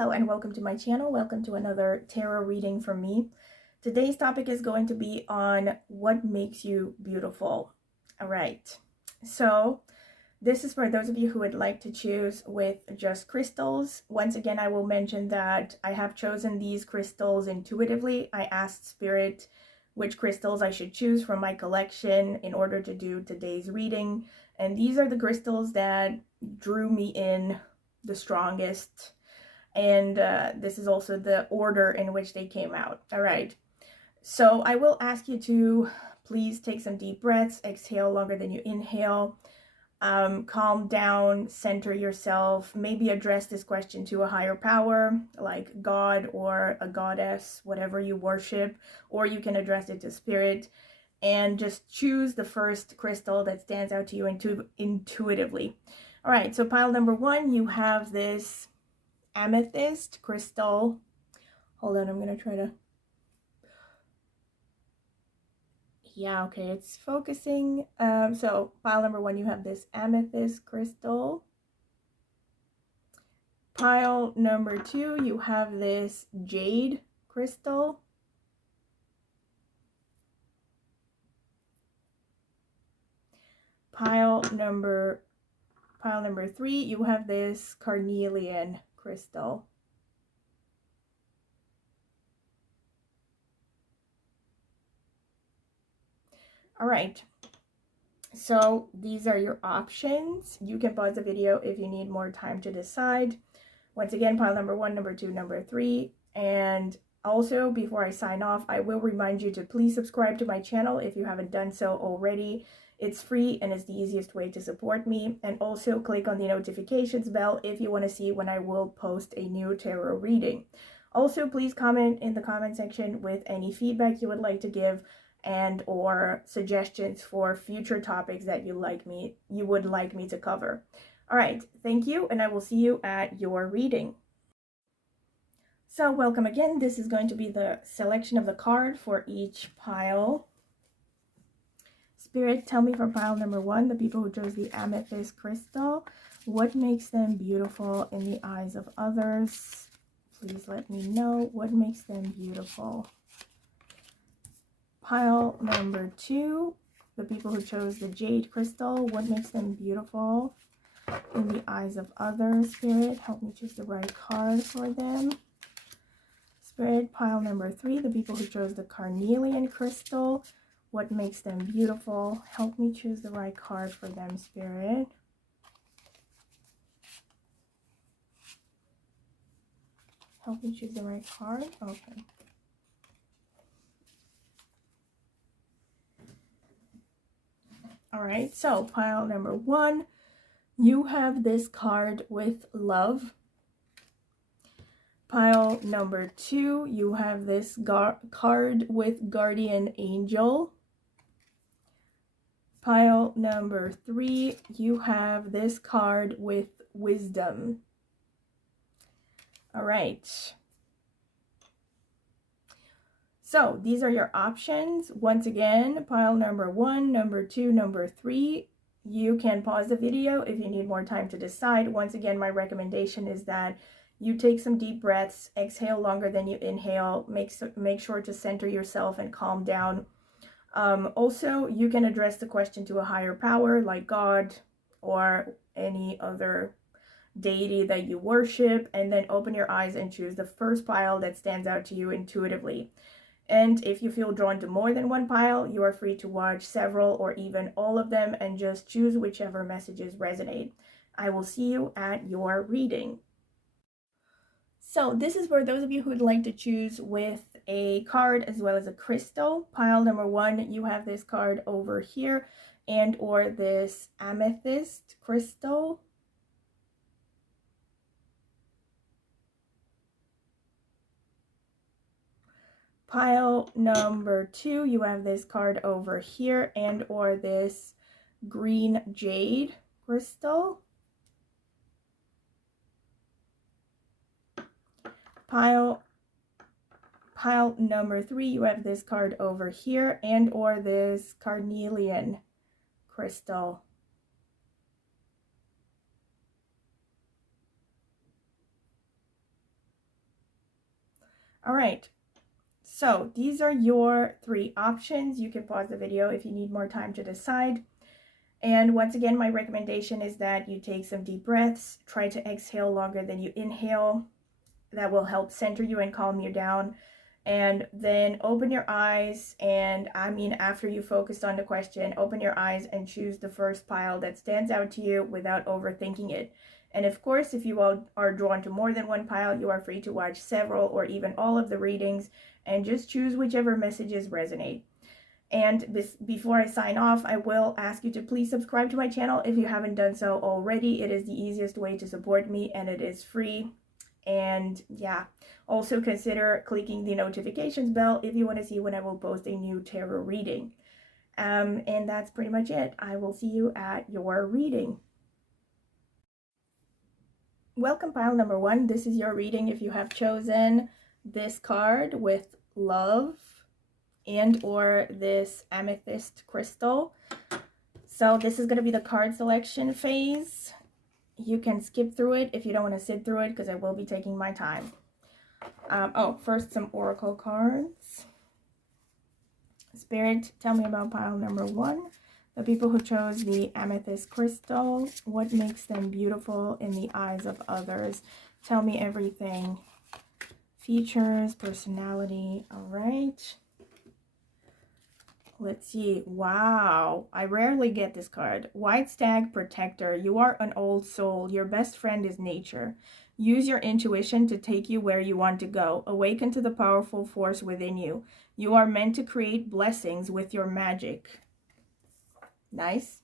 Hello and welcome to my channel. Welcome to another tarot reading from me. Today's topic is going to be on what makes you beautiful. All right, so this is for those of you who would like to choose with just crystals. Once again, I will mention that I have chosen these crystals intuitively. I asked Spirit which crystals I should choose from my collection in order to do today's reading. And these are the crystals that drew me in the strongest. And this is also the order in which they came out. All right, so I will ask you to please take some deep breaths, exhale longer than you inhale, calm down, center yourself, maybe address this question to a higher power like God or a goddess, whatever you worship, or you can address it to Spirit, and just choose the first crystal that stands out to you intuitively. All right, so pile number one, you have this amethyst crystal. Hold on, I'm gonna try to, yeah, okay, it's focusing. So pile number one, you have this amethyst crystal. Pile number two, you have this jade crystal. Pile number three, you have this carnelian crystal. All right, so these are your options. You can pause the video if you need more time to decide. Once again, pile number one, number two, number three. And also, before I sign off, I will remind you to please subscribe to my channel if you haven't done so already. It's free and it's the easiest way to support me. And also click on the notifications bell if you want to see when I will post a new tarot reading. Also, please comment in the comment section with any feedback you would like to give and or suggestions for future topics that you would like me to cover. All right, thank you, and I will see you at your reading. So welcome again. This is going to be the selection of the card for each pile. Spirit, tell me for pile number one, the people who chose the amethyst crystal, what makes them beautiful in the eyes of others? Please let me know what makes them beautiful. Pile number two, the people who chose the jade crystal, what makes them beautiful in the eyes of others? Spirit, help me choose the right card for them. Spirit, pile number three, the people who chose the carnelian crystal, what makes them beautiful? Help me choose the right card for them, Spirit. Help me choose the right card. Okay. All right, so pile number one, you have this card with love. Pile number two, you have this card with guardian angel. Pile number three, you have this card with wisdom. All right. So these are your options. Once again, pile number one, number two, number three. You can pause the video if you need more time to decide. Once again, my recommendation is that you take some deep breaths, exhale longer than you inhale, make sure to center yourself and calm down. Also, you can address the question to a higher power like God or any other deity that you worship, and then open your eyes and choose the first pile that stands out to you intuitively. And if you feel drawn to more than one pile, you are free to watch several or even all of them and just choose whichever messages resonate. I will see you at your reading. So this is for those of you who would like to choose with a card as well as a crystal. Pile number one, you have this card over here and or this amethyst crystal. Pile number two, you have this card over here and or this green jade crystal. Pile number three, you have this card over here and or this carnelian crystal. All right. So these are your 3 options. You can pause the video if you need more time to decide. And once again, my recommendation is that you take some deep breaths. Try to exhale longer than you inhale. That will help center you and calm you down. And then open your eyes, and I mean, after you focused on the question, open your eyes and choose the first pile that stands out to you without overthinking it. And of course, if you are drawn to more than one pile, you are free to watch several or even all of the readings and just choose whichever messages resonate. And before I sign off, I will ask you to please subscribe to my channel if you haven't done so already. It is the easiest way to support me, and it is free. And yeah, also consider clicking the notifications bell if you want to see when I will post a new tarot reading. And that's pretty much it. I will see you at your reading. Welcome, pile number 1. This is your reading if you have chosen this card with love and or this amethyst crystal. So this is going to be the card selection phase. You can skip through it if you don't want to sit through it, because I will be taking my time. First, some oracle cards. Spirit, tell me about pile number 1. The people who chose the amethyst crystal. What makes them beautiful in the eyes of others? Tell me everything. Features, personality. All right. Let's see. Wow. I rarely get this card. White Stag Protector. You are an old soul. Your best friend is nature. Use your intuition to take you where you want to go. Awaken to the powerful force within you. You are meant to create blessings with your magic. Nice.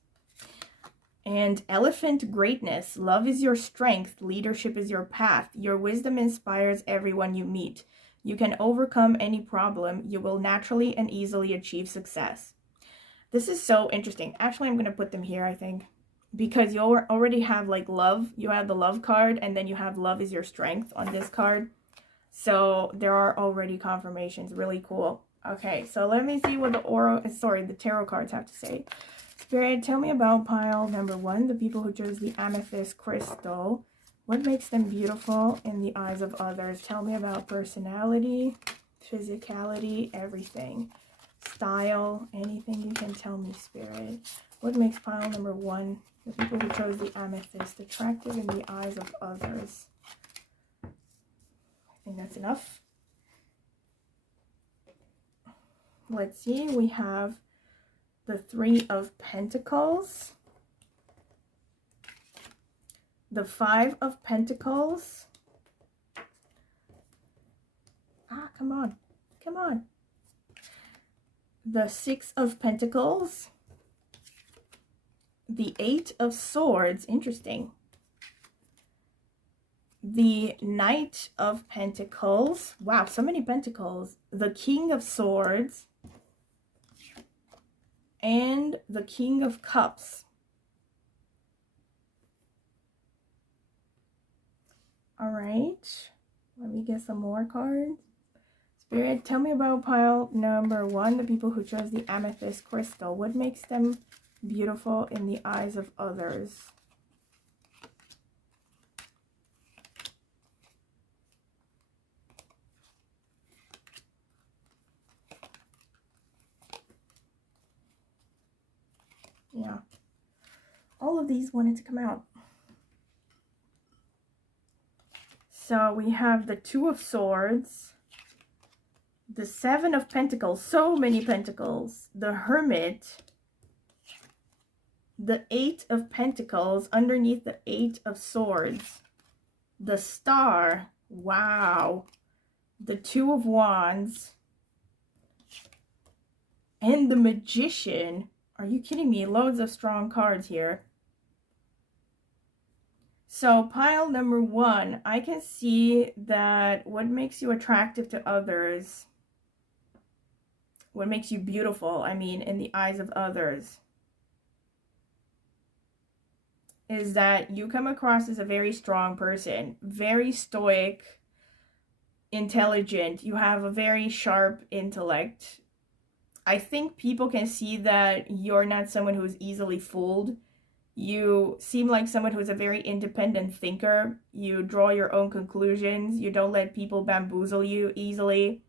And Elephant Greatness. Love is your strength. Leadership is your path. Your wisdom inspires everyone you meet. You can overcome any problem. You will naturally and easily achieve success. This is so interesting. Actually, I'm going to put them here, I think, because you already have like love. You have the love card, and then you have love is your strength on this card. So there are already confirmations. Really cool. Okay, so let me see what the tarot cards have to say. Spirit, tell me about pile number 1, the people who chose the amethyst crystal. What makes them beautiful in the eyes of others? Tell me about personality, physicality, everything. Style, anything you can tell me, Spirit. What makes pile number 1, the people who chose the amethyst, attractive in the eyes of others? I think that's enough. Let's see, we have the 3 of Pentacles. The 5 of Pentacles. Come on. Come on. The 6 of Pentacles. The 8 of Swords. Interesting. The Knight of Pentacles. Wow, so many Pentacles. The King of Swords. And the King of Cups. All right, let me get some more cards. Spirit, tell me about pile number 1, the people who chose the amethyst crystal. What makes them beautiful in the eyes of others? Yeah, all of these wanted to come out. So we have the 2 of Swords, the 7 of Pentacles, so many Pentacles, the Hermit, the 8 of Pentacles, underneath the 8 of Swords, the Star, wow, the 2 of Wands, and the Magician. Are you kidding me? Loads of strong cards here. So pile number 1, I can see that what makes you attractive to others, what makes you beautiful, I mean, in the eyes of others, is that you come across as a very strong person, very stoic, intelligent. You have a very sharp intellect. I think people can see that you're not someone who's easily fooled. You seem like someone who's a very independent thinker. You draw your own conclusions. You don't let people bamboozle you easily.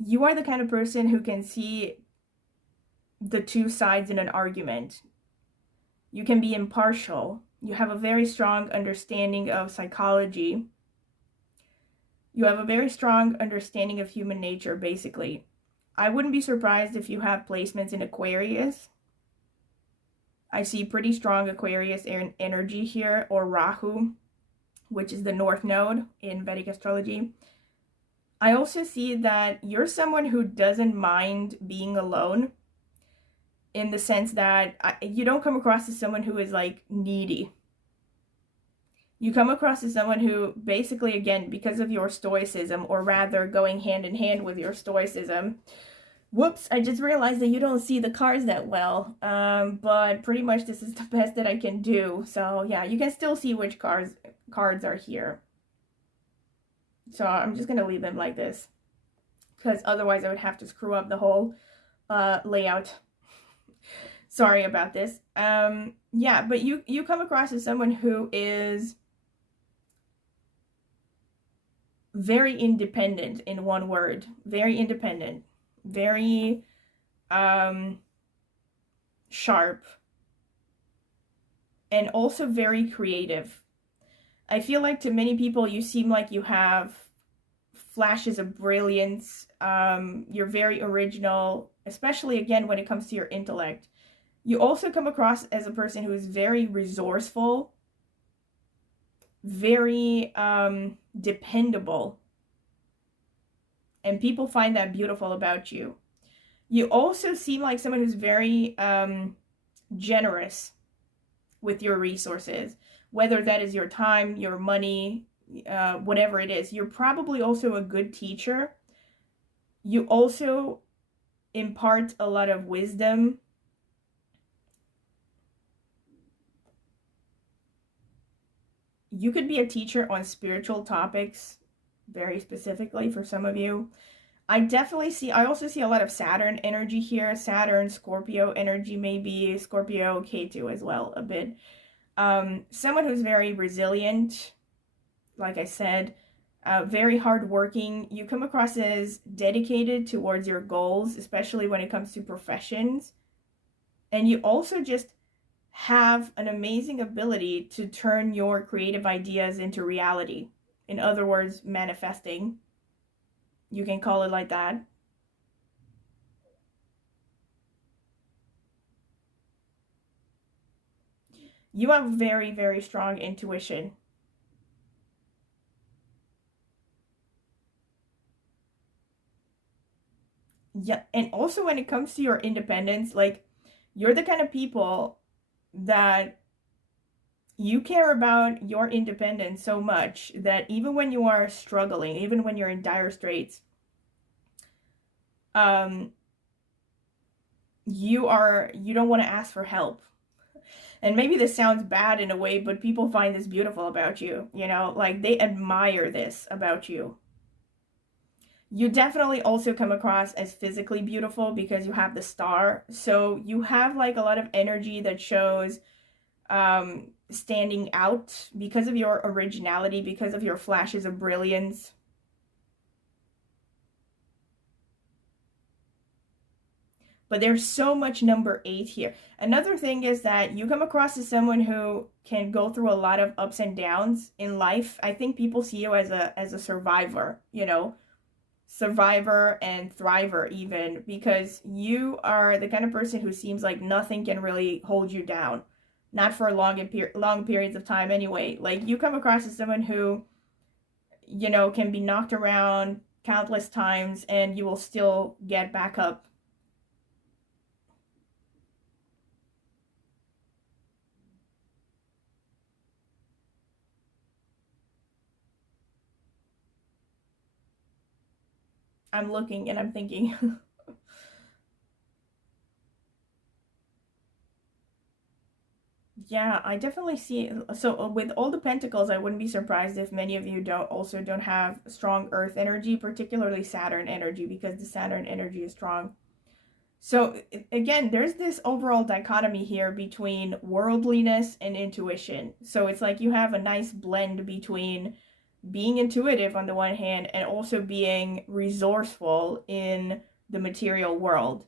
You are the kind of person who can see the two sides in an argument. You can be impartial. You have a very strong understanding of psychology. You have a very strong understanding of human nature, basically. I wouldn't be surprised if you have placements in Aquarius. I see pretty strong Aquarius energy here, or Rahu, which is the North Node in Vedic astrology. I also see that you're someone who doesn't mind being alone, in the sense that you don't come across as someone who is like needy. You come across as someone who basically, again, because of your stoicism, or rather going hand in hand with your stoicism. Whoops, I just realized that you don't see the cards that well, but pretty much this is the best that I can do. So yeah, you can still see which cards are here. So I'm just going to leave them like this, because otherwise I would have to screw up the whole layout. Sorry about this. Yeah, but you come across as someone who is very independent, in one word. Very independent. Very sharp. And also very creative. I feel like to many people you seem like you have flashes of brilliance. You're very original, especially again when it comes to your intellect. You also come across as a person who is very resourceful, very dependable, and people find that beautiful about you. You also seem like someone who's very generous with your resources, whether that is your time, your money, whatever it is. You're probably also a good teacher. You also impart a lot of wisdom. You could be a teacher on spiritual topics, very specifically for some of you. I also see a lot of Saturn energy here. Saturn, Scorpio energy, maybe Scorpio, Ketu as well, a bit. Someone who's very resilient, like I said, very hardworking. You come across as dedicated towards your goals, especially when it comes to professions. And you also just have an amazing ability to turn your creative ideas into reality. In other words, manifesting. You can call it like that. You have very, very strong intuition. Yeah, and also when it comes to your independence, like, you're the kind of people that you care about your independence so much that even when you are struggling, even when you're in dire straits, you don't want to ask for help. And maybe this sounds bad in a way, but people find this beautiful about you, like they admire this about you. You definitely also come across as physically beautiful because you have the star. So you have like a lot of energy that shows standing out because of your originality, because of your flashes of brilliance. But there's so much number 8 here. Another thing is that you come across as someone who can go through a lot of ups and downs in life. I think people see you as a survivor, survivor and thriver even, because you are the kind of person who seems like nothing can really hold you down. Not for long periods of time anyway. Like, you come across as someone who, can be knocked around countless times and you will still get back up. I'm looking and I'm thinking. Yeah, I definitely see. So with all the pentacles, I wouldn't be surprised if many of you don't have strong earth energy, particularly Saturn energy, because the Saturn energy is strong. So again, there's this overall dichotomy here between worldliness and intuition. So it's like you have a nice blend between being intuitive on the one hand and also being resourceful in the material world.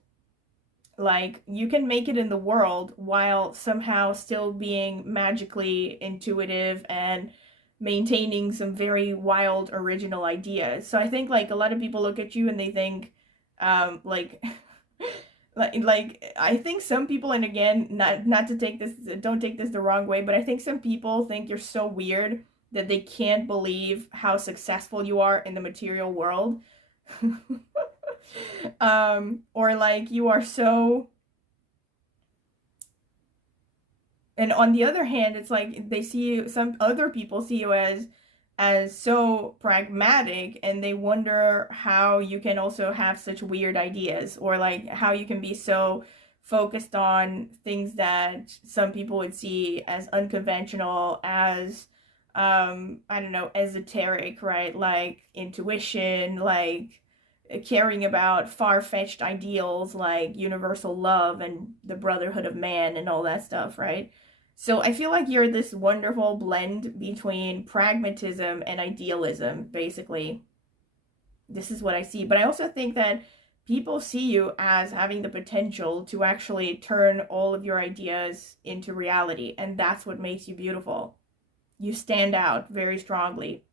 Like, you can make it in the world while somehow still being magically intuitive and maintaining some very wild original ideas. So I think like a lot of people look at you and they think like like I think some people, and again, not to take this, don't take this the wrong way, but I think some people think you're so weird that they can't believe how successful you are in the material world. Or like you are so, and on the other hand, it's like they see you, some other people see you as so pragmatic, and they wonder how you can also have such weird ideas, or like how you can be so focused on things that some people would see as unconventional, as I don't know, esoteric, right? Like intuition, like caring about far-fetched ideals like universal love and the brotherhood of man and all that stuff, right? So I feel like you're this wonderful blend between pragmatism and idealism, basically. This is what I see. But I also think that people see you as having the potential to actually turn all of your ideas into reality, and that's what makes you beautiful. You stand out very strongly.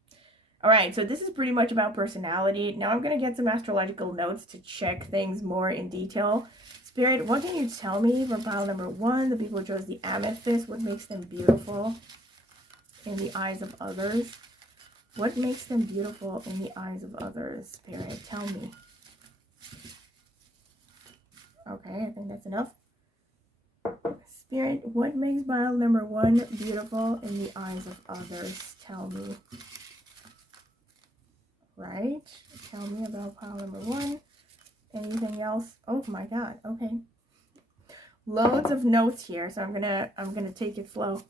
All right, so this is pretty much about personality. Now I'm going to get some astrological notes to check things more in detail. Spirit, what can you tell me for pile number 1? The people who chose the amethyst. What makes them beautiful in the eyes of others? What makes them beautiful in the eyes of others? Spirit, tell me. Okay, I think that's enough. Spirit, what makes pile number 1 beautiful in the eyes of others? Tell me. Right? Tell me about pile number 1. Anything else? Oh my god. Okay. Loads of notes here, so I'm gonna take it slow.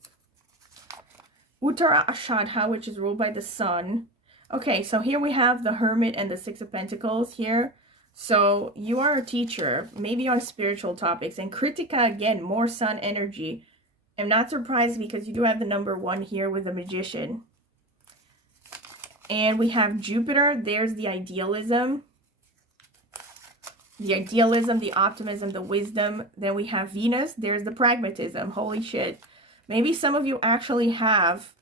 Uttara Ashadha, which is ruled by the sun. Okay, so here we have the Hermit and the Six of Pentacles here. So you are a teacher, maybe on spiritual topics. And Kritika, again, more sun energy. I'm not surprised because you do have the number 1 here with the Magician. And we have Jupiter. There's the idealism. The idealism, the optimism, the wisdom. Then we have Venus. There's the pragmatism. Holy shit. Maybe some of you actually have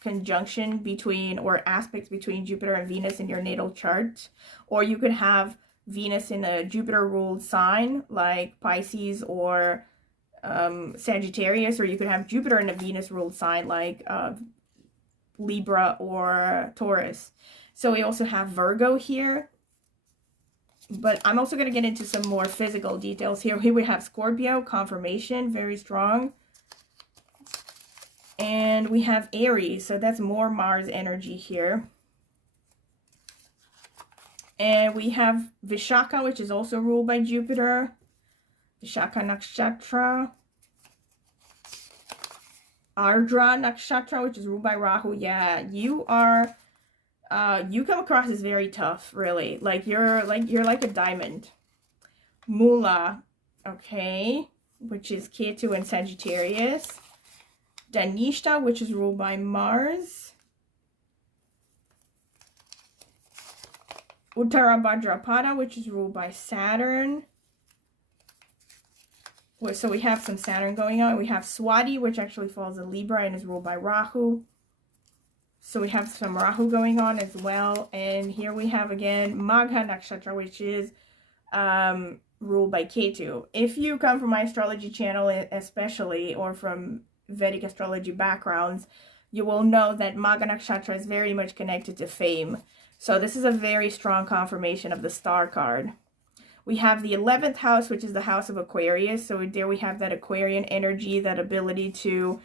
conjunction between, or aspects between Jupiter and Venus in your natal chart. Or you could have Venus in a Jupiter-ruled sign like Pisces or Sagittarius. Or you could have Jupiter in a Venus-ruled sign like Libra or Taurus. So we also have Virgo here. But I'm also going to get into some more physical details here. Here we have Scorpio, confirmation, very strong. And we have Aries, so that's more Mars energy here. And we have Vishaka, which is also ruled by Jupiter. Vishaka Nakshatra. Ardra Nakshatra, which is ruled by Rahu. Yeah, you are... you come across as very tough, really. You're like a diamond. Mula, okay, which is Ketu and Sagittarius. Dhanishta, which is ruled by Mars. Uttara Bhadrapada, which is ruled by Saturn. So we have some Saturn going on. We have Swati, which actually falls in Libra and is ruled by Rahu. So we have some Rahu going on as well. And here we have again Magha Nakshatra, which is ruled by Ketu. If you come from my astrology channel especially, or from Vedic astrology backgrounds, you will know that Magha Nakshatra is very much connected to fame. So this is a very strong confirmation of the star card. We have the 11th house, which is the house of Aquarius. So there we have that Aquarian energy, that ability to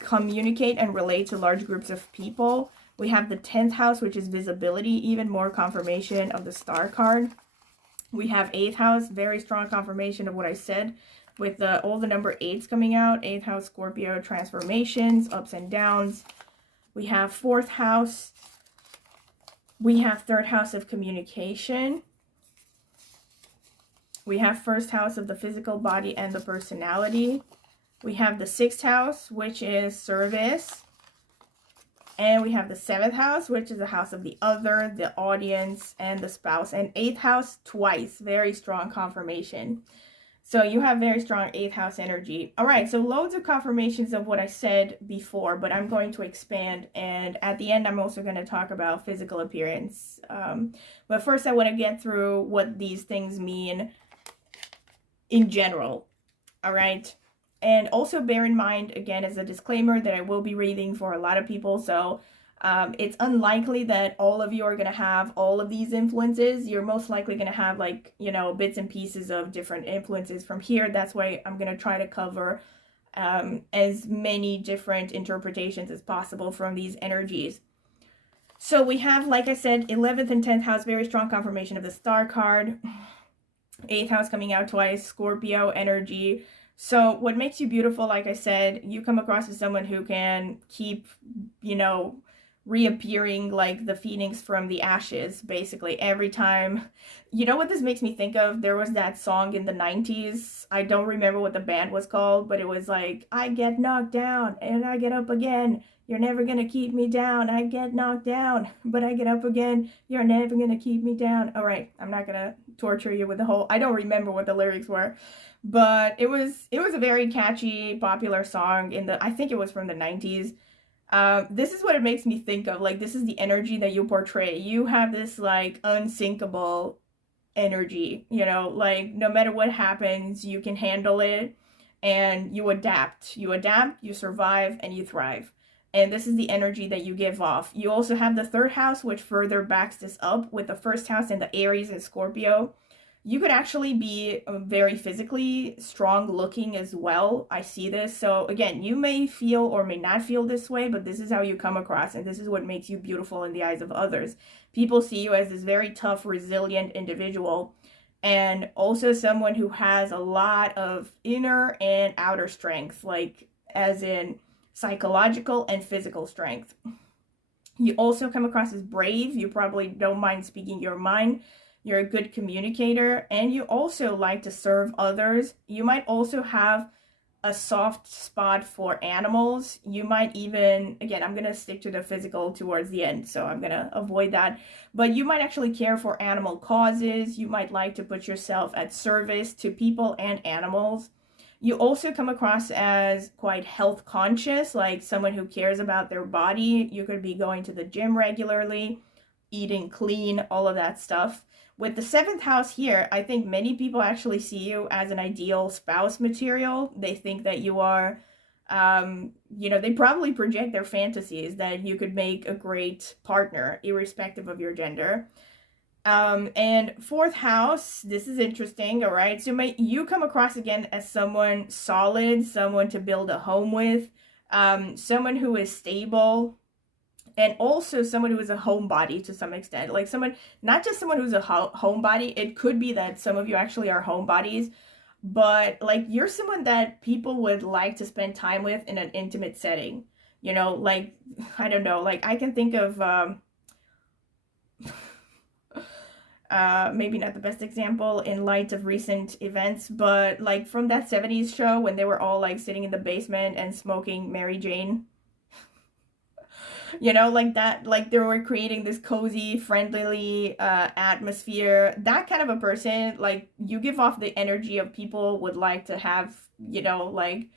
communicate and relate to large groups of people. We have the 10th house, which is visibility, even more confirmation of the star card. We have 8th house, very strong confirmation of what I said, with all the number 8s coming out. 8th house, Scorpio, transformations, ups and downs. We have 4th house. We have 3rd house of communication. We have first house of the physical body and the personality. We have the sixth house, which is service. And we have the seventh house, which is the house of the other, the audience, and the spouse. And eighth house twice. Very strong confirmation. So you have very strong eighth house energy. All right, so loads of confirmations of what I said before, but I'm going to expand. And at the end, I'm also going to talk about physical appearance. But first, I want to get through what these things mean in general. All right. And also bear in mind, again, as a disclaimer, that I will be reading for a lot of people. So it's unlikely that all of you are going to have all of these influences. You're most likely going to have, like, you know, bits and pieces of different influences from here. That's why I'm going to try to cover as many different interpretations as possible from these energies. So we have, like I said, 11th and 10th house, very strong confirmation of the star card. 8th house coming out twice, Scorpio energy. So what makes you beautiful, like I said, you come across as someone who can keep, you know, reappearing like the phoenix from the ashes, basically, every time. You know what this makes me think of? There was that song in the 90s. I don't remember what the band was called, but it was like, I get knocked down and I get up again. You're never going to keep me down. I get knocked down, but I get up again. You're never going to keep me down. All right, I'm not going to torture you with the whole, I don't remember what the lyrics were, but it was a very catchy, popular song in the, I think it was from the 90s. This is what it makes me think of. Like, this is the energy that you portray. You have this, like, unsinkable energy, you know, like, no matter what happens, you can handle it, and you adapt. You adapt, you survive, and you thrive. And this is the energy that you give off. You also have the third house, which further backs this up with the first house and the Aries and Scorpio. You could actually be very physically strong looking as well. I see this. So again, you may feel or may not feel this way, but this is how you come across, and this is what makes you beautiful in the eyes of others. People see you as this very tough, resilient individual, and also someone who has a lot of inner and outer strength, like as in psychological and physical strength. You also come across as brave. You probably don't mind speaking your mind. You're a good communicator, and you also like to serve others. You might also have a soft spot for animals. You might even, again, I'm going to stick to the physical towards the end, so I'm going to avoid that. But you might actually care for animal causes. You might like to put yourself at service to people and animals. You also come across as quite health conscious, like someone who cares about their body. You could be going to the gym regularly, eating clean, all of that stuff. With the seventh house here, I think many people actually see you as an ideal spouse material. They think that you are, you know, they probably project their fantasies that you could make a great partner, irrespective of your gender. And fourth house, this is interesting, all right? So you come across again as someone solid, someone to build a home with, someone who is stable, and also someone who is a homebody to some extent. Like someone, not just someone who's a homebody, it could be that some of you actually are homebodies, but like you're someone that people would like to spend time with in an intimate setting. You know, like, I don't know, like I can think of, maybe not the best example in light of recent events, but like from that 70s show when they were all like sitting in the basement and smoking Mary Jane. You know, like that, like they were creating this cozy, friendly atmosphere. That kind of a person, like you give off the energy of people would like to have, you know, like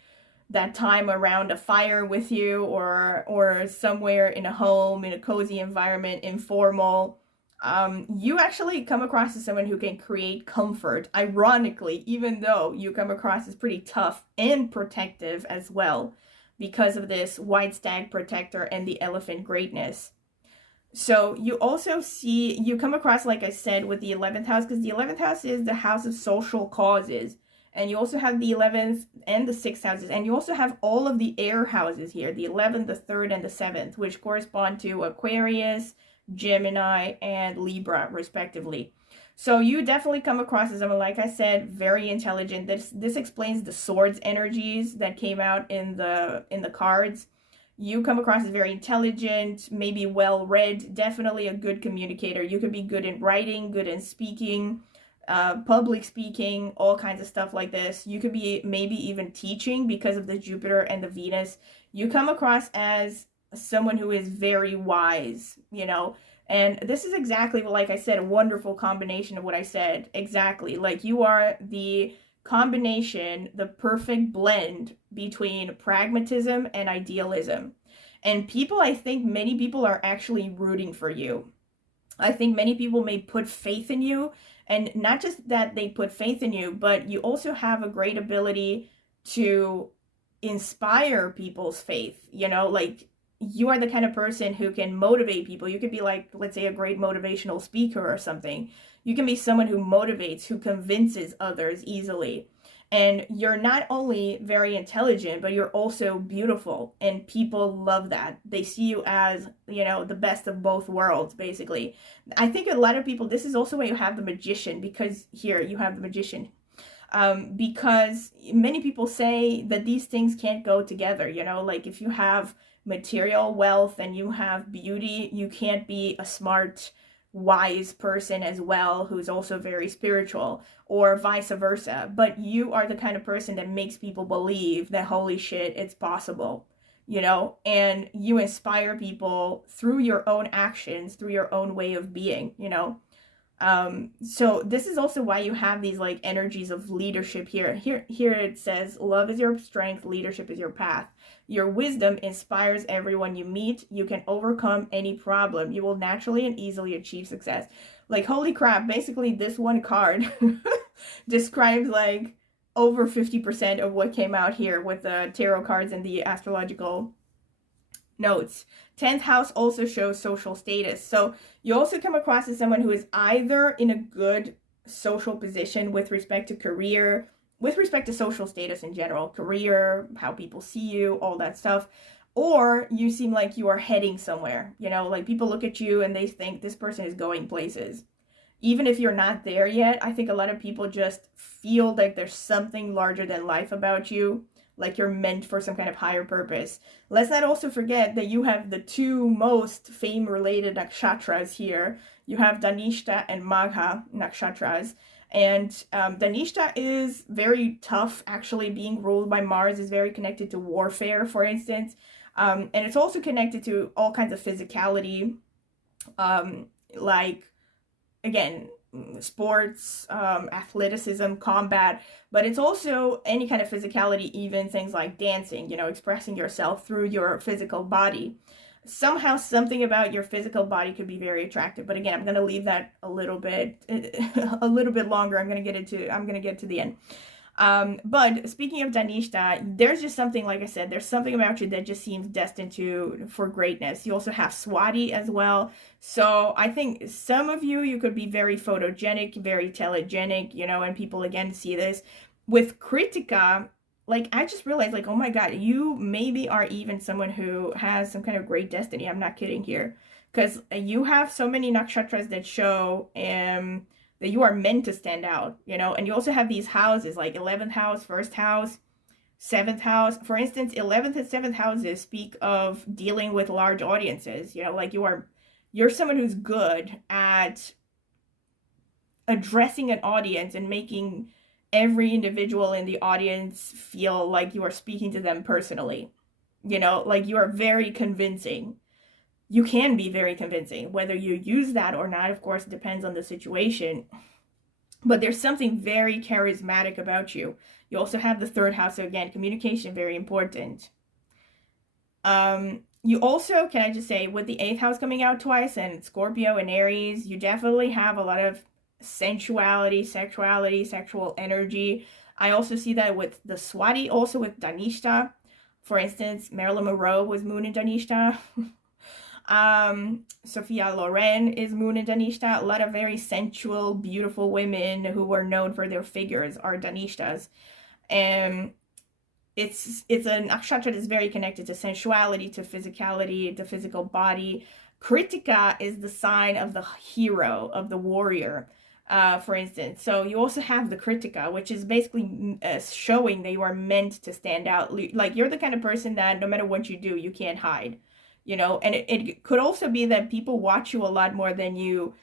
that time around a fire with you, or somewhere in a home, in a cozy environment, informal. You actually come across as someone who can create comfort, ironically, even though you come across as pretty tough and protective as well, because of this white stag protector and the elephant greatness. So you also see, you come across, like I said, with the 11th house, because the 11th house is the house of social causes. And you also have the 11th and the 6th houses. And you also have all of the air houses here, the 11th, the 3rd, and the 7th, which correspond to Aquarius, Gemini, and Libra, respectively. So you definitely come across as someone, like I said, very intelligent. This explains the swords energies that came out in the cards. You come across as very intelligent, maybe well-read, definitely a good communicator. You could be good in writing, good in speaking, public speaking, all kinds of stuff like this. You could be maybe even teaching because of the Jupiter and the Venus. You come across as someone who is very wise, you know, and this is exactly, like I said, a wonderful combination of what I said. Exactly. Like you are the combination, the perfect blend between pragmatism and idealism. And people, I think many people are actually rooting for you. I think many people may put faith in you, and not just that they put faith in you, but you also have a great ability to inspire people's faith. You know, like you are the kind of person who can motivate people. You could be like, let's say, a great motivational speaker or something. You can be someone who motivates, who convinces others easily. And you're not only very intelligent, but you're also beautiful. And people love that. They see you as, you know, the best of both worlds, basically. I think a lot of people, this is also why you have the magician, because here you have the magician. Because many people say that these things can't go together, you know, like if you have material wealth and you have beauty, you can't be a smart, wise person as well who's also very spiritual, or vice versa. But you are the kind of person that makes people believe that holy shit, it's possible, you know, and you inspire people through your own actions, through your own way of being, you know. So this is also why you have these like energies of leadership here. Here it says, love is your strength, leadership is your path. Your wisdom inspires everyone you meet. You can overcome any problem. You will naturally and easily achieve success. Like, holy crap, basically this one card describes like over 50% of what came out here with the tarot cards and the astrological notes. 10th house also shows social status. So you also come across as someone who is either in a good social position with respect to career, with respect to social status in general, career, how people see you, all that stuff, or you seem like you are heading somewhere, you know, like people look at you and they think this person is going places. Even if you're not there yet, I think a lot of people just feel like there's something larger than life about you, like you're meant for some kind of higher purpose. Let's not also forget that you have the two most fame-related nakshatras here. You have Dhanishta and Magha nakshatras. And Dhanishta is very tough, actually. Being ruled by Mars is very connected to warfare, for instance. And it's also connected to all kinds of physicality, like, again, sports, athleticism, combat, but it's also any kind of physicality, even things like dancing, you know, expressing yourself through your physical body. Somehow something about your physical body could be very attractive, but again, I'm going to leave that a little bit longer. I'm going to get to the end. But speaking of Dhanishta, there's just something, like I said, there's something about you that just seems destined for greatness. You also have Swati as well. So I think some of you could be very photogenic, very telegenic, you know, and people again see this. With Kritika, like, I just realized, like, oh my God, you maybe are even someone who has some kind of great destiny. I'm not kidding here. Because you have so many nakshatras that show that you are meant to stand out, you know, and you also have these houses like 11th house, 1st house, 7th house. For instance, 11th and 7th houses speak of dealing with large audiences, you know, like you're someone who's good at addressing an audience and making every individual in the audience feel like you are speaking to them personally, you know, like you are very convincing. You can be very convincing. Whether you use that or not, of course, depends on the situation. But there's something very charismatic about you. You also have the 3rd house, so again, communication, very important. You also, can I just say, with the 8th house coming out twice and Scorpio and Aries, you definitely have a lot of sensuality, sexuality, sexual energy. I also see that with the Swati, also with Dhanishta. For instance, Marilyn Monroe was moon in Dhanishta. Sophia Loren is moon in Dhanishta. A lot of very sensual, beautiful women who were known for their figures are Dhanishtas. And it's a nakshatra that is very connected to sensuality, to physicality, to physical body. Kritika is the sign of the hero, of the warrior, for instance. So you also have the Kritika, which is basically showing that you are meant to stand out. Like, you're the kind of person that no matter what you do, you can't hide. You know, and it could also be that people watch you a lot more than you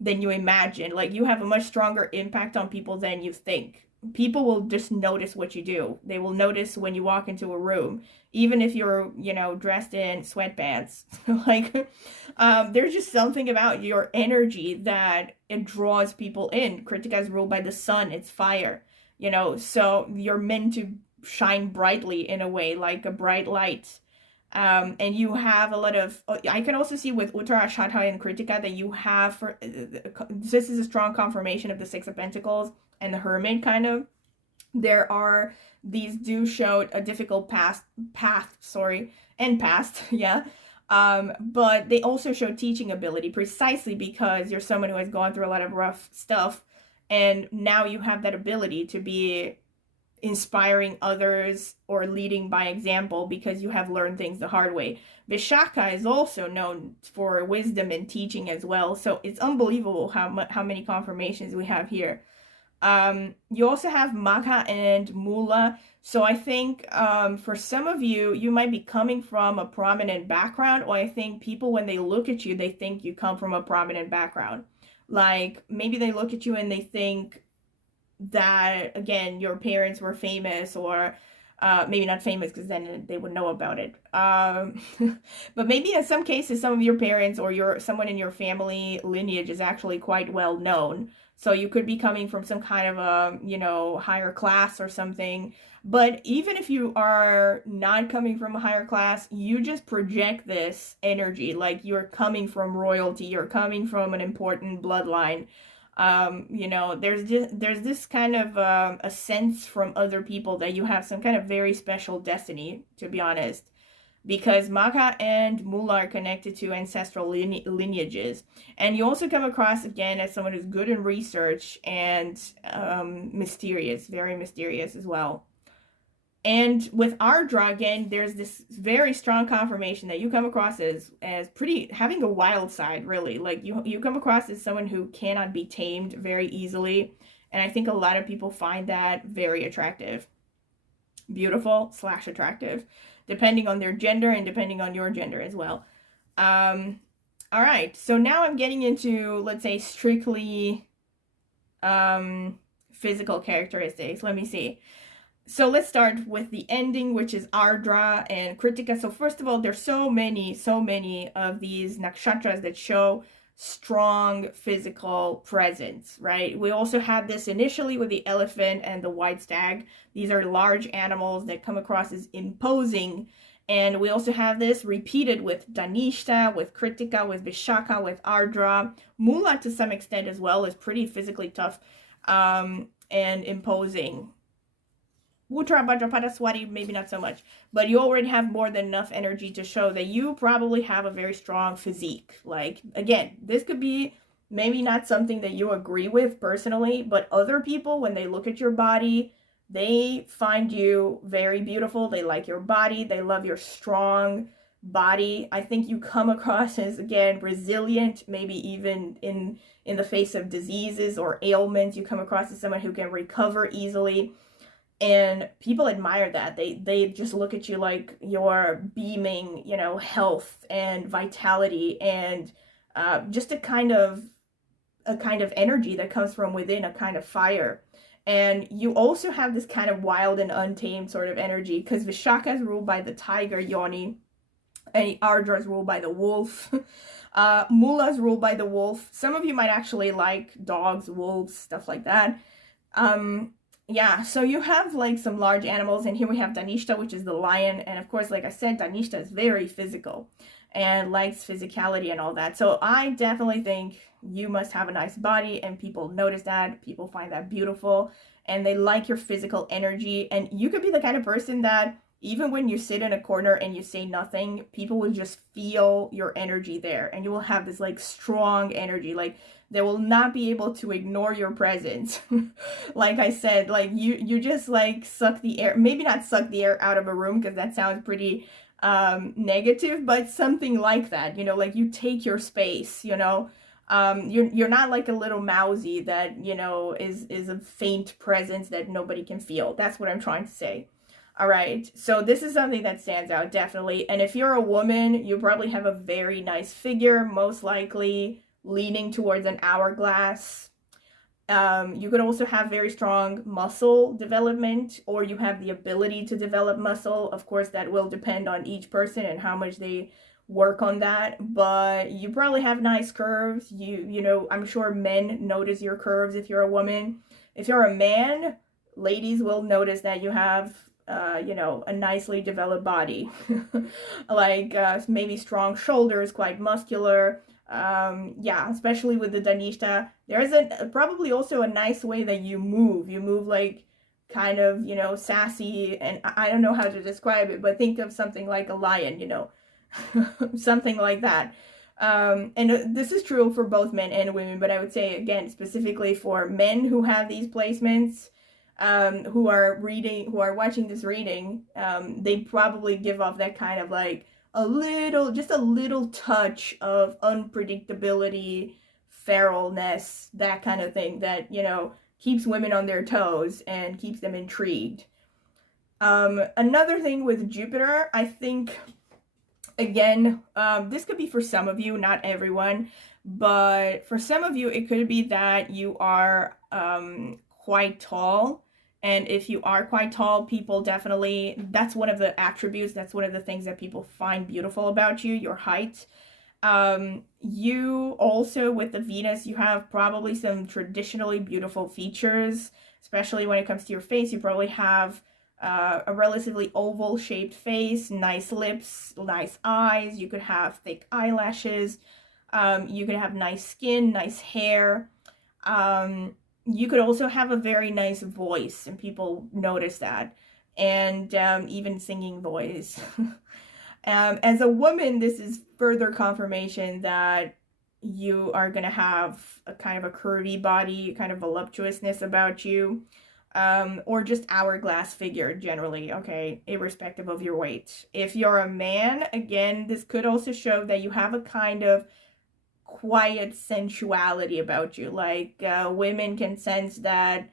than you imagine. Like, you have a much stronger impact on people than you think. People will just notice what you do. They will notice when you walk into a room, even if you're, you know, dressed in sweatpants. Like, there's just something about your energy that it draws people in. Kritika is ruled by the sun, it's fire, you know, so you're meant to shine brightly in a way, like a bright light. And you have a lot of, I can also see with Uttara, Shadha, and Kritika that you have, for this is a strong confirmation of the Six of Pentacles and the Hermit, kind of. There are, these do show a difficult path, yeah. But they also show teaching ability, precisely because you're someone who has gone through a lot of rough stuff, and now you have that ability to be inspiring others or leading by example because you have learned things the hard way. Vishaka is also known for wisdom and teaching as well, so it's unbelievable how many confirmations we have here. You also have Magha and Mula, so I think for some of you, you might be coming from a prominent background, or I think people, when they look at you, they think you come from a prominent background. Like, maybe they look at you and they think that, again, your parents were famous, or maybe not famous because then they would know about it. But maybe in some cases, some of your parents or someone in your family lineage is actually quite well known. So you could be coming from some kind of a, you know, higher class or something. But even if you are not coming from a higher class, you just project this energy like you're coming from royalty, you're coming from an important bloodline. You know, there's this kind of a sense from other people that you have some kind of very special destiny, to be honest, because Magha and Mula are connected to ancestral lineages. And you also come across, again, as someone who's good in research and mysterious, very mysterious as well. And with Ardra, again, there's this very strong confirmation that you come across as pretty, having a wild side, really. Like, you come across as someone who cannot be tamed very easily. And I think a lot of people find that very attractive. Beautiful / attractive, depending on their gender and depending on your gender as well. All right, so now I'm getting into, let's say, strictly physical characteristics. Let me see. So let's start with the ending, which is Ardra and Kritika. So first of all, there's so many of these nakshatras that show strong physical presence, right? We also had this initially with the elephant and the white stag. These are large animals that come across as imposing. And we also have this repeated with Dhanishta, with Kritika, with Vishaka, with Ardra. Mula, to some extent as well, is pretty physically tough and imposing. Uttara, Bhadrapada, Swati, maybe not so much. But you already have more than enough energy to show that you probably have a very strong physique. Like, again, this could be maybe not something that you agree with personally, but other people, when they look at your body, they find you very beautiful. They like your body. They love your strong body. I think you come across as, again, resilient, maybe even in the face of diseases or ailments. You come across as someone who can recover easily. And people admire that. They just look at you like you're beaming, you know, health and vitality and just a kind of energy that comes from within, a kind of fire. And you also have this kind of wild and untamed sort of energy, because Vishaka is ruled by the tiger, Yoni, and Ardra is ruled by the wolf. Mula is ruled by the wolf. Some of you might actually like dogs, wolves, stuff like that. Yeah, so you have like some large animals, and here we have Dhanishta, which is the lion. And of course, like I said, Dhanishta is very physical and likes physicality and all that. So I definitely think you must have a nice body, and people notice that. People find that beautiful, and they like your physical energy. And you could be the kind of person that even when you sit in a corner and you say nothing, people will just feel your energy there, and you will have this like strong energy. Like, they will not be able to ignore your presence. Like I said, like you just like suck the air, maybe not suck the air out of a room, because that sounds pretty negative, but something like that, you know, like you take your space, you know. You're not like a little mousy that, you know, is a faint presence that nobody can feel. That's what I'm trying to say. All right, so this is something that stands out, definitely. And if you're a woman, you probably have a very nice figure, most likely leaning towards an hourglass. You could also have very strong muscle development, or you have the ability to develop muscle. Of course, that will depend on each person and how much they work on that, but you probably have nice curves. You know, I'm sure men notice your curves if you're a woman. If you're a man, ladies will notice that you have you know, a nicely developed body. Like maybe strong shoulders, quite muscular. Yeah, especially with the Danishta. There's probably also a nice way that you move. You move like kind of, you know, sassy, and I don't know how to describe it, but think of something like a lion, you know, something like that. And this is true for both men and women, but I would say, again, specifically for men who have these placements, who are watching this reading, they probably give off that kind of like just a little touch of unpredictability, feralness, that kind of thing that, you know, keeps women on their toes and keeps them intrigued. Another thing with Jupiter, I think, again, this could be for some of you, not everyone, but for some of you, it could be that you are quite tall. And if you are quite tall, people definitely, that's one of the attributes, that's one of the things that people find beautiful about you, your height. You also, with the Venus, you have probably some traditionally beautiful features, especially when it comes to your face. You probably have a relatively oval shaped face, nice lips, nice eyes. You could have thick eyelashes. You could have nice skin, nice hair. You could also have a very nice voice, and people notice that, and even singing voice. As a woman, this is further confirmation that you are going to have a kind of a curvy body, kind of voluptuousness about you, or just hourglass figure generally, okay, irrespective of your weight. If you're a man, again, this could also show that you have a kind of quiet sensuality about you. Like women can sense that,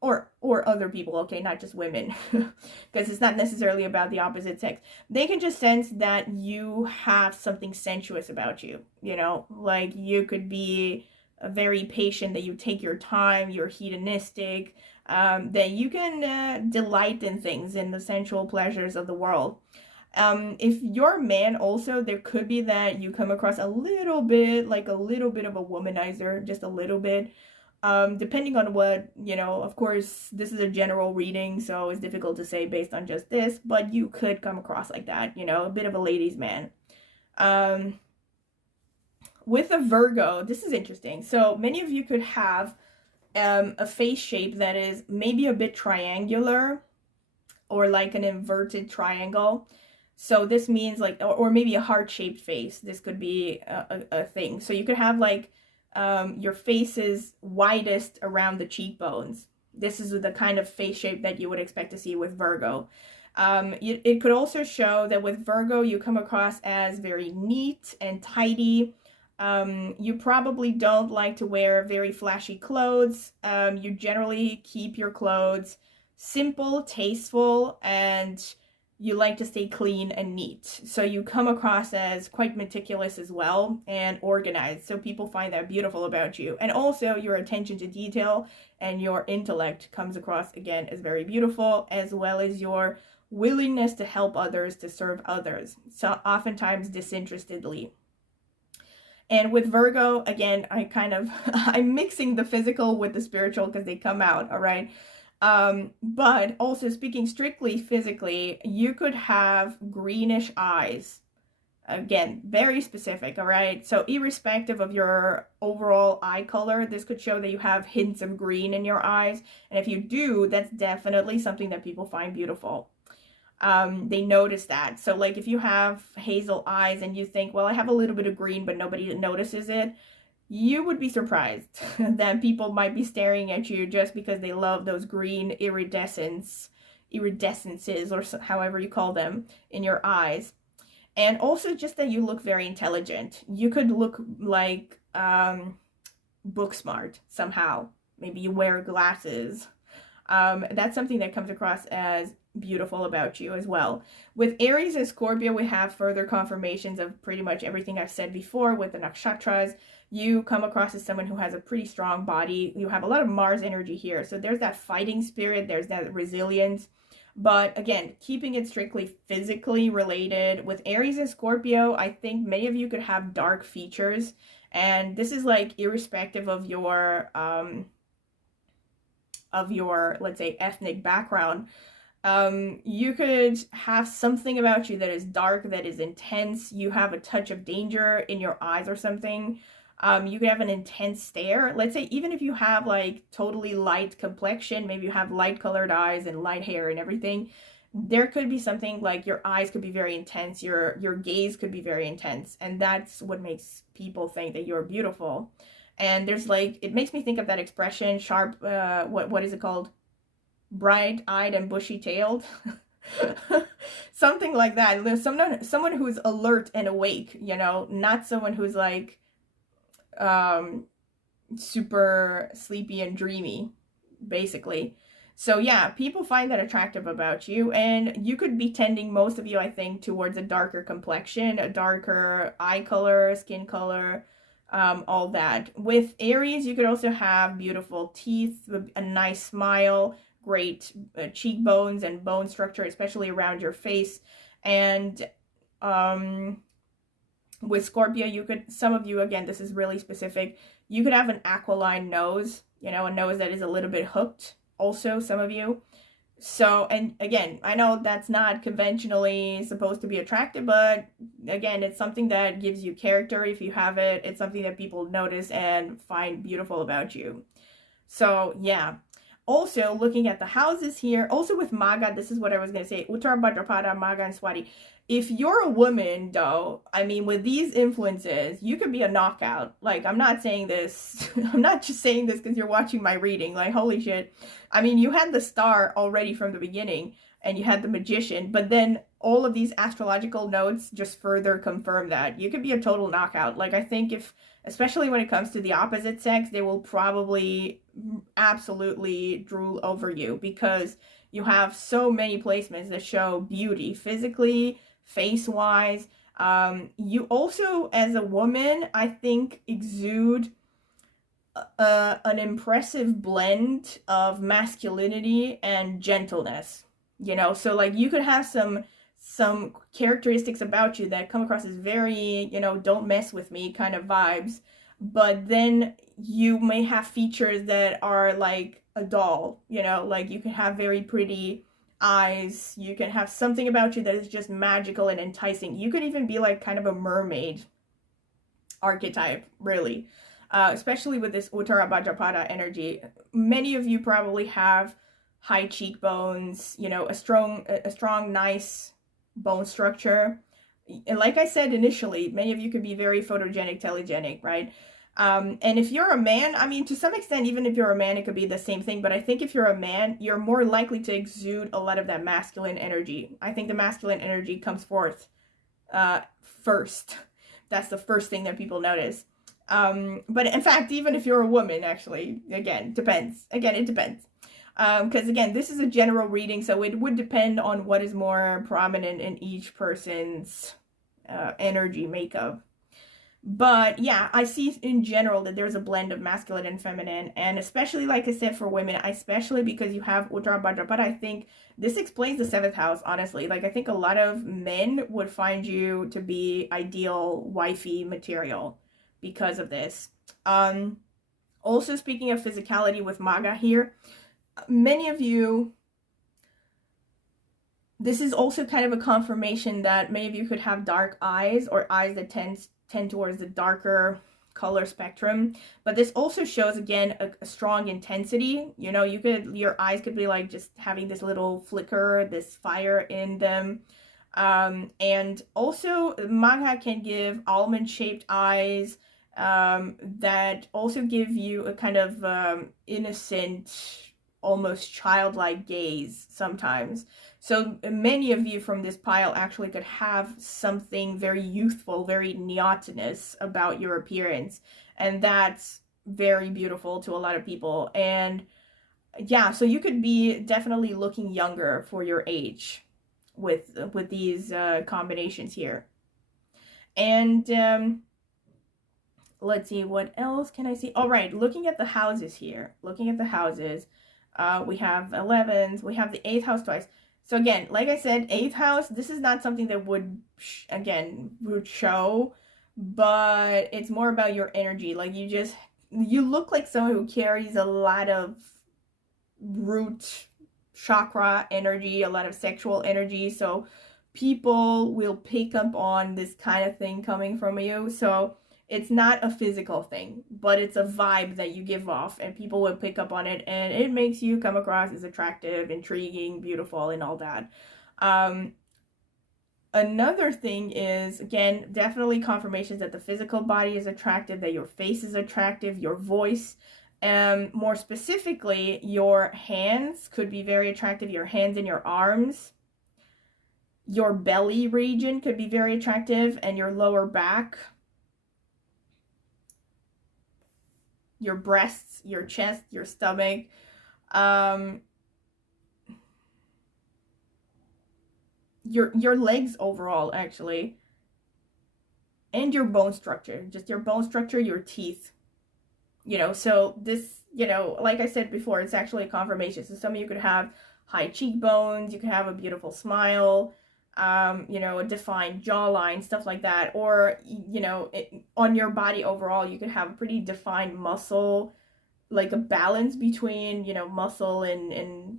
or other people, okay, not just women, because it's not necessarily about the opposite sex. They can just sense that you have something sensuous about you, you know, like you could be very patient, that you take your time, you're hedonistic, that you can delight in things, in the sensual pleasures of the world. If you're a man also, there could be that you come across a little bit of a womanizer, just a little bit, depending on what, you know, of course, this is a general reading, so it's difficult to say based on just this, but you could come across like that, you know, a bit of a ladies' man. With a Virgo, this is interesting. So many of you could have a face shape that is maybe a bit triangular, or like an inverted triangle. So this means like, or maybe a heart-shaped face. This could be a thing. So you could have like your face is widest around the cheekbones. This is the kind of face shape that you would expect to see with Virgo. It could also show that with Virgo, you come across as very neat and tidy. You probably don't like to wear very flashy clothes. You generally keep your clothes simple, tasteful, and you like to stay clean and neat. So you come across as quite meticulous as well, and organized. So people find that beautiful about you. And also your attention to detail and your intellect comes across again as very beautiful, as well as your willingness to help others, to serve others. So oftentimes disinterestedly. And with Virgo, again, I'm mixing the physical with the spiritual because they come out, all right? But also speaking strictly physically, you could have greenish eyes. Again, very specific, all right? So irrespective of your overall eye color, this could show that you have hints of green in your eyes. And if you do, that's definitely something that people find beautiful. They notice that. So like if you have hazel eyes and you think, well, I have a little bit of green, but nobody notices it, you would be surprised that people might be staring at you just because they love those green iridescences, or however you call them, in your eyes. And also just that you look very intelligent. You could look like book smart somehow. Maybe you wear glasses. That's something that comes across as beautiful about you as well. With Aries and Scorpio, we have further confirmations of pretty much everything I've said before with the nakshatras. You come across as someone who has a pretty strong body. You have a lot of Mars energy here. So there's that fighting spirit, there's that resilience. But again, keeping it strictly physically related. With Aries and Scorpio, I think many of you could have dark features. And this is like irrespective of your let's say, ethnic background. You could have something about you that is dark, that is intense. You have a touch of danger in your eyes or something. You could have an intense stare. Let's say even if you have like totally light complexion, maybe you have light colored eyes and light hair and everything, there could be something like your eyes could be very intense, your gaze could be very intense, and that's what makes people think that you're beautiful. And there's like, it makes me think of that expression, sharp, what is it called? Bright-eyed and bushy-tailed. Something like that. There's someone who's alert and awake, you know, not someone who's like super sleepy and dreamy, basically. So yeah, people find that attractive about you, and you could be tending, most of you, I think, towards a darker complexion, a darker eye color, skin color, all that. With Aries, you could also have beautiful teeth, a nice smile, great cheekbones and bone structure, especially around your face. And with Scorpio, you could, some of you, again, this is really specific, you could have an aquiline nose, you know, a nose that is a little bit hooked, also, some of you. So, and again, I know that's not conventionally supposed to be attractive, but again, it's something that gives you character if you have it. It's something that people notice and find beautiful about you. So, yeah. Also, looking at the houses here, also with Maga, this is what I was going to say, Uttara Bhadrapada, Maga, and Swati. If you're a woman, though, I mean, with these influences, you could be a knockout. Like, I'm not saying this, I'm not just saying this because you're watching my reading. Like, holy shit. I mean, you had the star already from the beginning, and you had the magician, but then all of these astrological notes just further confirm that. You could be a total knockout. Like, I think if, especially when it comes to the opposite sex, they will probably absolutely drool over you because you have so many placements that show beauty physically, face-wise. You also, as a woman, I think, exude an impressive blend of masculinity and gentleness, you know. So like, you could have some characteristics about you that come across as very, you know, don't mess with me kind of vibes, but then you may have features that are like a doll, you know, like you can have very pretty eyes, you can have something about you that is just magical and enticing. You could even be like kind of a mermaid archetype, really. Especially with this Uttara Bhadrapada energy. Many of you probably have high cheekbones, you know, a strong, nice bone structure. And like I said initially, many of you could be very photogenic, telegenic, right? And if you're a man, I mean, to some extent, even if you're a man, it could be the same thing. But I think if you're a man, you're more likely to exude a lot of that masculine energy. I think the masculine energy comes forth first. That's the first thing that people notice. But in fact, even if you're a woman, actually, again, depends. Again, it depends. Because again, this is a general reading, so it would depend on what is more prominent in each person's energy makeup. But yeah, I see in general that there's a blend of masculine and feminine, and especially, like I said, for women, especially because you have Uttara Bhadrapada, I think this explains the 7th house, honestly. Like, I think a lot of men would find you to be ideal wifey material because of this. Also, speaking of physicality with Maga here, many of you, this is also kind of a confirmation that many of you could have dark eyes, or eyes that tend towards the darker color spectrum. But this also shows, again, a strong intensity. You know, your eyes could be like just having this little flicker, this fire in them. And also Maga can give almond-shaped eyes that also give you a kind of innocent, almost childlike gaze sometimes. So many of you from this pile actually could have something very youthful, very neotenous about your appearance, and that's very beautiful to a lot of people. And yeah, so you could be definitely looking younger for your age with these combinations here. And let's see, what else can I see? All right, looking at the houses here, looking at the houses, we have 11s, we have the 8th house twice. So again, like I said, 8th house, this is not something that would, again, would show, but it's more about your energy. Like you look like someone who carries a lot of root chakra energy, a lot of sexual energy. So people will pick up on this kind of thing coming from you. So it's not a physical thing, but it's a vibe that you give off, and people will pick up on it, and it makes you come across as attractive, intriguing, beautiful, and all that. Another thing is, again, definitely confirmations that the physical body is attractive, that your face is attractive, your voice. More specifically, your hands could be very attractive, your hands and your arms. Your belly region could be very attractive, and your lower back. Your breasts, your chest, your stomach. Your legs overall, actually. And your bone structure. Just your bone structure, your teeth. So this, like I said before, it's actually a confirmation. So some of you could have high cheekbones, you could have a beautiful smile, a defined jawline, stuff like that. Or, on your body overall, you could have a pretty defined muscle, like a balance between, muscle and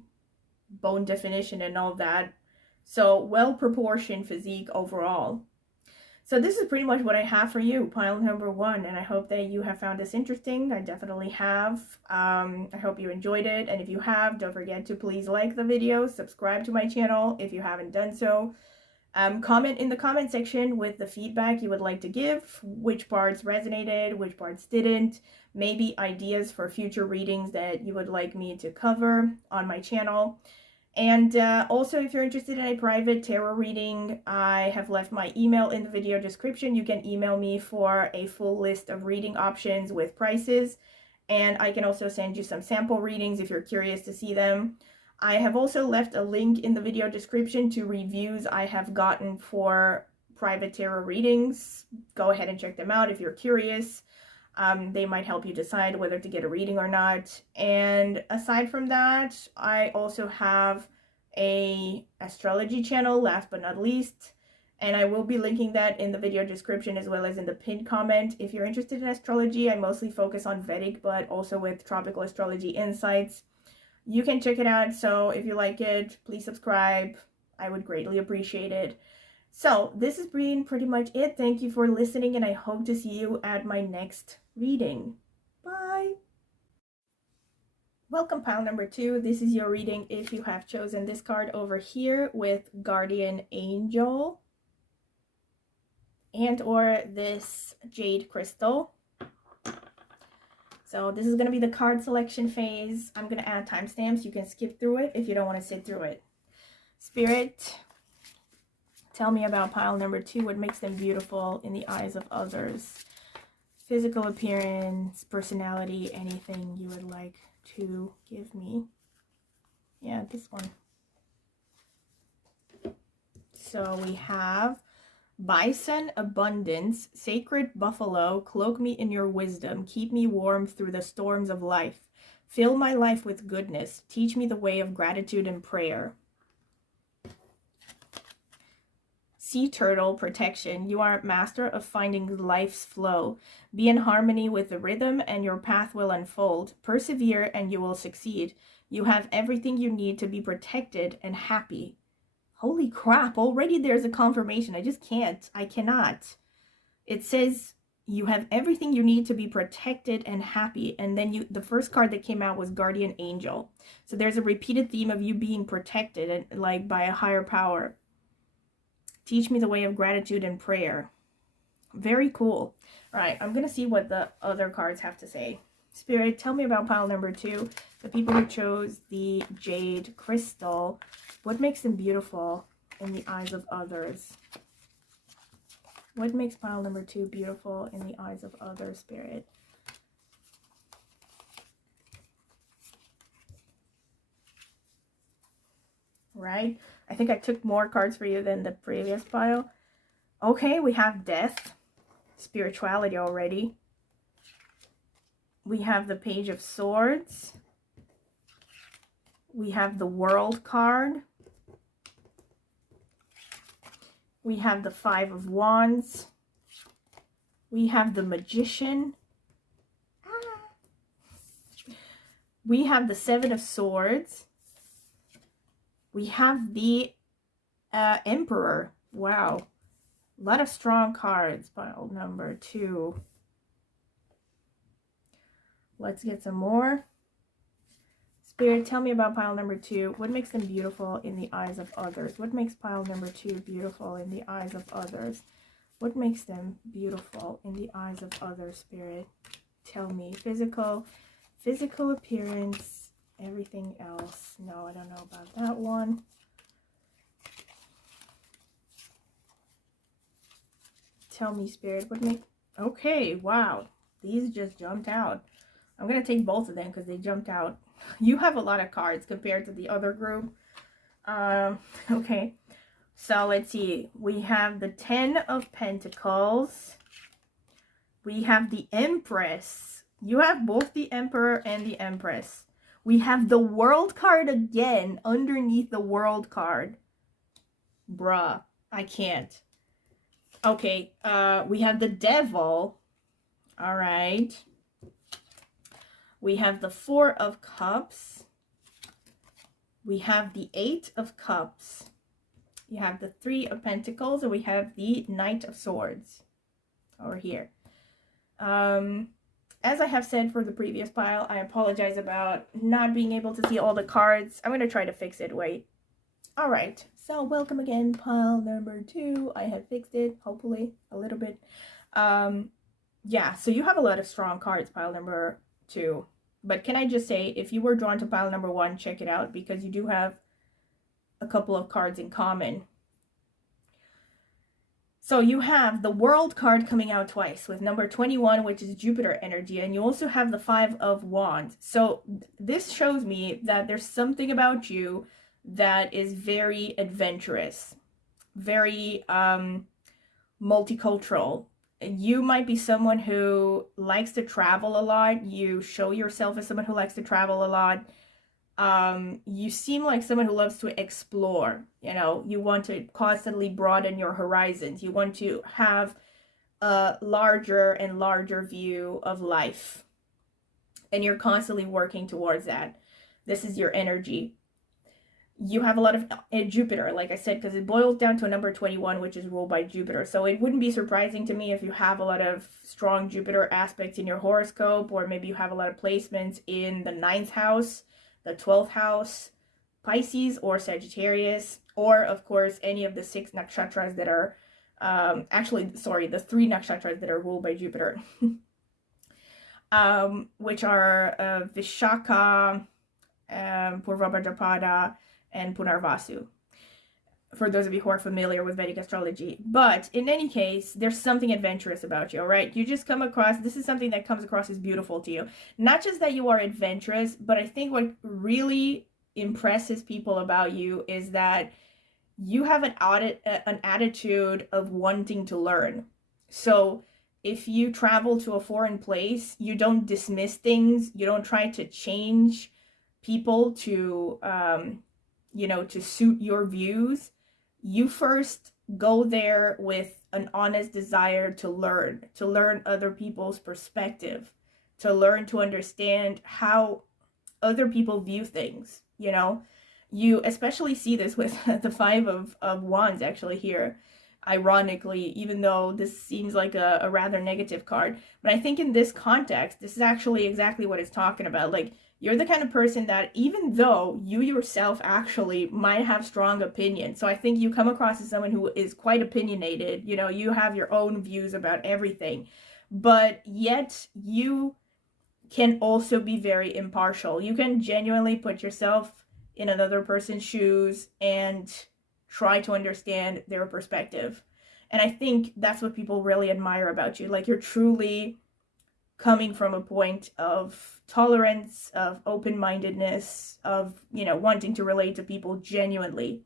bone definition and all that. So well-proportioned physique overall. So this is pretty much what I have for you, pile number 1, and I hope that you have found this interesting. I definitely have. I hope you enjoyed it, and if you have, don't forget to please like the video, subscribe to my channel if you haven't done so. Comment in the comment section with the feedback you would like to give, which parts resonated, which parts didn't, maybe ideas for future readings that you would like me to cover on my channel. And also, if you're interested in a private tarot reading, I have left my email in the video description. You can email me for a full list of reading options with prices. And I can also send you some sample readings if you're curious to see them. I have also left a link in the video description to reviews I have gotten for private tarot readings. Go ahead and check them out if you're curious. They might help you decide whether to get a reading or not. And aside from that, I also have a astrology channel, last but not least, and I will be linking that in the video description as well as in the pinned comment. If you're interested in astrology, I mostly focus on Vedic, but also with tropical astrology insights. You can check it out, so if you like it, please subscribe. I would greatly appreciate it. So this has been pretty much it. Thank you for listening, and I hope to see you at my next reading. Bye! Welcome, pile number 2. This is your reading if you have chosen this card over here with Guardian Angel and or this Jade Crystal. So this is going to be the card selection phase. I'm going to add timestamps. You can skip through it if you don't want to sit through it. Spirit, tell me about pile number 2. What makes them beautiful in the eyes of others? Physical appearance, personality, anything you would like to give me. Yeah, this one. So we have Bison Abundance, Sacred Buffalo, cloak me in your wisdom, keep me warm through the storms of life. Fill my life with goodness, teach me the way of gratitude and prayer. Sea Turtle, Protection, you are a master of finding life's flow. Be in harmony with the rhythm and your path will unfold. Persevere and you will succeed. You have everything you need to be protected and happy. Holy crap, already there's a confirmation. I cannot. It says you have everything you need to be protected and happy. And then the first card that came out was Guardian Angel. So there's a repeated theme of you being protected and like by a higher power. Teach me the way of gratitude and prayer. Very cool. All right, I'm going to see what the other cards have to say. Spirit, tell me about pile number 2. The people who chose the Jade Crystal. What makes them beautiful in the eyes of others? What makes pile number 2 beautiful in the eyes of others, Spirit? right? I think I took more cards for you than the previous pile. Okay, we have death, spirituality already. We have the Page of Swords. We have the World card. We have the Five of Wands. We have the Magician. We have the Seven of Swords. We have the Emperor. Wow. A lot of strong cards. Pile number 2. Let's get some more. Spirit, tell me about pile number 2. What makes them beautiful in the eyes of others? What makes pile number 2 beautiful in the eyes of others? What makes them beautiful in the eyes of others, Spirit? Tell me. Physical appearance, everything else. No, I don't know about that one. Tell me, Spirit, what make... Okay, wow. These just jumped out. I'm going to take both of them because they jumped out. You have a lot of cards compared to the other group. Okay. So let's see. We have the 10 of Pentacles. We have the Empress. You have both the Emperor and the Empress. We have the World card again underneath the World card. Bruh, I can't. Okay, we have the Devil. All right. We have the Four of Cups. We have the Eight of Cups. You have the Three of Pentacles, and we have the Knight of Swords over here. As I have said for the previous pile, I apologize about not being able to see all the cards. I'm going to try to fix it. Wait. All right. So welcome again, pile number 2. I have fixed it, hopefully, a little bit. Yeah, so you have a lot of strong cards, pile number 2. But can I just say, if you were drawn to pile number 1, check it out, because you do have a couple of cards in common. So you have the World card coming out twice with number 21, which is Jupiter energy, and you also have the Five of Wands. So this shows me that there's something about you that is very adventurous, very multicultural. You might be someone who likes to travel a lot. You show yourself as someone who likes to travel a lot. You seem like someone who loves to explore. You know, you want to constantly broaden your horizons. You want to have a larger and larger view of life, and you're constantly working towards that. This is your energy. You have a lot of Jupiter, like I said, because it boils down to a number 21, which is ruled by Jupiter. So it wouldn't be surprising to me if you have a lot of strong Jupiter aspects in your horoscope, or maybe you have a lot of placements in the 9th house, the 12th house, Pisces or Sagittarius, or of course any of the 6 nakshatras that are the 3 nakshatras that are ruled by Jupiter, which are Vishaka, Purvabhadrapada, and Punarvasu, for those of you who are familiar with Vedic astrology. But in any case, there's something adventurous about you, all right? You just come across, this is something that comes across as beautiful to you. Not just that you are adventurous, but I think what really impresses people about you is that you have an attitude of wanting to learn. So if you travel to a foreign place, you don't dismiss things. You don't try to change people to to suit your views. You first go there with an honest desire to learn other people's perspective, to learn to understand how other people view things. You know, you especially see this with the Five of Wands actually here, ironically, even though this seems like a rather negative card. But I think in this context, this is actually exactly what it's talking about. Like, you're the kind of person that, even though you yourself actually might have strong opinions, so I think you come across as someone who is quite opinionated, you know, you have your own views about everything, but yet you can also be very impartial. You can genuinely put yourself in another person's shoes and try to understand their perspective. And I think that's what people really admire about you. Like, you're truly coming from a point of tolerance, of open-mindedness, of, you know, wanting to relate to people genuinely.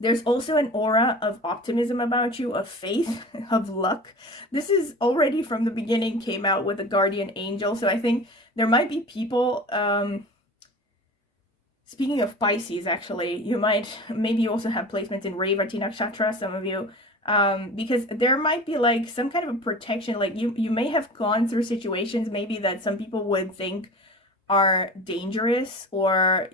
There's also an aura of optimism about you, of faith, of luck. This is already from the beginning came out with a guardian angel. So I think there might be people, speaking of Pisces, actually, you might maybe also have placements in Revati Nakshatra, some of you, because there might be like some kind of a protection. Like you may have gone through situations maybe that some people would think are dangerous or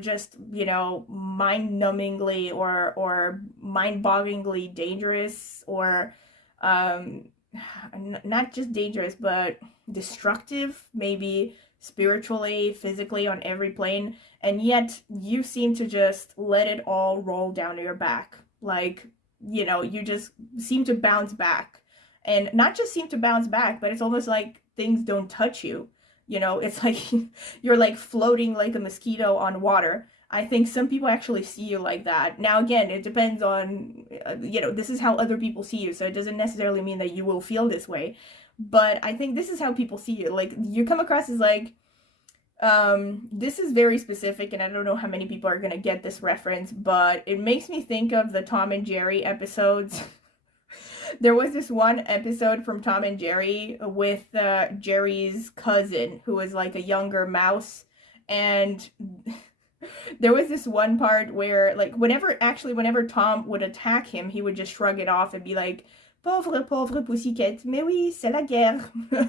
just, you know, mind-numbingly or mind-bogglingly dangerous, or not just dangerous but destructive, maybe spiritually, physically, on every plane, and yet you seem to just let it all roll down your back. Like, you know, you just seem to bounce back, and not just seem to bounce back, but it's almost like things don't touch you. You know, it's like you're like floating like a mosquito on water. I think some people actually see you like that. Now, again, it depends on, you know, this is how other people see you. So it doesn't necessarily mean that you will feel this way. But I think this is how people see you. Like, you come across as like, this is very specific, and I don't know how many people are going to get this reference, but it makes me think of the Tom and Jerry episodes. There was this one episode from Tom and Jerry with Jerry's cousin, who was like a younger mouse, and there was this one part where, like, whenever Tom would attack him, he would just shrug it off and be like, pauvre pussycat, mais oui, c'est la guerre.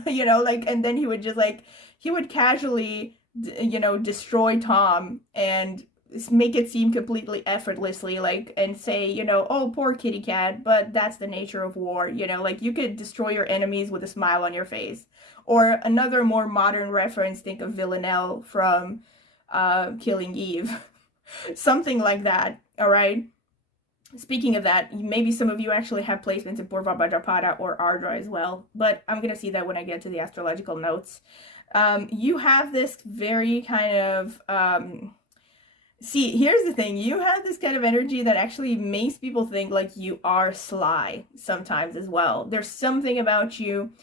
You know, like, and then he would just like, he would casually, you know, destroy Tom and make it seem completely effortlessly, like, and say, you know, oh, poor kitty cat, but that's the nature of war. You know, like, you could destroy your enemies with a smile on your face. Or another more modern reference, think of Villanelle from Killing Eve. Something like that. All right. Speaking of that, maybe some of you actually have placements in Purva Bhadrapada or Ardra as well, but I'm going to see that when I get to the astrological notes. You have this very kind of, see, here's the thing. You have this kind of energy that actually makes people think like you are sly sometimes as well. There's something about you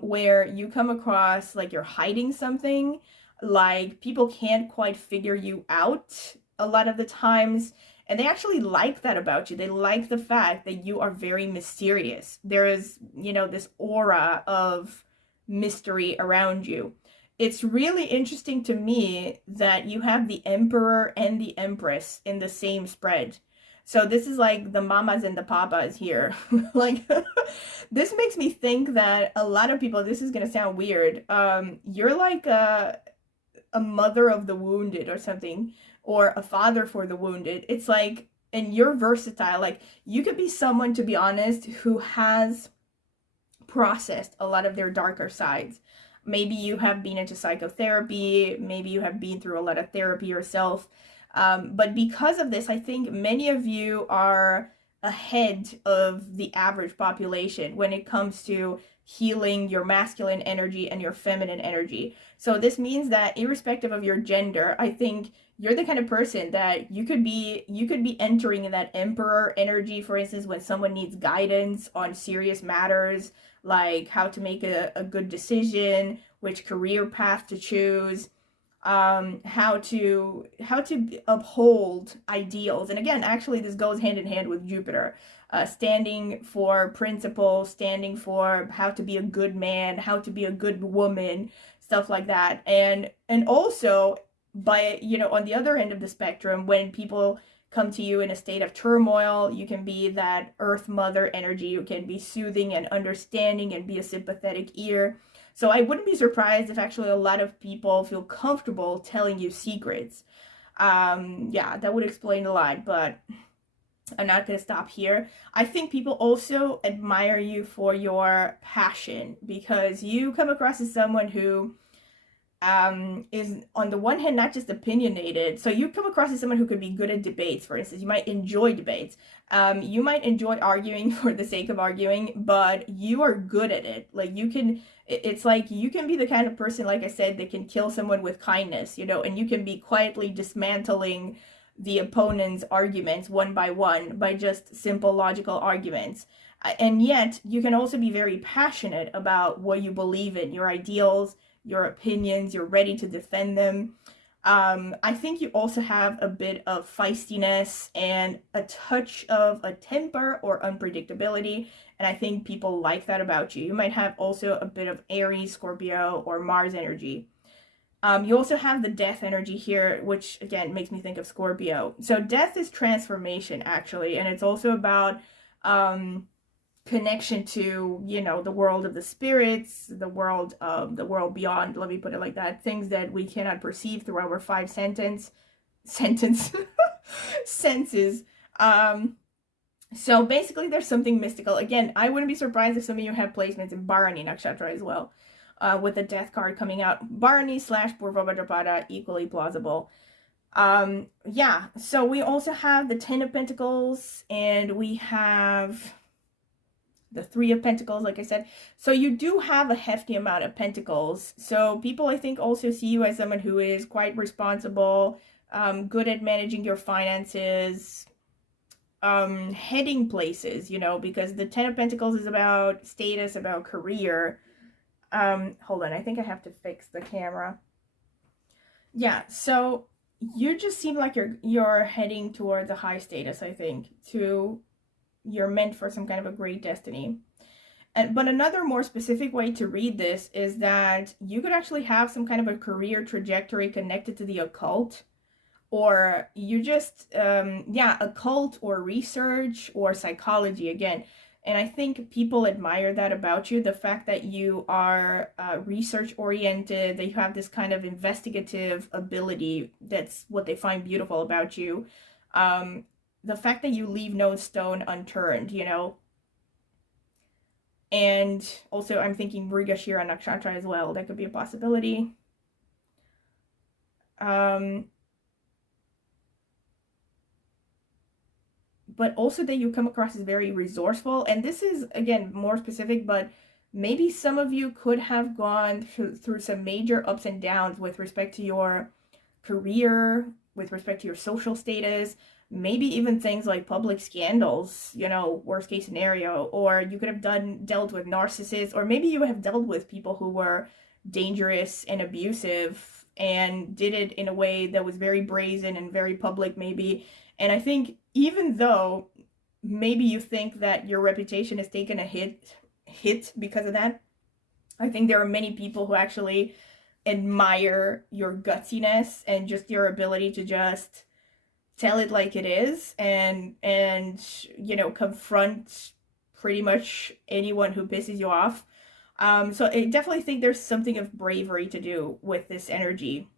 where you come across like you're hiding something, like people can't quite figure you out a lot of the times. And they actually like that about you. They like the fact that you are very mysterious. There is, you know, this aura of mystery around you. It's really interesting to me that you have the Emperor and the Empress in the same spread. So this is like the mamas and the papas here. Like, this makes me think that a lot of people, this is going to sound weird, you're like a mother of the wounded or something, or a father for the wounded. It's like, and you're versatile. Like, you could be someone, to be honest, who has processed a lot of their darker sides. Maybe you have been into psychotherapy, maybe you have been through a lot of therapy yourself. But because of this, I think many of you are ahead of the average population when it comes to healing your masculine energy and your feminine energy. So this means that irrespective of your gender, I think you're the kind of person that you could be entering in that Emperor energy, for instance, when someone needs guidance on serious matters, like how to make a good decision, which career path to choose, how to uphold ideals. And again, actually, this goes hand in hand with Jupiter, standing for principles, standing for how to be a good man, how to be a good woman, stuff like that. And also, by, you know, on the other end of the spectrum, when people come to you in a state of turmoil, you can be that Earth Mother energy. You can be soothing and understanding and be a sympathetic ear. So I wouldn't be surprised if actually a lot of people feel comfortable telling you secrets. Yeah, that would explain a lot, but I'm not going to stop here. I think people also admire you for your passion, because you come across as someone who is, on the one hand, not just opinionated. So you come across as someone who could be good at debates, for instance. You might enjoy debates. You might enjoy arguing for the sake of arguing, but you are good at it. Like, you can, it's like you can be the kind of person, like I said, that can kill someone with kindness, you know, and you can be quietly dismantling the opponent's arguments one by one by just simple logical arguments. And yet you can also be very passionate about what you believe in, your ideals, your opinions. You're ready to defend them. I think you also have a bit of feistiness and a touch of a temper or unpredictability, and I think people like that about you. You might have also a bit of Aries, Scorpio, or Mars energy. You also have the death energy here, which again makes me think of Scorpio. So death is transformation, actually, and it's also about connection to, you know, the world of the spirits, the world beyond, let me put it like that, things that we cannot perceive through our five senses. So basically there's something mystical. Again, I wouldn't be surprised if some of you have placements in Bharani Nakshatra as well, with the death card coming out. Bharani / Purva Bhadrapada, equally plausible. Yeah, so we also have the 10 of Pentacles, and we have the 3 of Pentacles, like I said. So you do have a hefty amount of Pentacles. So people, I think, also see you as someone who is quite responsible, good at managing your finances, heading places, you know, because the 10 of Pentacles is about status, about career. Hold on, I think I have to fix the camera. Yeah, so you just seem like you're heading towards a high status, I think, you're meant for some kind of a great destiny. But another more specific way to read this is that you could actually have some kind of a career trajectory connected to the occult, or you just, occult or research or psychology again. And I think people admire that about you, the fact that you are research oriented, that you have this kind of investigative ability. That's what they find beautiful about you. The fact that you leave no stone unturned, you know. And also I'm thinking Mrigashira Nakshatra as well. That could be a possibility. But also that you come across as very resourceful. And this is, again, more specific, but maybe some of you could have gone through some major ups and downs with respect to your career, with respect to your social status, maybe even things like public scandals, you know, worst case scenario. Or you could have dealt with narcissists, or maybe you have dealt with people who were dangerous and abusive and did it in a way that was very brazen and very public, maybe. And I think even though maybe you think that your reputation has taken a hit because of that, I think there are many people who actually admire your gutsiness and just your ability to just tell it like it is, and you know, confront pretty much anyone who pisses you off. So I definitely think there's something of bravery to do with this energy.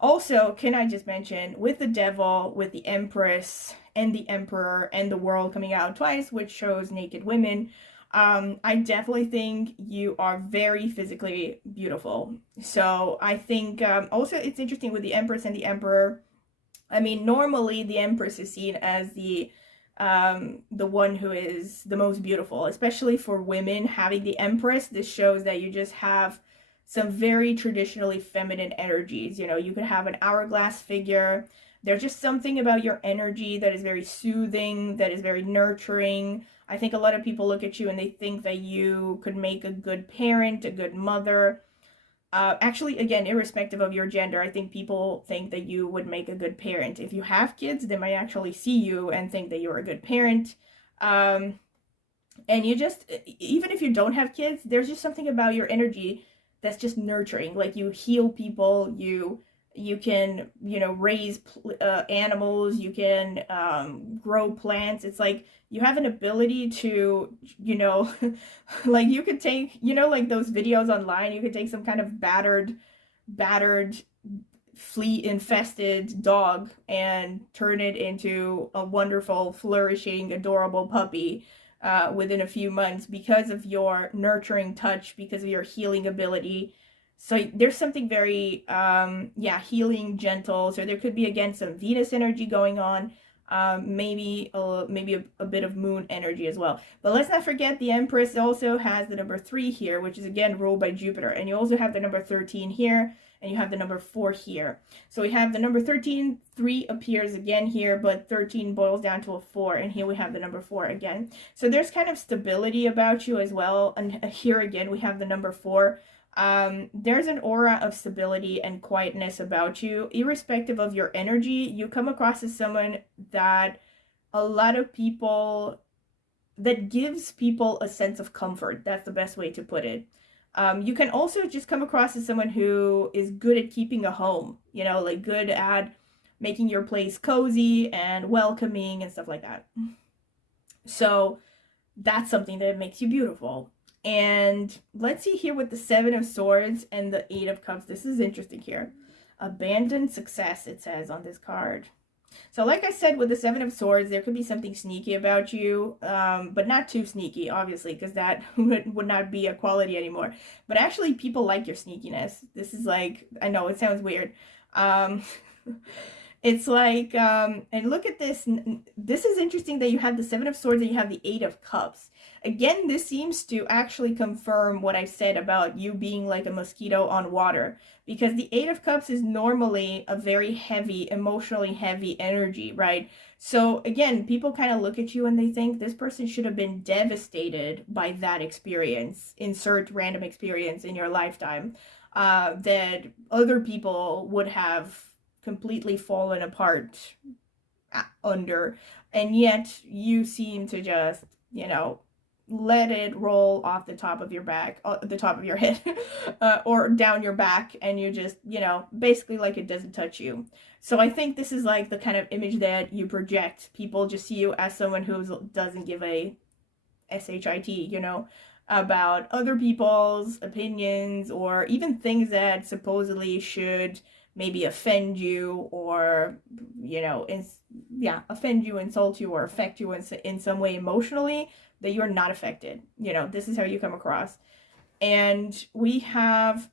Also, can I just mention, with the Devil, with the Empress, and the Emperor, and the World coming out twice, which shows naked women, I definitely think you are very physically beautiful. So I think also it's interesting with the Empress and the Emperor. I mean, normally the Empress is seen as the one who is the most beautiful, especially for women. Having the Empress, this shows that you just have some very traditionally feminine energies. You know, you could have an hourglass figure. There's just something about your energy that is very soothing, that is very nurturing. I think a lot of people look at you and they think that you could make a good parent, a good mother. Actually, again, irrespective of your gender, I think people think that you would make a good parent. If you have kids, they might actually see you and think that you're a good parent. And you just, even if you don't have kids, there's just something about your energy that's just nurturing. Like, you heal people, you can, you know, raise animals, you can grow plants. It's like you have an ability to, you know, like you could take, you know, like those videos online, you could take some kind of battered flea infested dog and turn it into a wonderful, flourishing, adorable puppy within a few months, because of your nurturing touch, because of your healing ability. So there's something very, healing, gentle. So there could be, again, some Venus energy going on, maybe a bit of moon energy as well. But let's not forget the Empress also has the number 3 here, which is again ruled by Jupiter. And you also have the number 13 here. and you have the number 4 here. So we have the number 13, 3 appears again here, but 13 boils down to a 4, and here we have the number 4 again. So there's kind of stability about you as well, and here again we have the number 4. There's an aura of stability and quietness about you. Irrespective of your energy, you come across as someone that a lot of people, that gives people a sense of comfort. That's the best way to put it. You can also just come across as someone who is good at keeping a home, you know, like good at making your place cozy and welcoming and stuff like that. So that's something that makes you beautiful. And let's see here with the 7 of Swords and the 8 of Cups. This is interesting here. Abandoned success, it says on this card. So like I said, with the 7 of Swords, there could be something sneaky about you, but not too sneaky, obviously, because that would not be a quality anymore. But actually, people like your sneakiness. This is like, I know it sounds weird. It's like, and look at this. This is interesting that you have the 7 of Swords and you have the 8 of Cups. Again, this seems to actually confirm what I said about you being like a mosquito on water, because the 8 of Cups is normally a very heavy, emotionally heavy energy, right? So again, people kind of look at you and they think this person should have been devastated by that experience, insert random experience in your lifetime, that other people would have completely fallen apart under, and yet you seem to just, you know, let it roll off the top of your back, the top of your head, or down your back, and you just, you know, basically like it doesn't touch you. So I think this is like the kind of image that you project. People just see you as someone who doesn't give a shit, you know, about other people's opinions, or even things that supposedly should maybe offend you, or, you know, offend you, insult you, or affect you in some way emotionally, that you're not affected. You know, this is how you come across. And we have,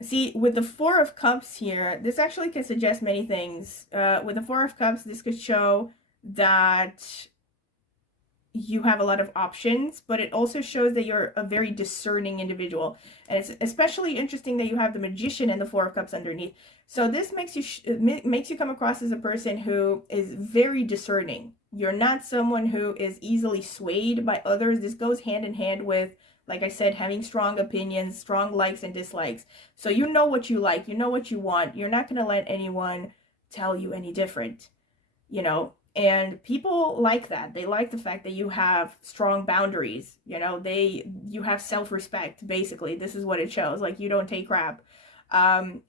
see, with the 4 of Cups here, this actually can suggest many things. With the 4 of Cups, this could show that you have a lot of options, but it also shows that you're a very discerning individual. And it's especially interesting that you have the Magician and the 4 of Cups underneath. So this makes you come across as a person who is very discerning. You're not someone who is easily swayed by others. This goes hand in hand with, like I said, having strong opinions, strong likes and dislikes. So you know what you like, you know what you want. You're not going to let anyone tell you any different, you know. And people like that. They like the fact that you have strong boundaries, you know. You have self-respect, basically. This is what it shows. Like, you don't take crap. And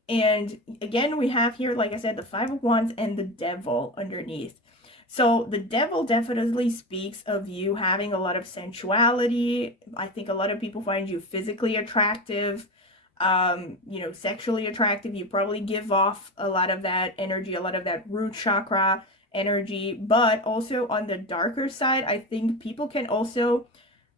again, we have here, like I said, the 5 of Wands and the Devil underneath. So the Devil definitely speaks of you having a lot of sensuality. I think a lot of people find you physically attractive, you know, sexually attractive. You probably give off a lot of that energy, a lot of that root chakra energy. But also on the darker side, I think people can also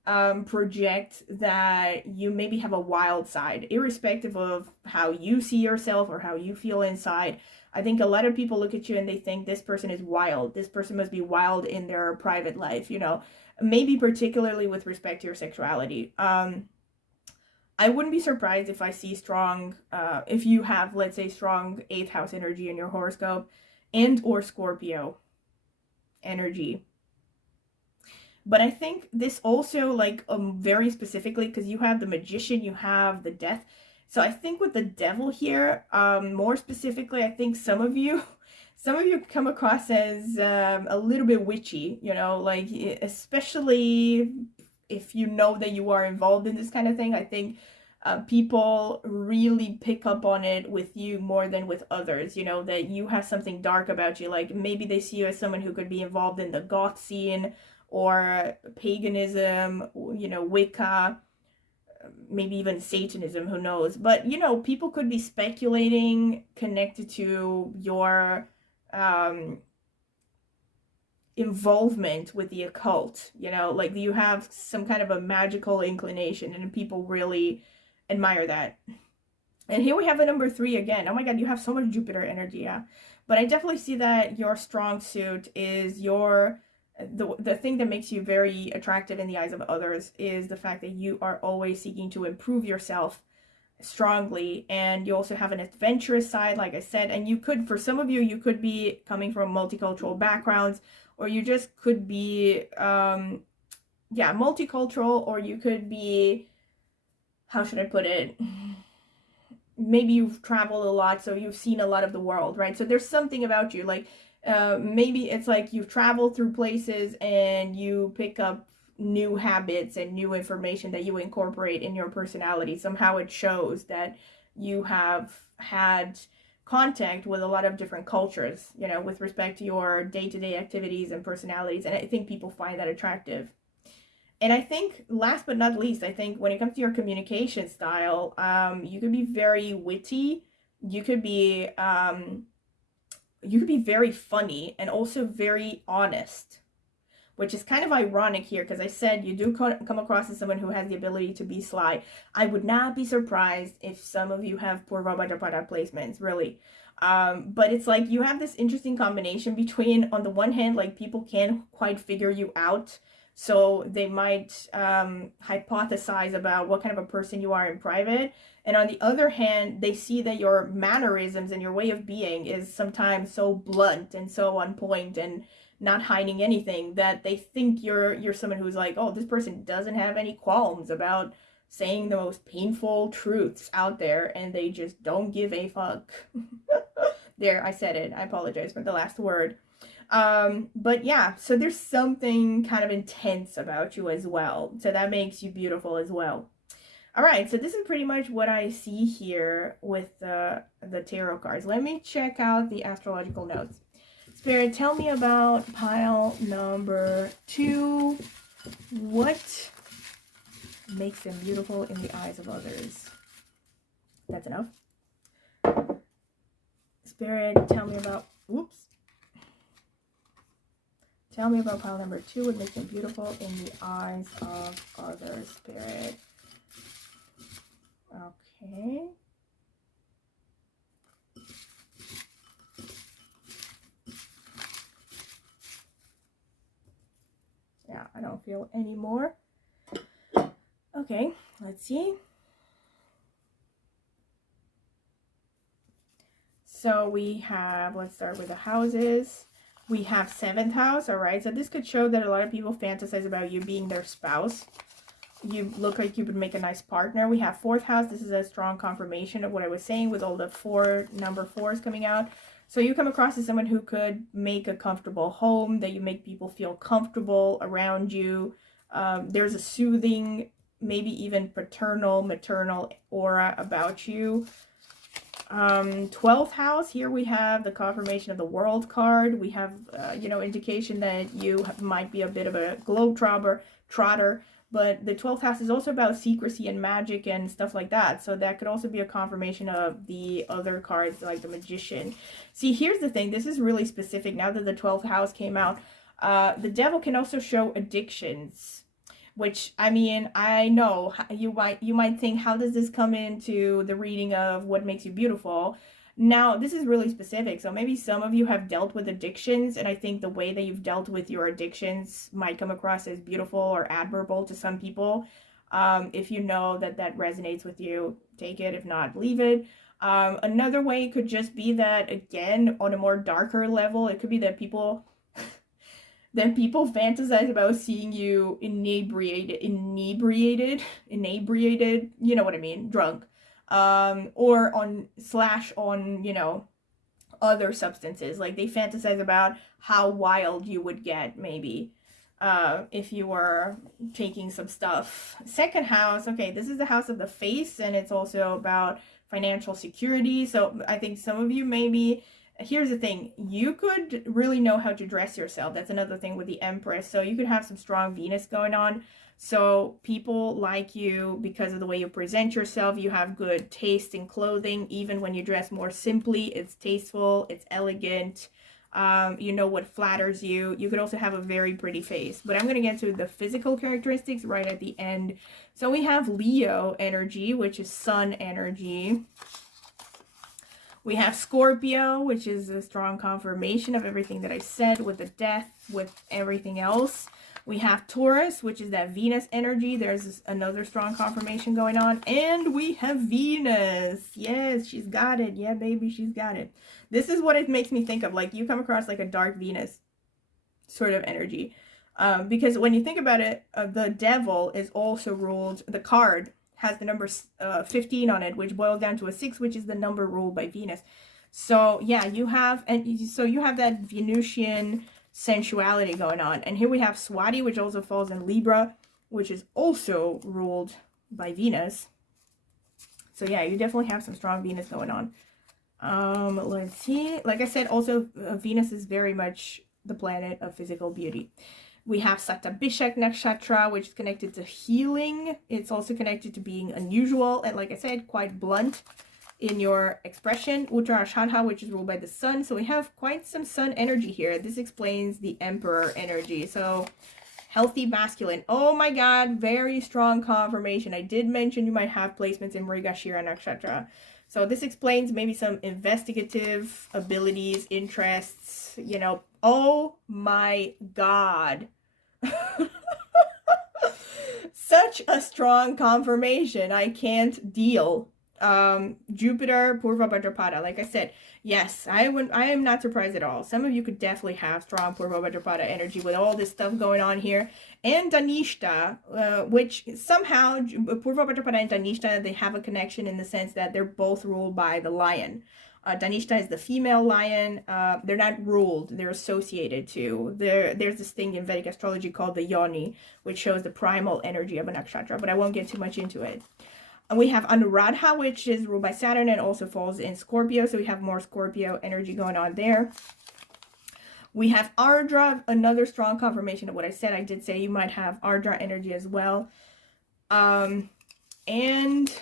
project that you maybe have a wild side, irrespective of how you see yourself or how you feel inside. I think a lot of people look at you and they think this person is wild. This person must be wild in their private life, you know, maybe particularly with respect to your sexuality. I wouldn't be surprised if I see strong, if you have, let's say, strong 8th house energy in your horoscope, and or Scorpio energy. But I think this also, like, very specifically, because you have the Magician, you have the Death. So I think with the Devil here, more specifically, I think some of you come across as a little bit witchy, you know, like, especially if you know that you are involved in this kind of thing. I think people really pick up on it with you more than with others, you know, that you have something dark about you. Like, maybe they see you as someone who could be involved in the goth scene, or paganism, you know, Wicca, maybe even Satanism, who knows. But, you know, people could be speculating connected to your involvement with the occult, you know, like you have some kind of a magical inclination, and people really admire that. And here we have the number 3 again. Oh my god, you have so much Jupiter energy, yeah. But I definitely see that your strong suit is the thing that makes you very attractive in the eyes of others is the fact that you are always seeking to improve yourself, strongly, and you also have an adventurous side, like I said. And you could, for some of you, you could be coming from multicultural backgrounds, or you just could be yeah, multicultural, or you could be, how should I put it, maybe you've traveled a lot, so you've seen a lot of the world, right? So there's something about you, like maybe it's like you've traveled through places and you pick up new habits and new information that you incorporate in your personality. Somehow it shows that you have had contact with a lot of different cultures, you know, with respect to your day-to-day activities and personalities. And I think people find that attractive. And I think, last but not least, I think when it comes to your communication style, you could be very witty. You could be very funny, and also very honest, which is kind of ironic here, because I said you do come across as someone who has the ability to be sly. I would not be surprised if some of you have Purva Bhadrapada placements, really. But it's like you have this interesting combination between, on the one hand, like people can't quite figure you out, so they might hypothesize about what kind of a person you are in private. And on the other hand, they see that your mannerisms and your way of being is sometimes so blunt and so on point and not hiding anything, that they think you're someone who's like, oh, this person doesn't have any qualms about saying the most painful truths out there, and they just don't give a fuck. There, I said it. I apologize for the last word. But yeah, so there's something kind of intense about you as well. So that makes you beautiful as well. All right, so this is pretty much what I see here with the tarot cards. Let me check out the astrological notes. Spirit, tell me about pile number 2. What makes them beautiful in the eyes of others? That's enough. Spirit, tell me about, oops. Tell me about pile number 2. What makes them beautiful in the eyes of others, Spirit? Okay. Yeah, I don't feel any more. Okay, let's see. So we have, let's start with the houses. We have 7th house, all right? So this could show that a lot of people fantasize about you being their spouse. You look like you would make a nice partner. We have 4th house. This is a strong confirmation of what I was saying with all the number 4s coming out. So you come across as someone who could make a comfortable home, that you make people feel comfortable around you. There's a soothing, maybe even paternal, maternal aura about you. 12th house, here we have the confirmation of the World card. We have, you know, indication that you might be a bit of a globetrotter, but the 12th house is also about secrecy and magic and stuff like that. So that could also be a confirmation of the other cards, like the Magician. See, here's the thing. This is really specific. Now that the 12th house came out, the Devil can also show addictions. Which, I mean, I know you might think, how does this come into the reading of what makes you beautiful? Now, this is really specific. So maybe some of you have dealt with addictions, and I think the way that you've dealt with your addictions might come across as beautiful or admirable to some people. If you know that that resonates with you, take it. If not, leave it. Another way could just be that, again, on a more darker level, it could be that people fantasize about seeing you inebriated, you know what I mean, drunk, or on, you know, other substances. Like they fantasize about how wild you would get, maybe, if you were taking some stuff. 2nd house, okay, this is the house of the face, and it's also about financial security. So I think some of you maybe, here's the thing, you could really know how to dress yourself. That's another thing with the Empress. So you could have some strong Venus going on. So people like you because of the way you present yourself. You have good taste in clothing. Even when you dress more simply, it's tasteful, it's elegant. You know what flatters you. You could also have a very pretty face. But I'm going to get to the physical characteristics right at the end. So we have Leo energy, which is sun energy. We have Scorpio, which is a strong confirmation of everything that I said with the death, with everything else. We have Taurus, which is that Venus energy. There's another strong confirmation going on. And we have Venus. Yes, she's got it. Yeah, baby, she's got it. This is what it makes me think of. Like, you come across like a dark Venus sort of energy. Because when you think about it, the devil is also ruled, the card has the number 15 on it, which boils down to a 6, which is the number ruled by Venus. So yeah, you have that Venusian sensuality going on. And here we have Swati, which also falls in Libra, which is also ruled by Venus. So yeah, you definitely have some strong Venus going on. Let's see. Like I said, also Venus is very much the planet of physical beauty. We have Satabhishek Nakshatra, which is connected to healing. It's also connected to being unusual and, like I said, quite blunt in your expression. Uttarashadha, which is ruled by the sun. So we have quite some sun energy here. This explains the Emperor energy. So healthy masculine. Oh my God, very strong confirmation. I did mention you might have placements in Mrigashira Nakshatra. So this explains maybe some investigative abilities, interests, you know. Oh my God. Such a strong confirmation. I can't deal. Jupiter, Purva Bhadrapada. Like I said, yes, I am not surprised at all. Some of you could definitely have strong Purva Bhadrapada energy with all this stuff going on here. And Dhanishta, which somehow, Purva Bhadrapada and Dhanishta, they have a connection in the sense that they're both ruled by the lion. Dhanishta is the female lion. They're not ruled, they're associated to. There's this thing in Vedic astrology called the yoni, which shows the primal energy of a nakshatra, but I won't get too much into it. And we have Anuradha, which is ruled by Saturn and also falls in Scorpio. So we have more Scorpio energy going on there. We have Ardra, another strong confirmation of what I said. I did say you might have Ardra energy as well. And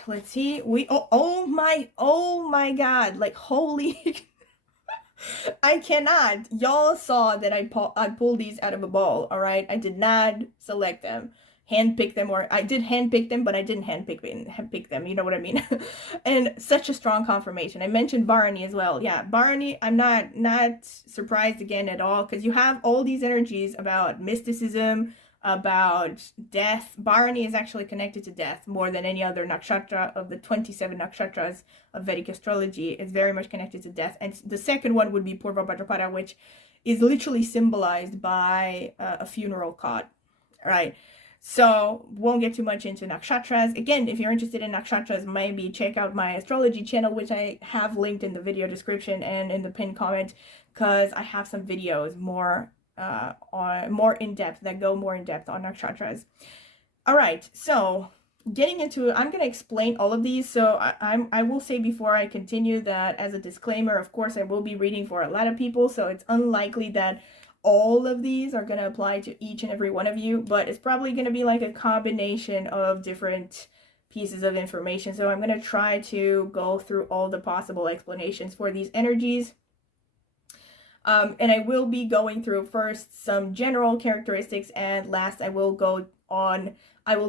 let's see. Oh my God. Like, holy. I cannot. Y'all saw that I pulled these out of a ball, all right? I did not select them. Handpick them, or I did handpick them, but I didn't handpick them, you know what I mean? And such a strong confirmation. I mentioned Bharani as well. Yeah, Bharani, I'm not surprised again at all, because you have all these energies about mysticism, about death. Bharani is actually connected to death more than any other nakshatra of the 27 nakshatras of Vedic astrology. It's very much connected to death. And the second one would be Purva Bhadrapada, which is literally symbolized by a funeral cot, right? So won't get too much into nakshatras. Again, if you're interested in nakshatras, maybe check out my astrology channel, which I have linked in the video description and in the pinned comment, because I have some videos more in depth that go more in depth on nakshatras. All right, so getting into it, I'm going to explain all of these. So I will say before I continue that, as a disclaimer, of course, I will be reading for a lot of people, so it's unlikely that all of these are going to apply to each and every one of you, but it's probably going to be like a combination of different pieces of information. So I'm going to try to go through all the possible explanations for these energies. And I will be going through first some general characteristics, and last I will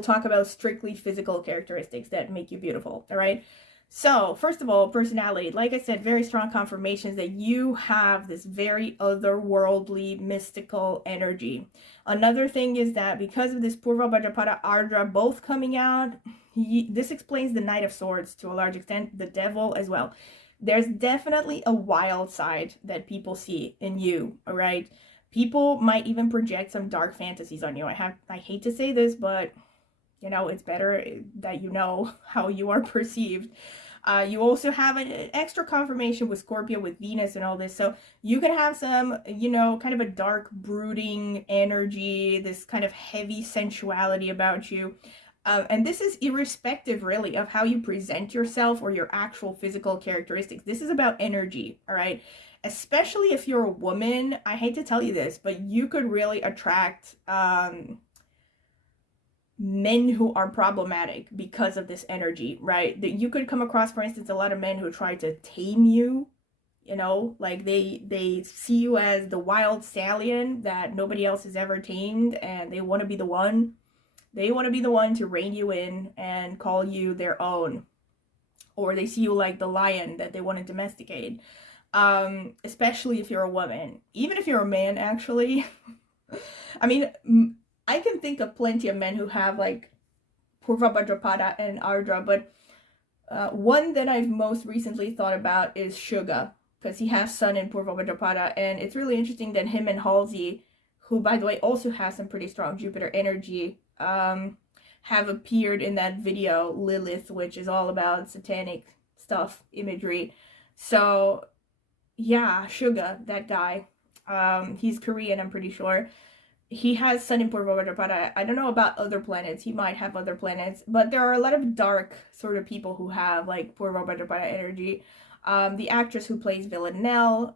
talk about strictly physical characteristics that make you beautiful, all right? So, first of all, personality. Like I said, very strong confirmations that you have this very otherworldly, mystical energy. Another thing is that because of this Purva Bhadrapada Ardra both coming out, this explains the Knight of Swords to a large extent, the devil as well. There's definitely a wild side that people see in you, all right? People might even project some dark fantasies on you. I hate to say this, but you know, it's better that you know how you are perceived. You also have an extra confirmation with Scorpio, with Venus and all this. So you can have some, you know, kind of a dark, brooding energy, this kind of heavy sensuality about you. And this is irrespective, really, of how you present yourself or your actual physical characteristics. This is about energy, all right? Especially if you're a woman. I hate to tell you this, but you could really attract men who are problematic because of this energy, right? That you could come across, for instance, a lot of men who try to tame you, you know, like they see you as the wild stallion that nobody else has ever tamed, and they want to be the one. They want to be the one to rein you in and call you their own. Or they see you like the lion that they want to domesticate. Especially if you're a woman. Even if you're a man, actually. I mean, I can think of plenty of men who have like Purva Bhadrapada and Ardra, but one that I've most recently thought about is Suga, because he has Sun in Purva Bhadrapada, and it's really interesting that him and Halsey, who by the way also has some pretty strong Jupiter energy, have appeared in that video Lilith, which is all about satanic stuff, imagery. So yeah, Suga, that guy, he's Korean, I'm pretty sure. He has Sun in Purva Bhadrapada. I don't know about other planets. He might have other planets, but there are a lot of dark sort of people who have like Purva Bhadrapada energy. The actress who plays Villanelle,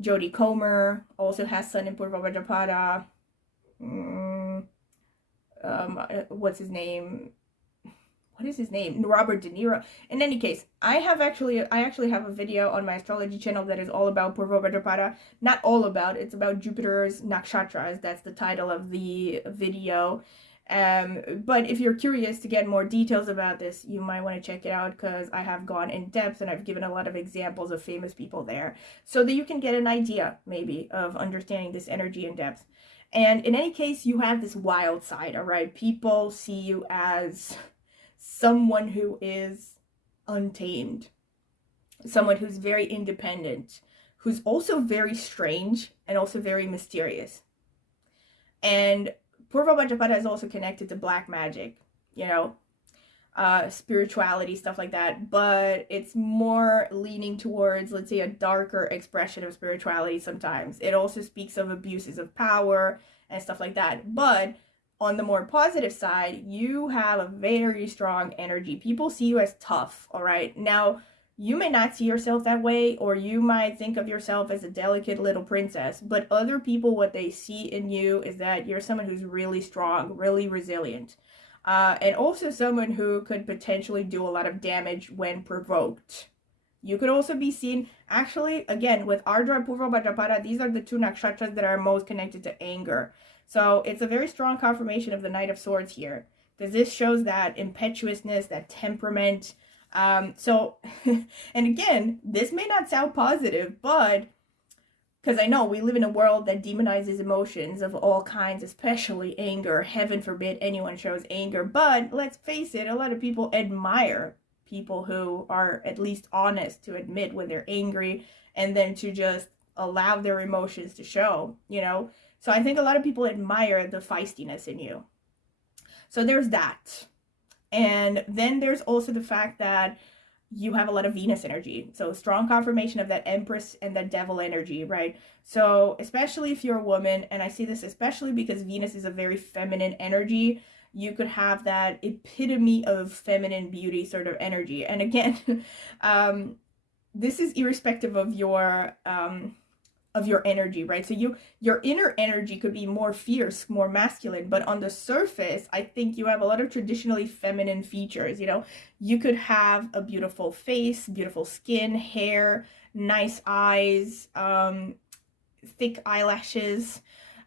Jodie Comer, also has Sun in Purva Bhadrapada. What's his name? What is his name? Robert De Niro. In any case, I actually have a video on my astrology channel that is all about Purva Bhadrapada. Not all about, it's about Jupiter's nakshatras. That's the title of the video. But if you're curious to get more details about this, you might want to check it out, because I have gone in depth and I've given a lot of examples of famous people there, so that you can get an idea maybe of understanding this energy in depth. And in any case, you have this wild side, all right? People see you as someone who is untamed, someone who's very independent, who's also very strange and also very mysterious. And Purva Bhadrapada is also connected to black magic, you know, spirituality, stuff like that, but it's more leaning towards, let's say, a darker expression of spirituality sometimes. It also speaks of abuses of power and stuff like that. But on the more positive side, you have a very strong energy. People see you as tough, all right? Now, you may not see yourself that way, or you might think of yourself as a delicate little princess, but other people, what they see in you is that you're someone who's really strong, really resilient, and also someone who could potentially do a lot of damage when provoked. You could also be seen, actually, again, with Ardra, Purva Bhadrapada, these are the two nakshatras that are most connected to anger. So it's a very strong confirmation of the Knight of Swords here, because this shows that impetuousness, that temperament. And again, this may not sound positive, but because I know we live in a world that demonizes emotions of all kinds, especially anger. Heaven forbid anyone shows anger. But let's face it, a lot of people admire people who are at least honest to admit when they're angry and then to just allow their emotions to show, you know. So I think a lot of people admire the feistiness in you. So there's that. And then there's also the fact that you have a lot of Venus energy. So strong confirmation of that Empress and that Devil energy, right? So especially if you're a woman, and I see this especially because Venus is a very feminine energy, you could have that epitome of feminine beauty sort of energy. And again, this is irrespective of your energy, right? So your inner energy could be more fierce, more masculine, but on the surface, I think you have a lot of traditionally feminine features. You know, you could have a beautiful face, beautiful skin, hair, nice eyes, thick eyelashes.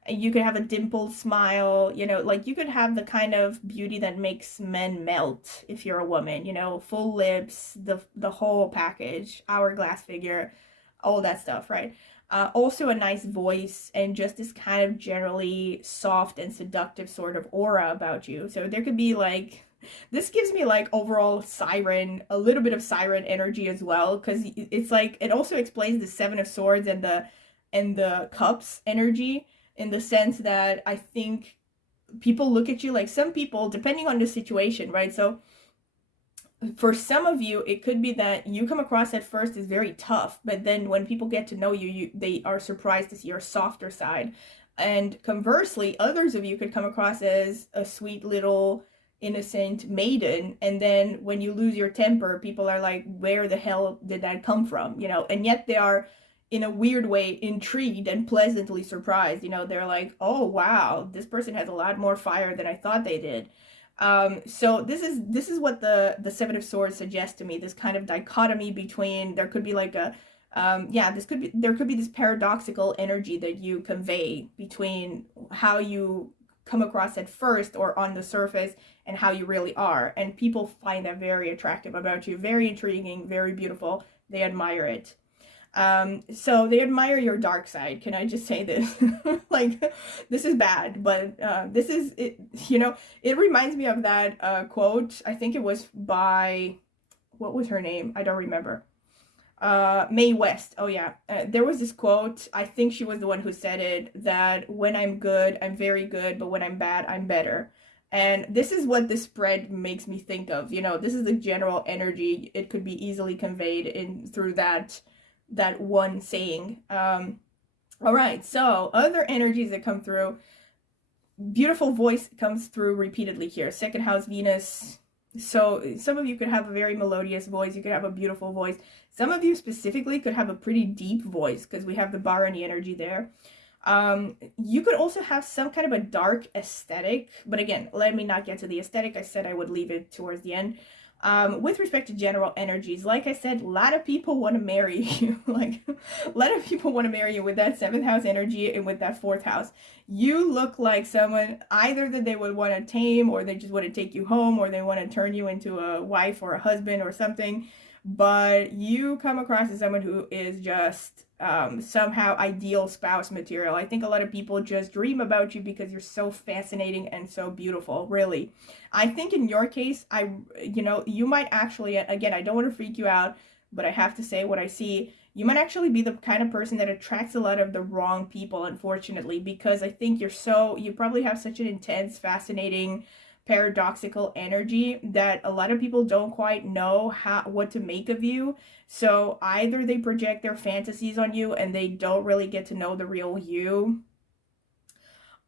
You could have a dimpled smile, you know, like you could have the kind of beauty that makes men melt if you're a woman, you know, full lips, the whole package, hourglass figure, all that stuff, right? Also a nice voice and just this kind of generally soft and seductive sort of aura about you. So there could be like, this gives me like overall siren, a little bit of siren energy as well, because it's like, it also explains the Seven of Swords and the Cups energy, in the sense that I think people look at you like, some people, depending on the situation, right? So for some of you, it could be that you come across at first as very tough, but then when people get to know you, they are surprised to see your softer side. And conversely, others of you could come across as a sweet little innocent maiden, and then when you lose your temper, people are like, where the hell did that come from, you know? And yet they are, in a weird way, intrigued and pleasantly surprised. You know, they're like, oh wow, this person has a lot more fire than I thought they did. So this is what the Seven of Swords suggests to me, this kind of dichotomy between, there could be like a there could be this paradoxical energy that you convey between how you come across at first or on the surface and how you really are, and people find that very attractive about you, very intriguing, very beautiful. They admire it. So they admire your dark side. Can I just say this? Like, this is bad, but this is it. You know, it reminds me of that quote. I think it was by, what was her name? I don't remember. Mae West. Oh yeah, there was this quote. I think she was the one who said it. That when I'm good, I'm very good, but when I'm bad, I'm better. And this is what this spread makes me think of. You know, this is the general energy. It could be easily conveyed in through that one saying. All right, so other energies that come through. Beautiful voice comes through repeatedly here. Second house Venus. So some of you could have a very melodious voice. You could have a beautiful voice. Some of you specifically could have a pretty deep voice because we have the Bharani energy there. You could also have some kind of a dark aesthetic. But again, let me not get to the aesthetic. I said I would leave it towards the end. With respect to general energies, like I said, a lot of people want to marry you. Like, a lot of people want to marry you with that 7th house energy and with that 4th house. You look like someone either that they would want to tame, or they just want to take you home, or they want to turn you into a wife or a husband or something. But you come across as someone who is just somehow ideal spouse material. I think a lot of people just dream about you because you're so fascinating and so beautiful, really. I think in your case, you might actually, again, I don't want to freak you out, but I have to say what I see. You might actually be the kind of person that attracts a lot of the wrong people, unfortunately, because I think you probably have such an intense, fascinating, paradoxical energy that a lot of people don't quite know what to make of you. So either they project their fantasies on you and they don't really get to know the real you,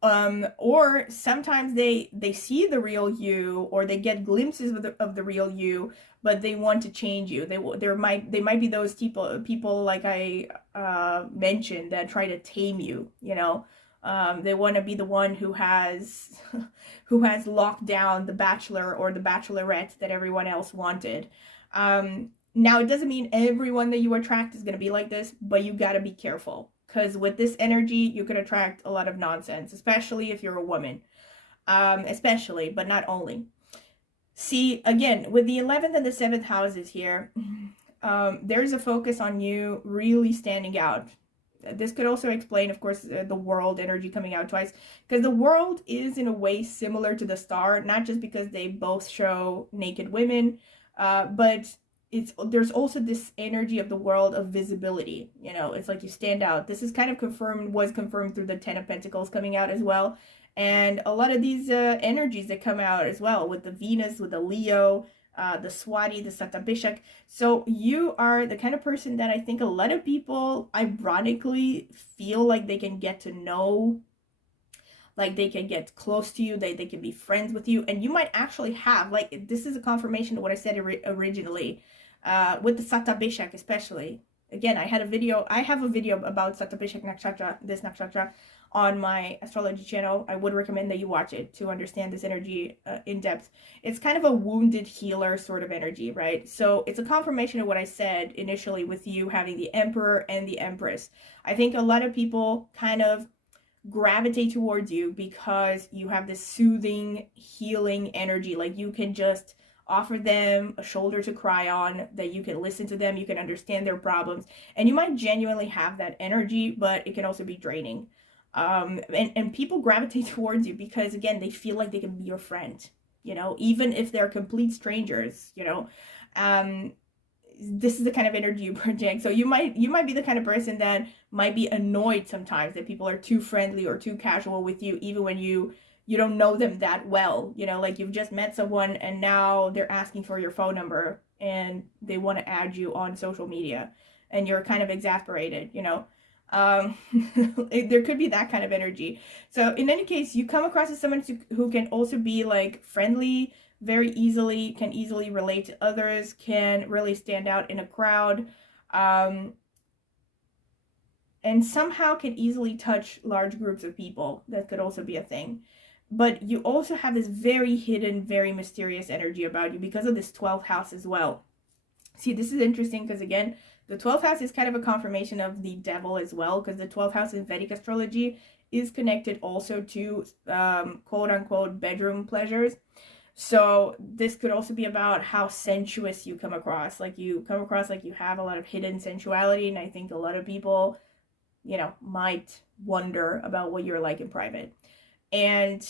or sometimes they see the real you, or they get glimpses of the real you, but they want to change you. They might be those people like I mentioned, that try to tame you. You know, they want to be the one who has who has locked down the bachelor or the bachelorette that everyone else wanted. Now, it doesn't mean everyone that you attract is going to be like this, but you got to be careful, because with this energy, you could attract a lot of nonsense, especially if you're a woman. Especially, but not only. See, again, with the 11th and the 7th houses here, there's a focus on you really standing out. This could also explain, of course, the world energy coming out twice, because the world is in a way similar to the star, not just because they both show naked women, but there's also this energy of the world of visibility. You know, it's like you stand out. This is kind of was confirmed through the 10 of Pentacles coming out as well. And a lot of these energies that come out as well with the Venus, with the Leo, the Swati, the Satabishak. So you are the kind of person that I think a lot of people ironically feel like they can get to know, like they can get close to you, they can be friends with you, and you might actually have, like, this is a confirmation of what I said originally, with the Satabishak especially. Again, I have a video about Satabishak Nakshatra, this Nakshatra, on my astrology channel. I would recommend that you watch it to understand this energy in depth. It's kind of a wounded healer sort of energy, right? So it's a confirmation of what I said initially with you having the Emperor and the Empress. I think a lot of people kind of gravitate towards you because you have this soothing, healing energy. Like, you can just offer them a shoulder to cry on, that you can listen to them, you can understand their problems, and you might genuinely have that energy, but it can also be draining. And people gravitate towards you because, again, they feel like they can be your friend, you know, even if they're complete strangers, you know. This is the kind of energy you project. So you might be the kind of person that might be annoyed sometimes that people are too friendly or too casual with you, even when you don't know them that well. You know, like, you've just met someone and now they're asking for your phone number and they want to add you on social media, and you're kind of exasperated, you know. There could be that kind of energy. So in any case, you come across as someone who can also be like friendly, very easily, can easily relate to others, can really stand out in a crowd, and somehow can easily touch large groups of people. That could also be a thing. But you also have this very hidden, very mysterious energy about you because of this 12th house as well. See, this is interesting because, again, the 12th house is kind of a confirmation of the devil as well, because the 12th house in Vedic astrology is connected also to quote-unquote bedroom pleasures. So this could also be about how sensuous you come across. Like you come across like you have a lot of hidden sensuality, and I think a lot of people, might wonder about what you're like in private. And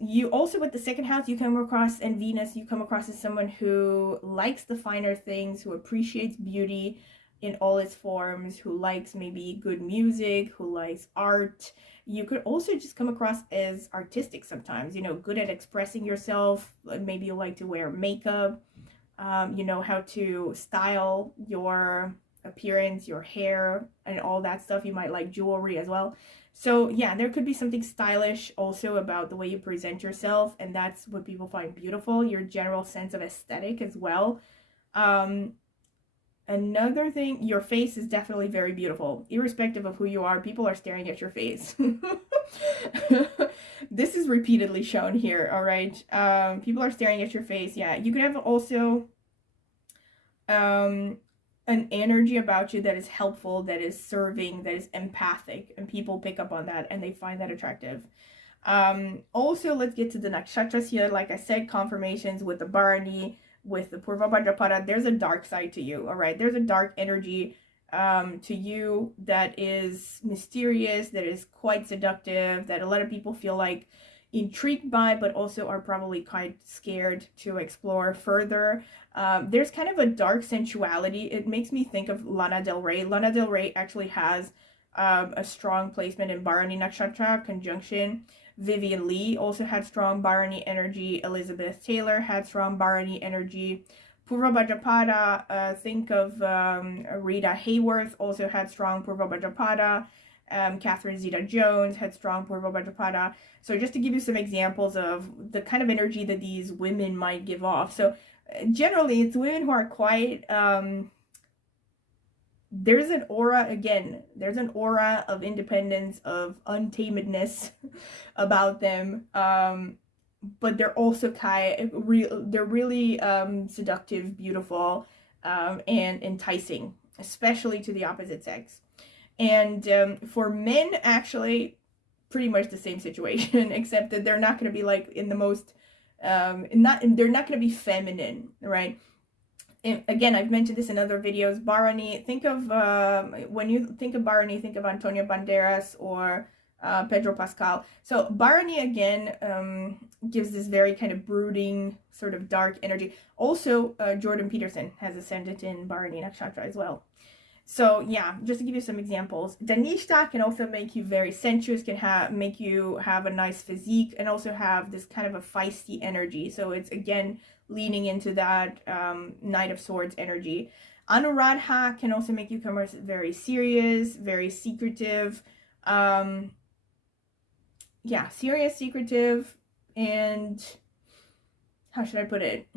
you also, with the second house, you come across, and Venus, you come across as someone who likes the finer things, who appreciates beauty in all its forms, who likes maybe good music, who likes art. You could also just come across as artistic sometimes, good at expressing yourself. Maybe you like to wear makeup, you know how to style your appearance, your hair, and all that stuff. You might like jewelry as well. So yeah, there could be something stylish also about the way you present yourself, and that's what people find beautiful, your general sense of aesthetic as well. Another thing, your face is definitely very beautiful. Irrespective of who you are, people are staring at your face. This is repeatedly shown here, all right? People are staring at your face. Yeah, you could have also an energy about you that is helpful, that is serving, that is empathic, and people pick up on that and they find that attractive. Also, let's get to the nakshatras here. Like I said, confirmations with the Bharani, with the Purva Bhadrapada, there's a dark side to you, all right? There's a dark energy to you that is mysterious, that is quite seductive, that a lot of people feel like intrigued by, but also are probably quite scared to explore further. There's kind of a dark sensuality. It makes me think of Lana Del Rey. Lana Del Rey actually has a strong placement in Bharani Nakshatra conjunction. Vivian Lee also had strong Bharani energy. Elizabeth Taylor had strong Bharani energy. Purva Bhadrapada, think of Rita Hayworth, also had strong Purva Bhadrapada. Catherine Zeta-Jones had strong Purva Bhadrapada. So just to give you some examples of the kind of energy that these women might give off. So generally, it's women who are quite... there's an aura, again, there's an aura of independence, of untamedness about them. But they're also they're really seductive, beautiful, and enticing, especially to the opposite sex. And for men, actually, pretty much the same situation, except that they're not going to be like in the most, they're not going to be feminine, right? And again, I've mentioned this in other videos. Bharani, think of, when you think of Bharani, think of Antonio Banderas or Pedro Pascal. So Bharani, again, gives this very kind of brooding, sort of dark energy. Also, Jordan Peterson has ascendant in Bharani Nakshatra as well. So yeah, just to give you some examples, Dhanishta can also make you very sensuous, can make you have a nice physique, and also have this kind of a feisty energy. So it's, again, leaning into that Knight of Swords energy. Anuradha can also make you come across very serious, very secretive. Yeah, serious, secretive, and how should I put it?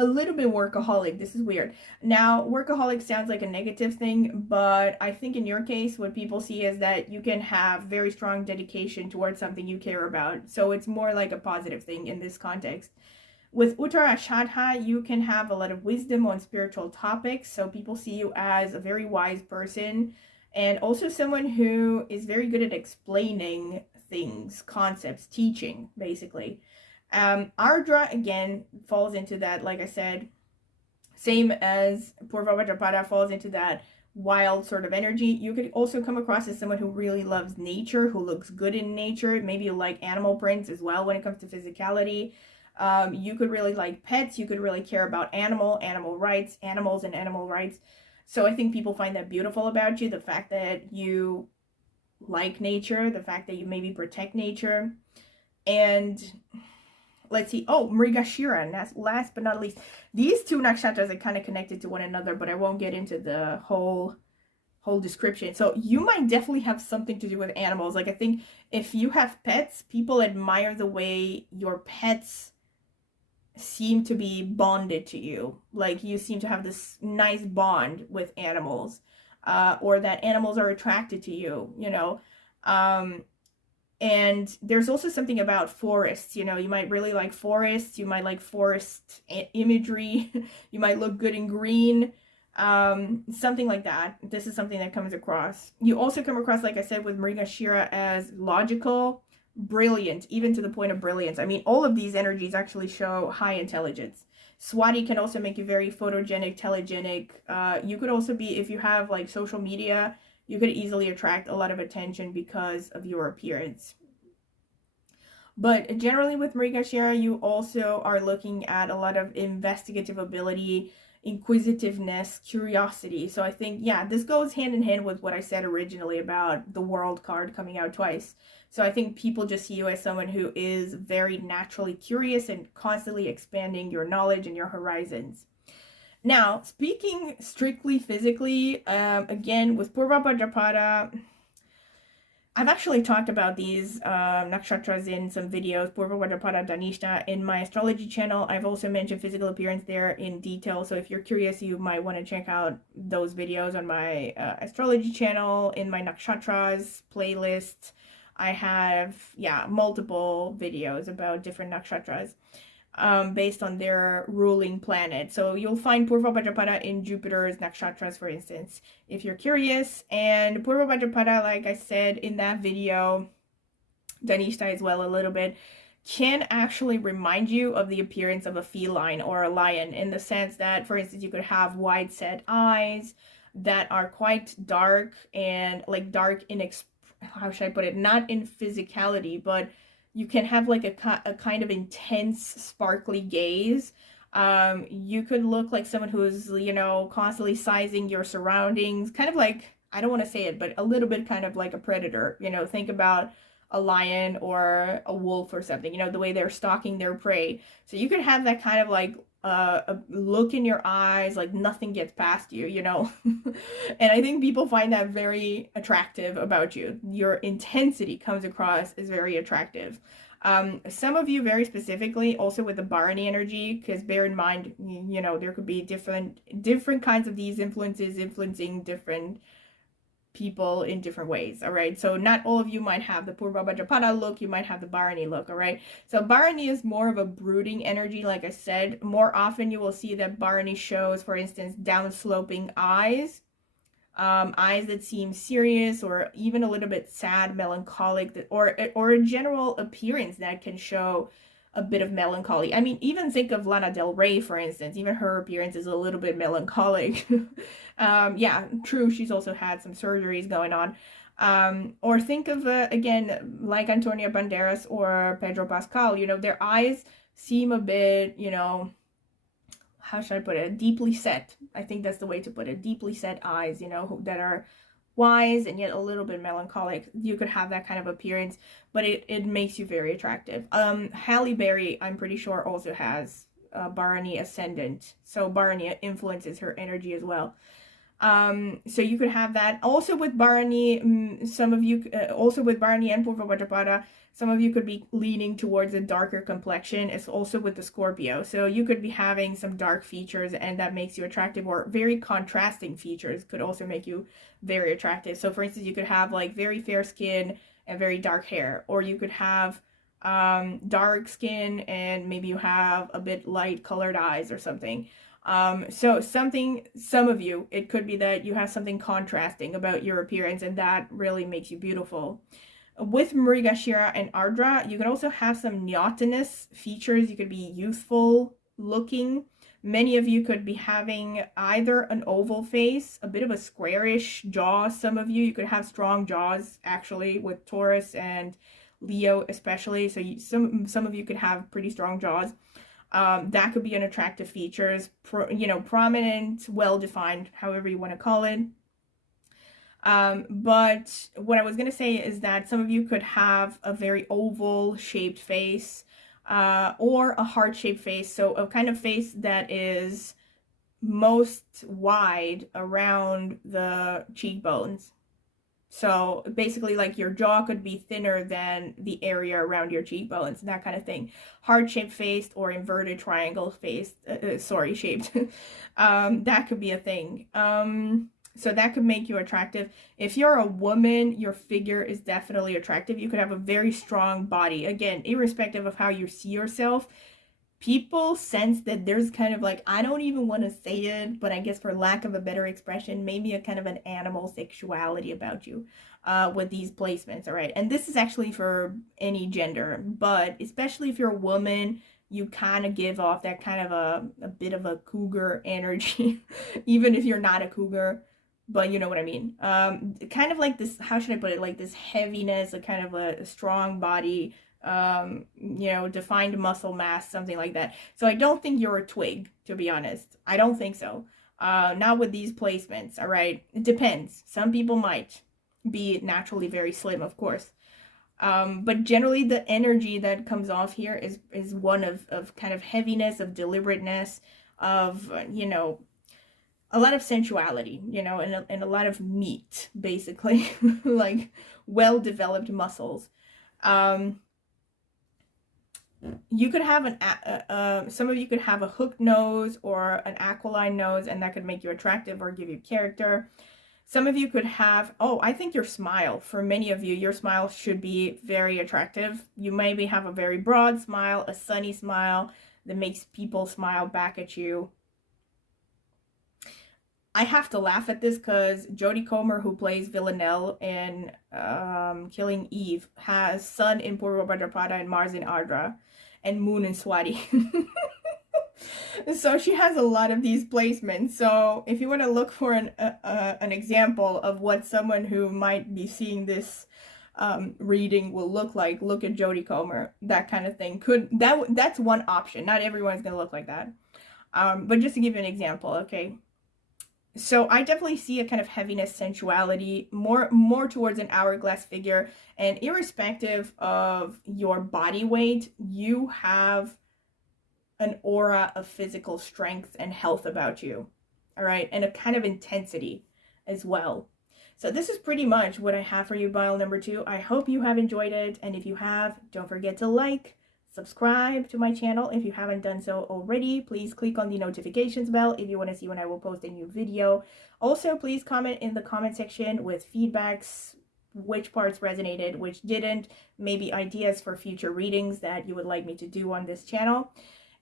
A little bit workaholic. This is weird. Now, workaholic sounds like a negative thing, but I think in your case, what people see is that you can have very strong dedication towards something you care about. So it's more like a positive thing in this context. With Uttarashadha, you can have a lot of wisdom on spiritual topics. So people see you as a very wise person, and also someone who is very good at explaining things, concepts, teaching, basically. Ardra, again, falls into that, like I said, same as Purva Bhadrapada, falls into that wild sort of energy. You could also come across as someone who really loves nature, who looks good in nature. Maybe you like animal prints as well when it comes to physicality. You could really like pets. You could really care about animal rights, animals and animal rights. So I think people find that beautiful about you, the fact that you like nature, the fact that you maybe protect nature. And let's see. Oh, Mrigashira, and that's last but not least. These two nakshatras are kind of connected to one another, but I won't get into the whole description. So you might definitely have something to do with animals. Like, I think if you have pets, people admire the way your pets seem to be bonded to you. Like, you seem to have this nice bond with animals, or that animals are attracted to you, you know. And there's also something about forests, you know, you might really like forests, you might like forest imagery, you might look good in green, something like that. This is something that comes across. You also come across, like I said, with Mrigashira as logical, brilliant, even to the point of brilliance. I mean, all of these energies actually show high intelligence. Swati can also make you very photogenic, telegenic. You could also be, if you have like social media, you could easily attract a lot of attention because of your appearance. But generally with Mrigashira, you also are looking at a lot of investigative ability, inquisitiveness, curiosity. So I think, yeah, this goes hand in hand with what I said originally about the World card coming out twice. So I think people just see you as someone who is very naturally curious and constantly expanding your knowledge and your horizons. Now, speaking strictly physically, again, with Purva Bhadrapada, I've actually talked about these nakshatras in some videos, Purva Bhadrapada Dhanishta, in my astrology channel. I've also mentioned physical appearance there in detail, so if you're curious, you might want to check out those videos on my astrology channel, in my nakshatras playlist. I have, yeah, multiple videos about different nakshatras. Based on their ruling planet. So you'll find Purva Bhadrapada in Jupiter's nakshatras, for instance, if you're curious. And Purva Bhadrapada, like I said in that video, Dhanishta as well a little bit, can actually remind you of the appearance of a feline or a lion, in the sense that, for instance, you could have wide set eyes that are quite dark, and like dark in, how should I put it, not in physicality, but you can have like a kind of intense, sparkly gaze. You could look like someone who's, you know, constantly sizing your surroundings, kind of like, I don't want to say it, but a little bit kind of like a predator. You know, think about a lion or a wolf or something, you know, the way they're stalking their prey. So you could have that kind of like a look in your eyes, like nothing gets past you, you know. And I think people find that very attractive about you. Your intensity comes across as very attractive. Some of you very specifically also with the Bharani energy, because bear in mind, you know, there could be different kinds of these influences influencing different people in different ways. All right, so not all of you might have the Purva Bhadrapada look, you might have the Bharani look. All right, so Bharani is more of a brooding energy. Like I said, more often you will see that Bharani shows, for instance, downsloping eyes, eyes that seem serious or even a little bit sad, melancholic, or a general appearance that can show a bit of melancholy. I mean, even think of Lana Del Rey, for instance. Even her appearance is a little bit melancholic. Yeah, true, she's also had some surgeries going on. Or think of, again, like Antonio Banderas or Pedro Pascal. You know, their eyes seem a bit, you know, how should I put it, deeply set. I think that's the way to put it. Deeply set eyes, you know, that are wise and yet a little bit melancholic. You could have that kind of appearance, but it makes you very attractive. Halle Berry, I'm pretty sure, also has Bharani ascendant, so Bharani influences her energy as well. So you could have that also with Bharani. Some of you also with Bharani and Purva Bhadrapada, some of you could be leaning towards a darker complexion. It's also with the Scorpio, so you could be having some dark features and that makes you attractive, or very contrasting features could also make you very attractive. So for instance, you could have like very fair skin and very dark hair, or you could have dark skin and maybe you have a bit light colored eyes or something. So some of you, it could be that you have something contrasting about your appearance and that really makes you beautiful. With Mrigashira and Ardra, you can also have some neotenous features. You could be youthful looking. Many of you could be having either an oval face, a bit of a squarish jaw. Some of you could have strong jaws, actually, with Taurus and Leo especially. So some of you could have pretty strong jaws. That could be an attractive feature, you know, prominent, well-defined, however you want to call it. But what I was going to say is that some of you could have a very oval shaped face, or a heart shaped face. So a kind of face that is most wide around the cheekbones. So basically, like your jaw could be thinner than the area around your cheekbones, that kind of thing. Heart-shaped face or inverted triangle face, shaped. That could be a thing. So that could make you attractive. If you're a woman, your figure is definitely attractive. You could have a very strong body. Again, irrespective of how you see yourself, people sense that there's kind of like, I don't even want to say it, but I guess for lack of a better expression, maybe a kind of an animal sexuality about you with these placements. All right. And this is actually for any gender, but especially if you're a woman, you kind of give off that kind of a bit of a cougar energy, even if you're not a cougar. But you know what I mean. Kind of like this, how should I put it? Like this heaviness, a kind of a strong body, you know, defined muscle mass, something like that. So I don't think you're a twig, to be honest. I don't think so. Not with these placements, all right? It depends. Some people might be naturally very slim, of course. But generally the energy that comes off here is one of kind of heaviness, of deliberateness, of, you know, a lot of sensuality, you know, and a lot of meat, basically, like well-developed muscles. You could have some of you could have a hooked nose or an aquiline nose, and that could make you attractive or give you character. Some of you could have, oh, I think your smile, for many of you, your smile should be very attractive. You maybe have a very broad smile, a sunny smile that makes people smile back at you. I have to laugh at this because Jodie Comer, who plays Villanelle in Killing Eve, has Sun in Purva Bhadrapada and Mars in Ardra and Moon in Swati. So she has a lot of these placements. So if you want to look for an example of what someone who might be seeing this reading will look like, look at Jodie Comer. That kind of thing. That's one option. Not everyone's going to look like that. But just to give you an example, okay? So I definitely see a kind of heaviness, sensuality, more towards an hourglass figure. And irrespective of your body weight, you have an aura of physical strength and health about you. All right. And a kind of intensity as well. So this is pretty much what I have for you, pile number 2. I hope you have enjoyed it. And if you have, don't forget to like, subscribe to my channel if you haven't done so already. Please click on the notifications bell if you want to see when I will post a new video. Also, please comment in the comment section with feedbacks, which parts resonated, which didn't, maybe ideas for future readings that you would like me to do on this channel.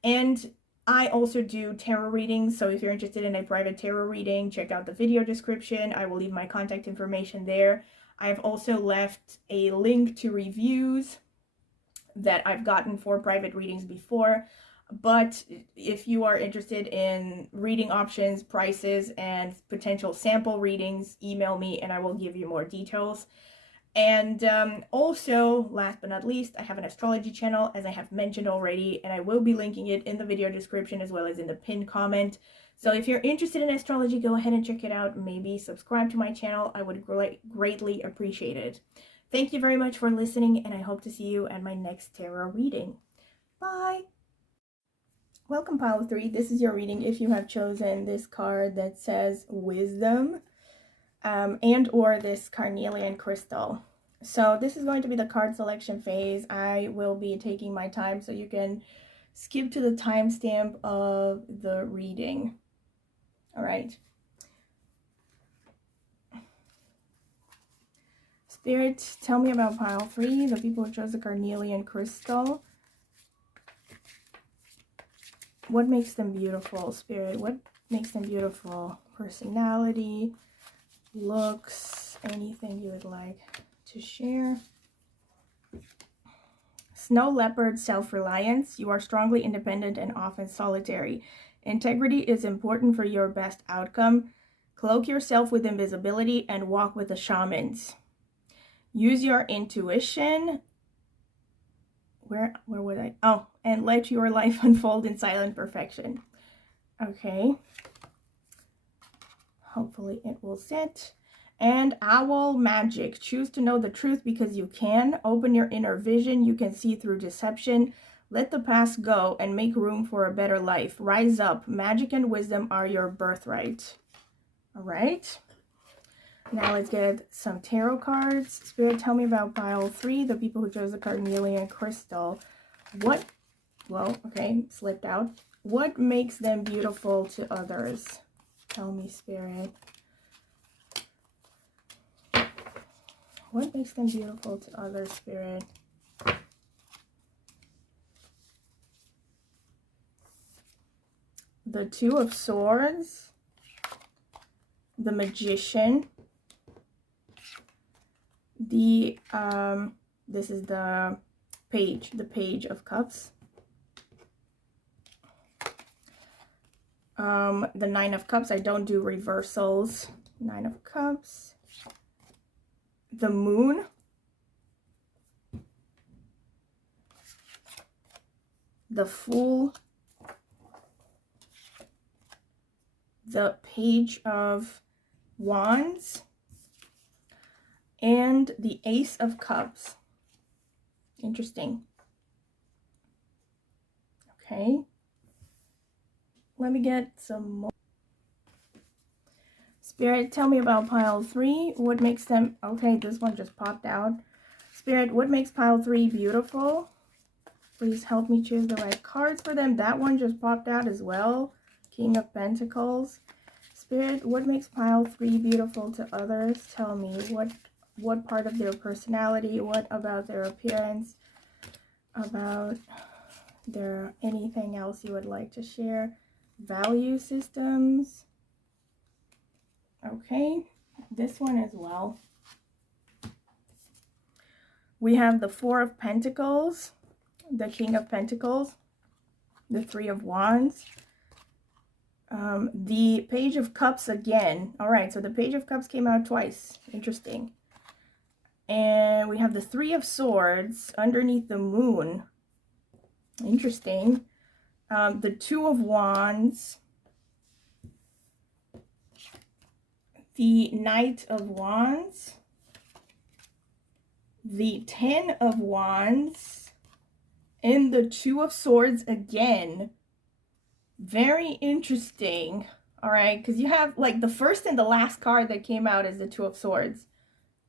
And I also do tarot readings, so if you're interested in a private tarot reading, check out the video description. I will leave my contact information there. I've also left a link to reviews that I've gotten for private readings before. But if you are interested in reading options, prices, and potential sample readings, email me and I will give you more details. And also, last but not least, I have an astrology channel, as I have mentioned already, and I will be linking it in the video description as well as in the pinned comment. So if you're interested in astrology, go ahead and check it out. Maybe subscribe to my channel. I would greatly appreciate it. Thank you very much for listening, and I hope to see you at my next tarot reading. Bye! Welcome, pile 3. This is your reading if you have chosen this card that says Wisdom. And or this carnelian crystal. So this is going to be the card selection phase. I will be taking my time, so you can skip to the timestamp of the reading. All right. Spirit, tell me about pile 3, the people who chose the carnelian crystal. What makes them beautiful, Spirit? What makes them beautiful? Personality, looks, anything you would like to share. Snow leopard, self-reliance. You are strongly independent and often solitary. Integrity is important for your best outcome. Cloak yourself with invisibility and walk with the shamans. Use your intuition. Where would I? Oh, and let your life unfold in silent perfection. Okay. Hopefully it will sit. And owl magic. Choose to know the truth because you can. Open your inner vision. You can see through deception. Let the past go and make room for a better life. Rise up. Magic and wisdom are your birthright. All right. Now let's get some tarot cards. Spirit, tell me about pile 3, the people who chose the carnelian crystal. What? Well, okay, slipped out. What makes them beautiful to others? Tell me, Spirit. What makes them beautiful to others, Spirit? the Two of Swords, the Magician, the this is the Page of Cups, the Nine of Cups. I don't do reversals. Nine of Cups, the Moon, the Fool, the Page of Wands, and the Ace of Cups. Interesting. Okay. Let me get some more. Spirit, tell me about pile 3. What makes them... Okay, this one just popped out. Spirit, what makes pile 3 beautiful? Please help me choose the right cards for them. That one just popped out as well. King of Pentacles. Spirit, what makes pile 3 beautiful to others? Tell me what part of their personality, what about their appearance, about their anything else you would like to share. Value systems. Okay, this one as well. We have the Four of Pentacles, the King of Pentacles, the Three of Wands, the Page of Cups again. All right, so the Page of Cups came out twice. Interesting. And we have the Three of Swords underneath the Moon. Interesting. The Two of Wands, the Knight of Wands, the Ten of Wands, and the Two of Swords again. Very interesting. All right, because you have like the first and the last card that came out is the Two of Swords.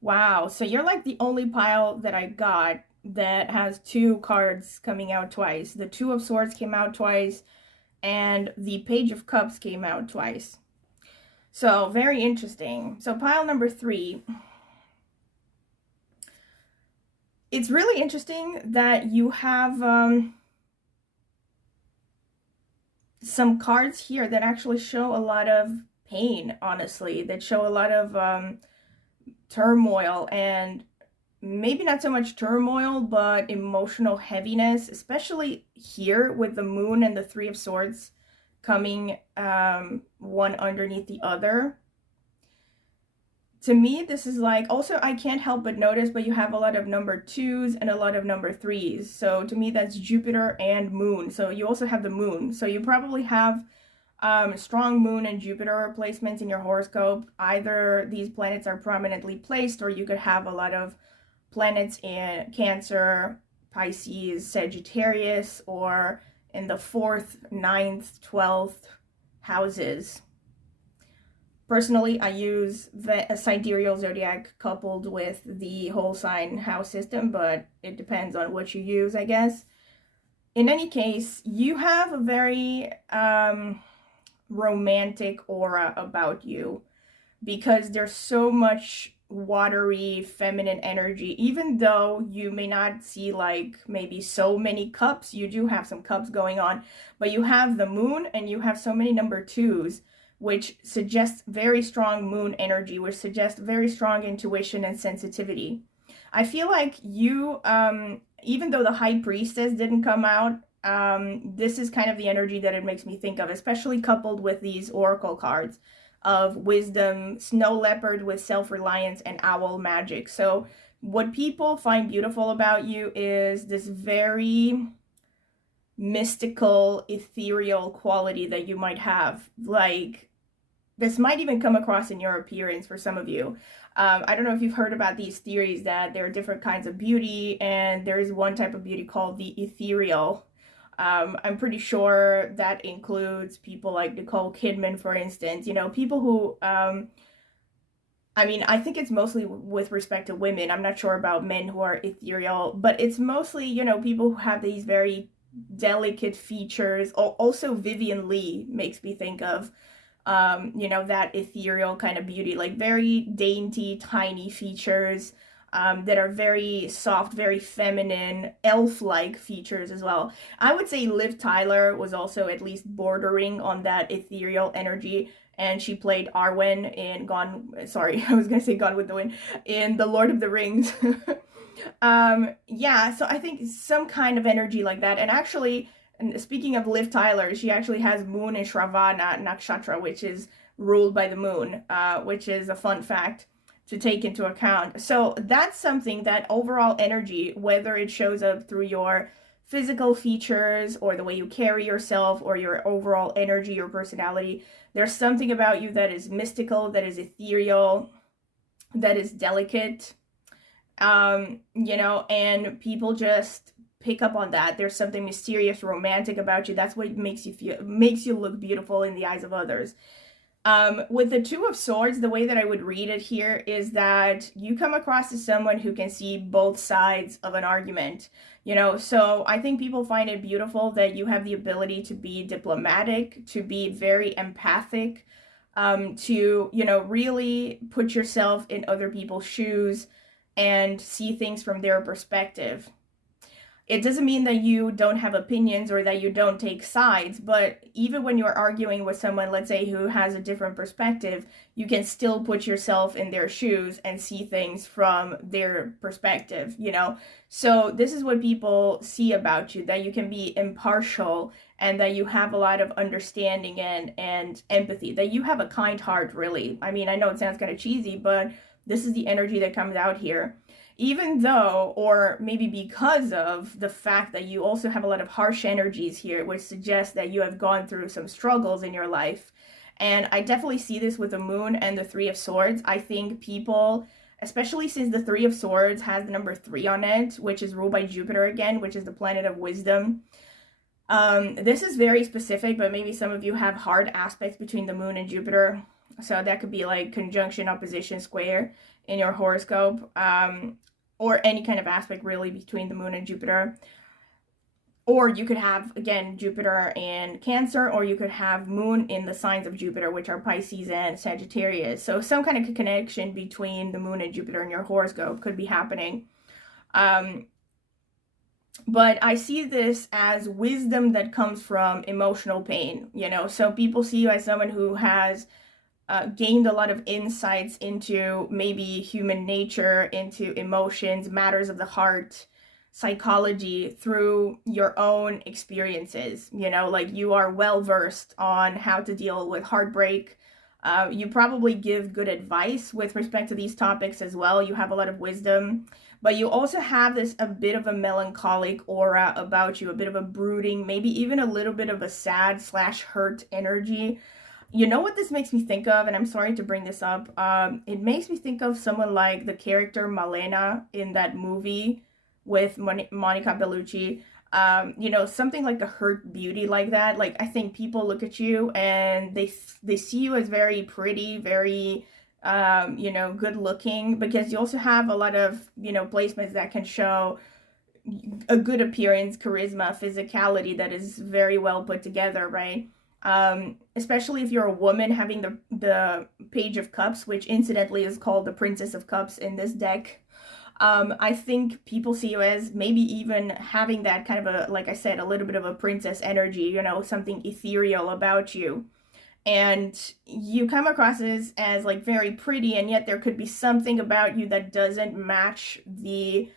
Wow, so you're like the only pile that I got that has 2 cards coming out twice. The Two of Swords came out twice, and the Page of Cups came out twice. So, very interesting. So, pile number 3. It's really interesting that you have some cards here that actually show a lot of pain, honestly, that show a lot of turmoil, and maybe not so much turmoil, but emotional heaviness, especially here with the Moon and the Three of Swords coming one underneath the other. To me, this is like, also I can't help but notice, but you have a lot of number 2s and a lot of number 3s. So to me, that's Jupiter and Moon. So you also have the Moon. So you probably have strong Moon and Jupiter placements in your horoscope. Either these planets are prominently placed, or you could have a lot of planets in Cancer, Pisces, Sagittarius, or in the 4th, 9th, 12th houses. Personally, I use the sidereal zodiac coupled with the whole sign house system, but it depends on what you use, I guess. In any case, you have a very romantic aura about you, because there's so much watery feminine energy. Even though you may not see like maybe so many cups, you do have some cups going on, but you have the Moon and you have so many number 2s, which suggests very strong Moon energy, which suggests very strong intuition and sensitivity. I feel like you, even though the High Priestess didn't come out, this is kind of the energy that it makes me think of, especially coupled with these oracle cards of wisdom, snow leopard with self-reliance, and owl magic. So what people find beautiful about you is this very mystical, ethereal quality that you might have. Like, this might even come across in your appearance for some of you. I don't know if you've heard about these theories that there are different kinds of beauty, and there is one type of beauty called the ethereal. I'm pretty sure that includes people like Nicole Kidman, for instance, you know, people who, I mean, I think it's mostly with respect to women. I'm not sure about men who are ethereal, but it's mostly, you know, people who have these very delicate features. Also, Vivian Leigh makes me think of, you know, that ethereal kind of beauty, like very dainty, tiny features, that are very soft, very feminine, elf-like features as well. I would say Liv Tyler was also at least bordering on that ethereal energy, and she played Arwen in I was gonna say Gone with the Wind, in The Lord of the Rings. Yeah, so I think some kind of energy like that. And actually, and speaking of Liv Tyler, she actually has moon in Shravana Nakshatra, which is ruled by the moon, which is a fun fact to take into account. So that's something, that overall energy, whether it shows up through your physical features or the way you carry yourself or your overall energy or personality, there's something about you that is mystical, that is ethereal, that is delicate, and people just pick up on that. There's something mysterious, romantic about you. That's what makes you look beautiful in the eyes of others. With the Two of Swords, the way that I would read it here is that you come across as someone who can see both sides of an argument, so I think people find it beautiful that you have the ability to be diplomatic, to be very empathic, to, really put yourself in other people's shoes and see things from their perspective. It doesn't mean that you don't have opinions or that you don't take sides, but even when you're arguing with someone, let's say, who has a different perspective, you can still put yourself in their shoes and see things from their perspective, So this is what people see about you, that you can be impartial and that you have a lot of understanding and empathy, that you have a kind heart, really. I mean, I know it sounds kind of cheesy, but this is the energy that comes out here. Even though, or maybe because of the fact that you also have a lot of harsh energies here, which suggests that you have gone through some struggles in your life. And I definitely see this with the moon and the Three of Swords. I think people, especially since the Three of Swords has the number 3 on it, which is ruled by Jupiter again, which is the planet of wisdom. This is very specific, but maybe some of you have hard aspects between the moon and Jupiter. So that could be like conjunction, opposition, square in your horoscope, or any kind of aspect really between the moon and Jupiter. Or you could have, again, Jupiter and Cancer, or you could have moon in the signs of Jupiter, which are Pisces and Sagittarius. So some kind of connection between the moon and Jupiter in your horoscope could be happening. But I see this as wisdom that comes from emotional pain, So people see you as someone who has gained a lot of insights into maybe human nature, into emotions, matters of the heart, psychology through your own experiences. Like you are well versed on how to deal with heartbreak. You probably give good advice with respect to these topics as well. You have a lot of wisdom, but you also have a bit of a melancholic aura about you, a bit of a brooding, maybe even a little bit of a sad/hurt energy. You know what this makes me think of, and I'm sorry to bring this up, it makes me think of someone like the character Malena in that movie with Monica Bellucci. Something like a hurt beauty like that. Like, I think people look at you and they see you as very pretty, very, good looking, because you also have a lot of, placements that can show a good appearance, charisma, physicality that is very well put together, right? Especially if you're a woman, having the Page of Cups, which incidentally is called the Princess of Cups in this deck. I think people see you as maybe even having that kind of like I said, a little bit of a princess energy, something ethereal about you. And you come across as like very pretty, and yet there could be something about you that doesn't match the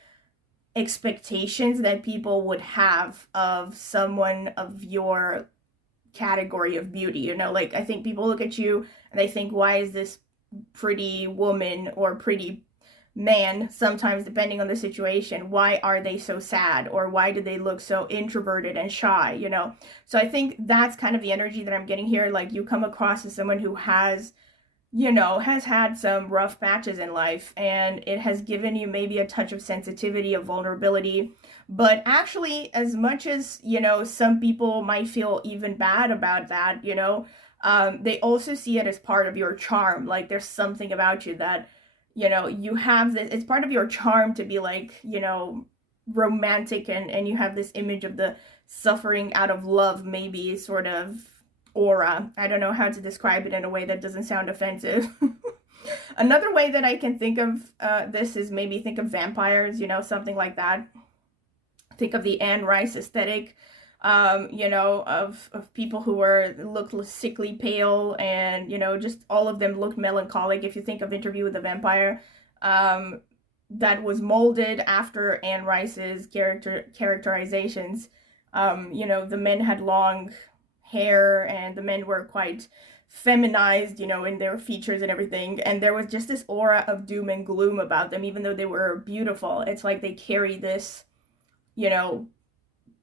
expectations that people would have of someone of your category of beauty. Like, I think people look at you and they think, why is this pretty woman or pretty man, sometimes depending on the situation, why are they so sad, or why do they look so introverted and shy? So I think that's kind of the energy that I'm getting here. Like, you come across as someone who has had some rough patches in life, and it has given you maybe a touch of sensitivity, of vulnerability. But actually, as much as, some people might feel even bad about that, they also see it as part of your charm. Like, there's something about you that, you have this, it's part of your charm to be like, romantic, and you have this image of the suffering out of love, maybe, sort of aura. I don't know how to describe it in a way that doesn't sound offensive. Another way that I can think of this is maybe think of vampires, you know, something like that. Think of the Anne Rice aesthetic, you know, of people who looked sickly pale, and, you know, just all of them looked melancholic. If you think of Interview with the Vampire, that was molded after Anne Rice's characterizations. You know, the men had long hair, and the men were quite feminized, you know, in their features and everything. And there was just this aura of doom and gloom about them, even though they were beautiful. It's like they carry this, you know,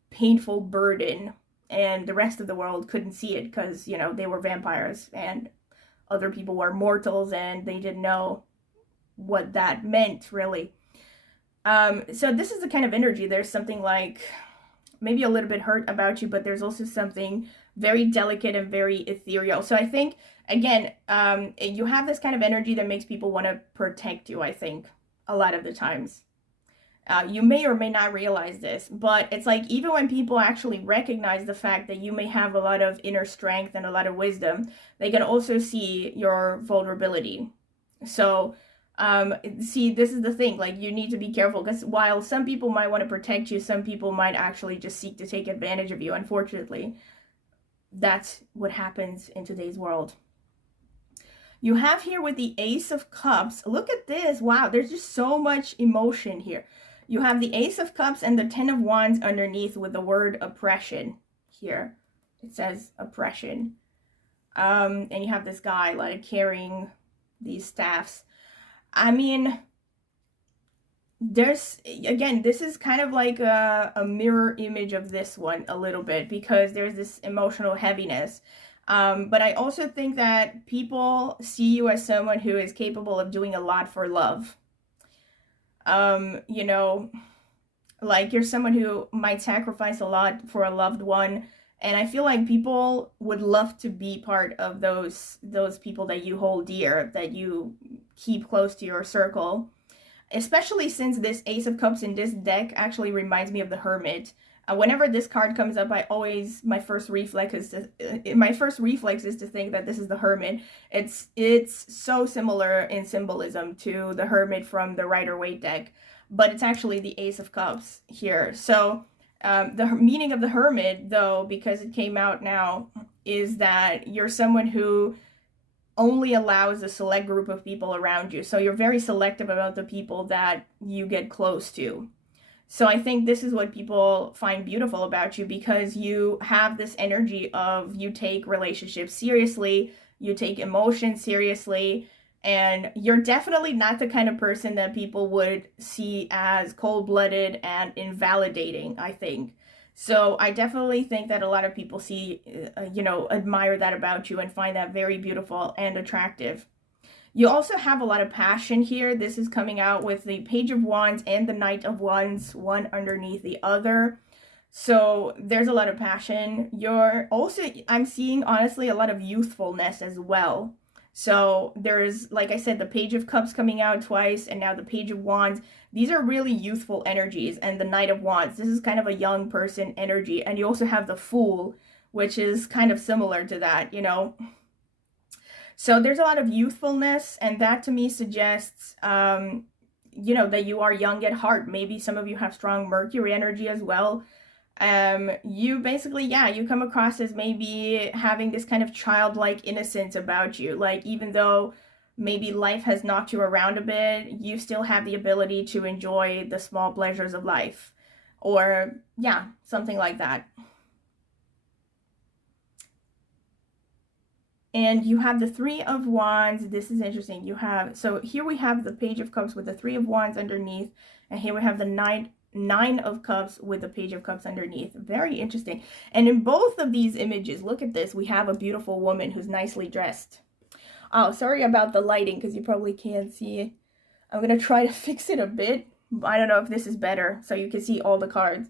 painful burden, and the rest of the world couldn't see it because, you know, they were vampires and other people were mortals, and they didn't know what that meant, really. So this is the kind of energy. There's something like maybe a little bit hurt about you, but there's also something very delicate and very ethereal. So I think, again, you have this kind of energy that makes people want to protect you, I think, a lot of the times. You may or may not realize this, but it's like even when people actually recognize the fact that you may have a lot of inner strength and a lot of wisdom, they can also see your vulnerability. So, see, this is the thing, like, you need to be careful, because while some people might want to protect you, some people might actually just seek to take advantage of you. Unfortunately, that's what happens in today's world. You have here with the Ace of Cups, look at this, wow, there's just so much emotion here. You have the Ace of Cups and the Ten of Wands underneath with the word oppression here. It says oppression. And you have this guy like carrying these staffs. I mean, there's, again, this is kind of like a mirror image of this one a little bit, because there's this emotional heaviness. But I also think that people see you as someone who is capable of doing a lot for love. You know, like, you're someone who might sacrifice a lot for a loved one, and I feel like people would love to be part of those people that you hold dear, that you keep close to your circle, especially since this Ace of Cups in this deck actually reminds me of the Hermit. Whenever this card comes up, my first reflex is to think that this is the Hermit. It's so similar in symbolism to the Hermit from the Rider-Waite deck, but it's actually the Ace of Cups here. So the meaning of the Hermit, though, because it came out now, is that you're someone who only allows a select group of people around you. So you're very selective about the people that you get close to. So I think this is what people find beautiful about you, because you have this energy of, you take relationships seriously, you take emotions seriously, and you're definitely not the kind of person that people would see as cold-blooded and invalidating, I think. So I definitely think that a lot of people see, you know, admire that about you and find that very beautiful and attractive. You also have a lot of passion here. This is coming out with the Page of Wands and the Knight of Wands, one underneath the other. So there's a lot of passion. You're also, I'm seeing, honestly, a lot of youthfulness as well. So there's, like I said, the Page of Cups coming out twice, and now the Page of Wands. These are really youthful energies, and the Knight of Wands, this is kind of a young person energy. And you also have the Fool, which is kind of similar to that, you know. So there's a lot of youthfulness, and that to me suggests, you know, that you are young at heart. Maybe some of you have strong Mercury energy as well. You basically, yeah, you come across as maybe having this kind of childlike innocence about you. Like, even though maybe life has knocked you around a bit, you still have the ability to enjoy the small pleasures of life. Or, yeah, something like that. And you have the Three of Wands. This is interesting. You have, so here we have the Page of Cups with the Three of Wands underneath, and here we have the Nine of Cups with the Page of Cups underneath. Very interesting. And in both of these images, look at this, we have a beautiful woman who's nicely dressed. Oh, sorry about the lighting, because you probably can't see it. I'm going to try to fix it a bit. I don't know if this is better, so you can see all the cards.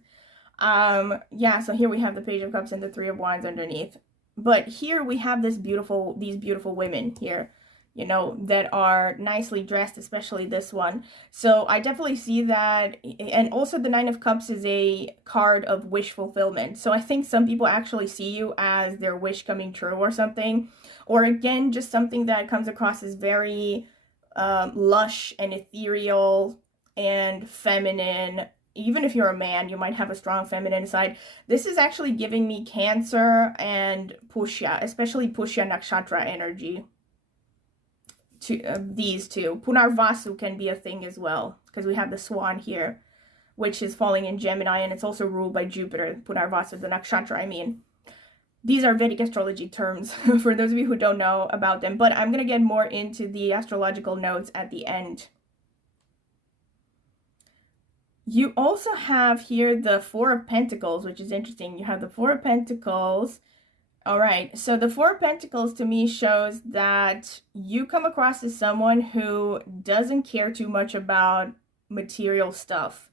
Yeah, so here we have the Page of Cups and the Three of Wands underneath. But here we have these beautiful women here, you know, that are nicely dressed, especially this one. So I definitely see that. And also the Nine of Cups is a card of wish fulfillment. So I think some people actually see you as their wish coming true or something. Or again, just something that comes across as very lush and ethereal and feminine. Even if you're a man, you might have a strong feminine side. This is actually giving me Cancer and Pushya, especially Pushya Nakshatra energy. These two. Punarvasu can be a thing as well, because we have the swan here, which is falling in Gemini, and it's also ruled by Jupiter. Punarvasu, the nakshatra, I mean. These are Vedic astrology terms for those of you who don't know about them, but I'm going to get more into the astrological notes at the end. You also have here the Four of Pentacles, which is interesting. You have the Four of Pentacles. All right, so the Four of Pentacles to me shows that you come across as someone who doesn't care too much about material stuff.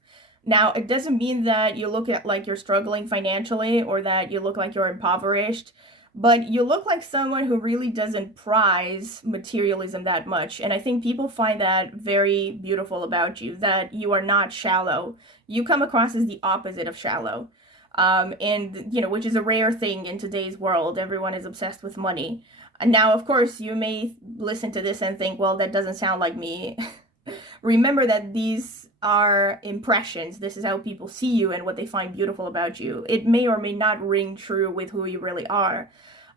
Now, it doesn't mean that you look at like you're struggling financially or that you look like you're impoverished, but you look like someone who really doesn't prize materialism that much. And I think people find that very beautiful about you, that you are not shallow. You come across as the opposite of shallow. And, you know, which is a rare thing in today's world. Everyone is obsessed with money. And now, of course, you may listen to this and think, well, that doesn't sound like me. Remember that these are impressions. This is how people see you and what they find beautiful about you. It may or may not ring true with who you really are.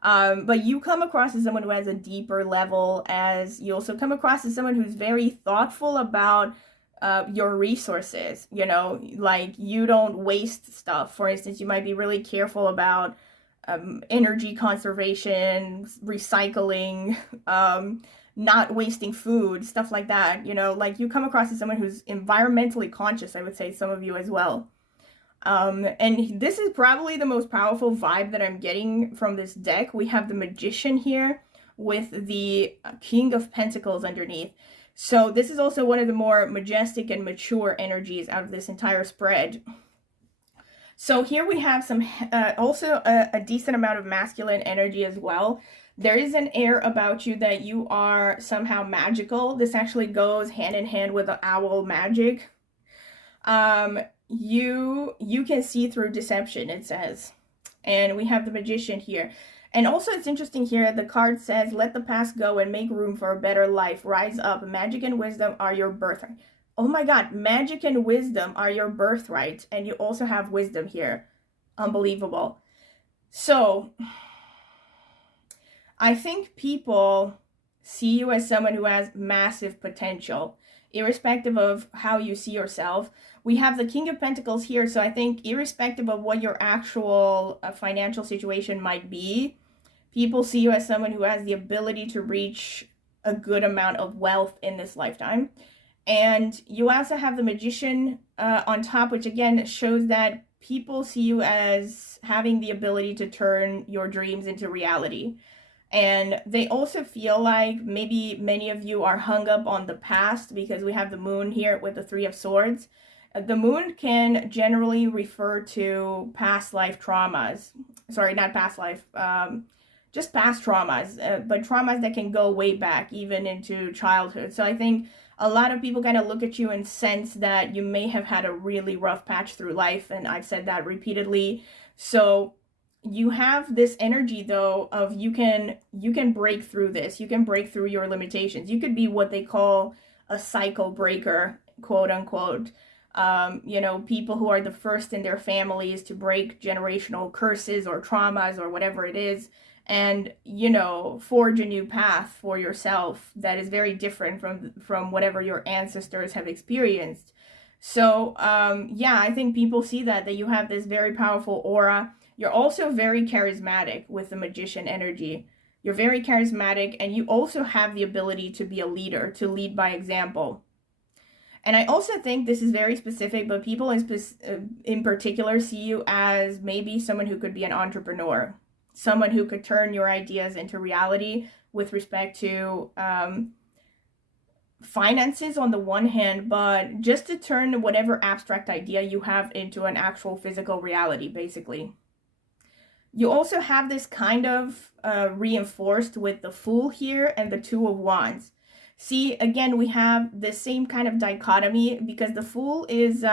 But you come across as someone who has a deeper level, as you also come across as someone who's very thoughtful about your resources, you know, like you don't waste stuff. For instance, you might be really careful about energy conservation, recycling, not wasting food, stuff like that, you know, like you come across as someone who's environmentally conscious, I would say, some of you as well. And this is probably the most powerful vibe that I'm getting from this deck. We have the Magician here with the King of Pentacles underneath. So this is also one of the more majestic and mature energies out of this entire spread. So here we have some also a decent amount of masculine energy as well. There is an air about you that you are somehow magical. This actually goes hand in hand with the owl magic. You can see through deception, it says. And we have the Magician here. And also it's interesting here, the card says, let the past go and make room for a better life. Rise up. Magic and wisdom are your birthright. Oh my God, magic and wisdom are your birthright. And you also have wisdom here. Unbelievable. So, I think people see you as someone who has massive potential, irrespective of how you see yourself. We have the King of Pentacles here, so I think irrespective of what your actual financial situation might be, people see you as someone who has the ability to reach a good amount of wealth in this lifetime. And you also have the Magician on top, which again shows that people see you as having the ability to turn your dreams into reality. And they also feel like maybe many of you are hung up on the past, because we have the Moon here with the Three of Swords. The Moon can generally refer to past life traumas. Sorry, not past life, just past traumas, but traumas that can go way back, even into childhood. So I think a lot of people kind of look at you and sense that you may have had a really rough patch through life, and I've said that repeatedly. So you have this energy though of you can break through this. You can break through your limitations. You could be what they call a cycle breaker, quote unquote. You know, people who are the first in their families to break generational curses or traumas or whatever it is, and, you know, forge a new path for yourself that is very different from whatever your ancestors have experienced. So, yeah, I think people see that you have this very powerful aura. You're also very charismatic with the Magician energy. You're very charismatic, and you also have the ability to be a leader, to lead by example. And I also think this is very specific, but people in particular see you as maybe someone who could be an entrepreneur, someone who could turn your ideas into reality with respect to finances on the one hand, but just to turn whatever abstract idea you have into an actual physical reality, basically. You also have this kind of reinforced with the Fool here and the Two of Wands. See, again, we have the same kind of dichotomy, because the Fool is,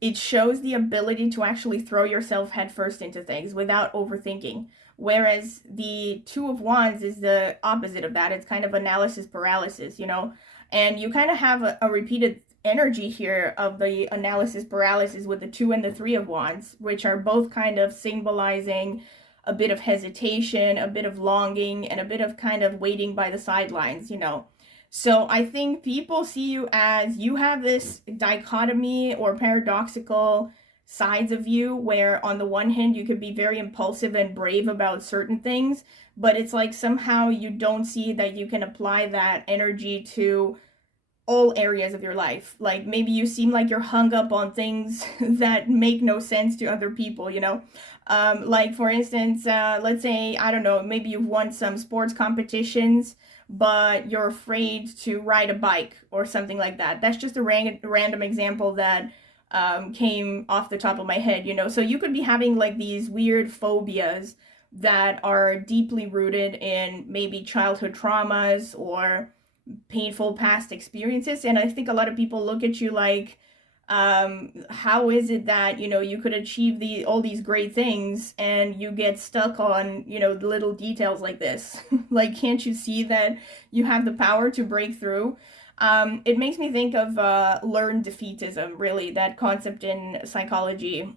it shows the ability to actually throw yourself headfirst into things without overthinking. Whereas the Two of Wands is the opposite of that. It's kind of analysis paralysis, you know? And you kind of have a repeated energy here of the analysis paralysis with the Two and the Three of Wands, which are both kind of symbolizing a bit of hesitation, a bit of longing, and a bit of kind of waiting by the sidelines, you know? So I think people see you as you have this dichotomy or paradoxical sides of you where on the one hand you could be very impulsive and brave about certain things, but it's like somehow you don't see that you can apply that energy to all areas of your life. Like maybe you seem like you're hung up on things that make no sense to other people, you know? Like for instance, let's say, I don't know, maybe you've won some sports competitions, but you're afraid to ride a bike or something like that. That's just a random example that came off the top of my head, you know? So you could be having like these weird phobias that are deeply rooted in maybe childhood traumas or painful past experiences. And I think a lot of people look at you like, how is it that, you know, you could achieve all these great things and you get stuck on, you know, the little details like this? Like, can't you see that you have the power to break through? It makes me think of learned defeatism, really, that concept in psychology.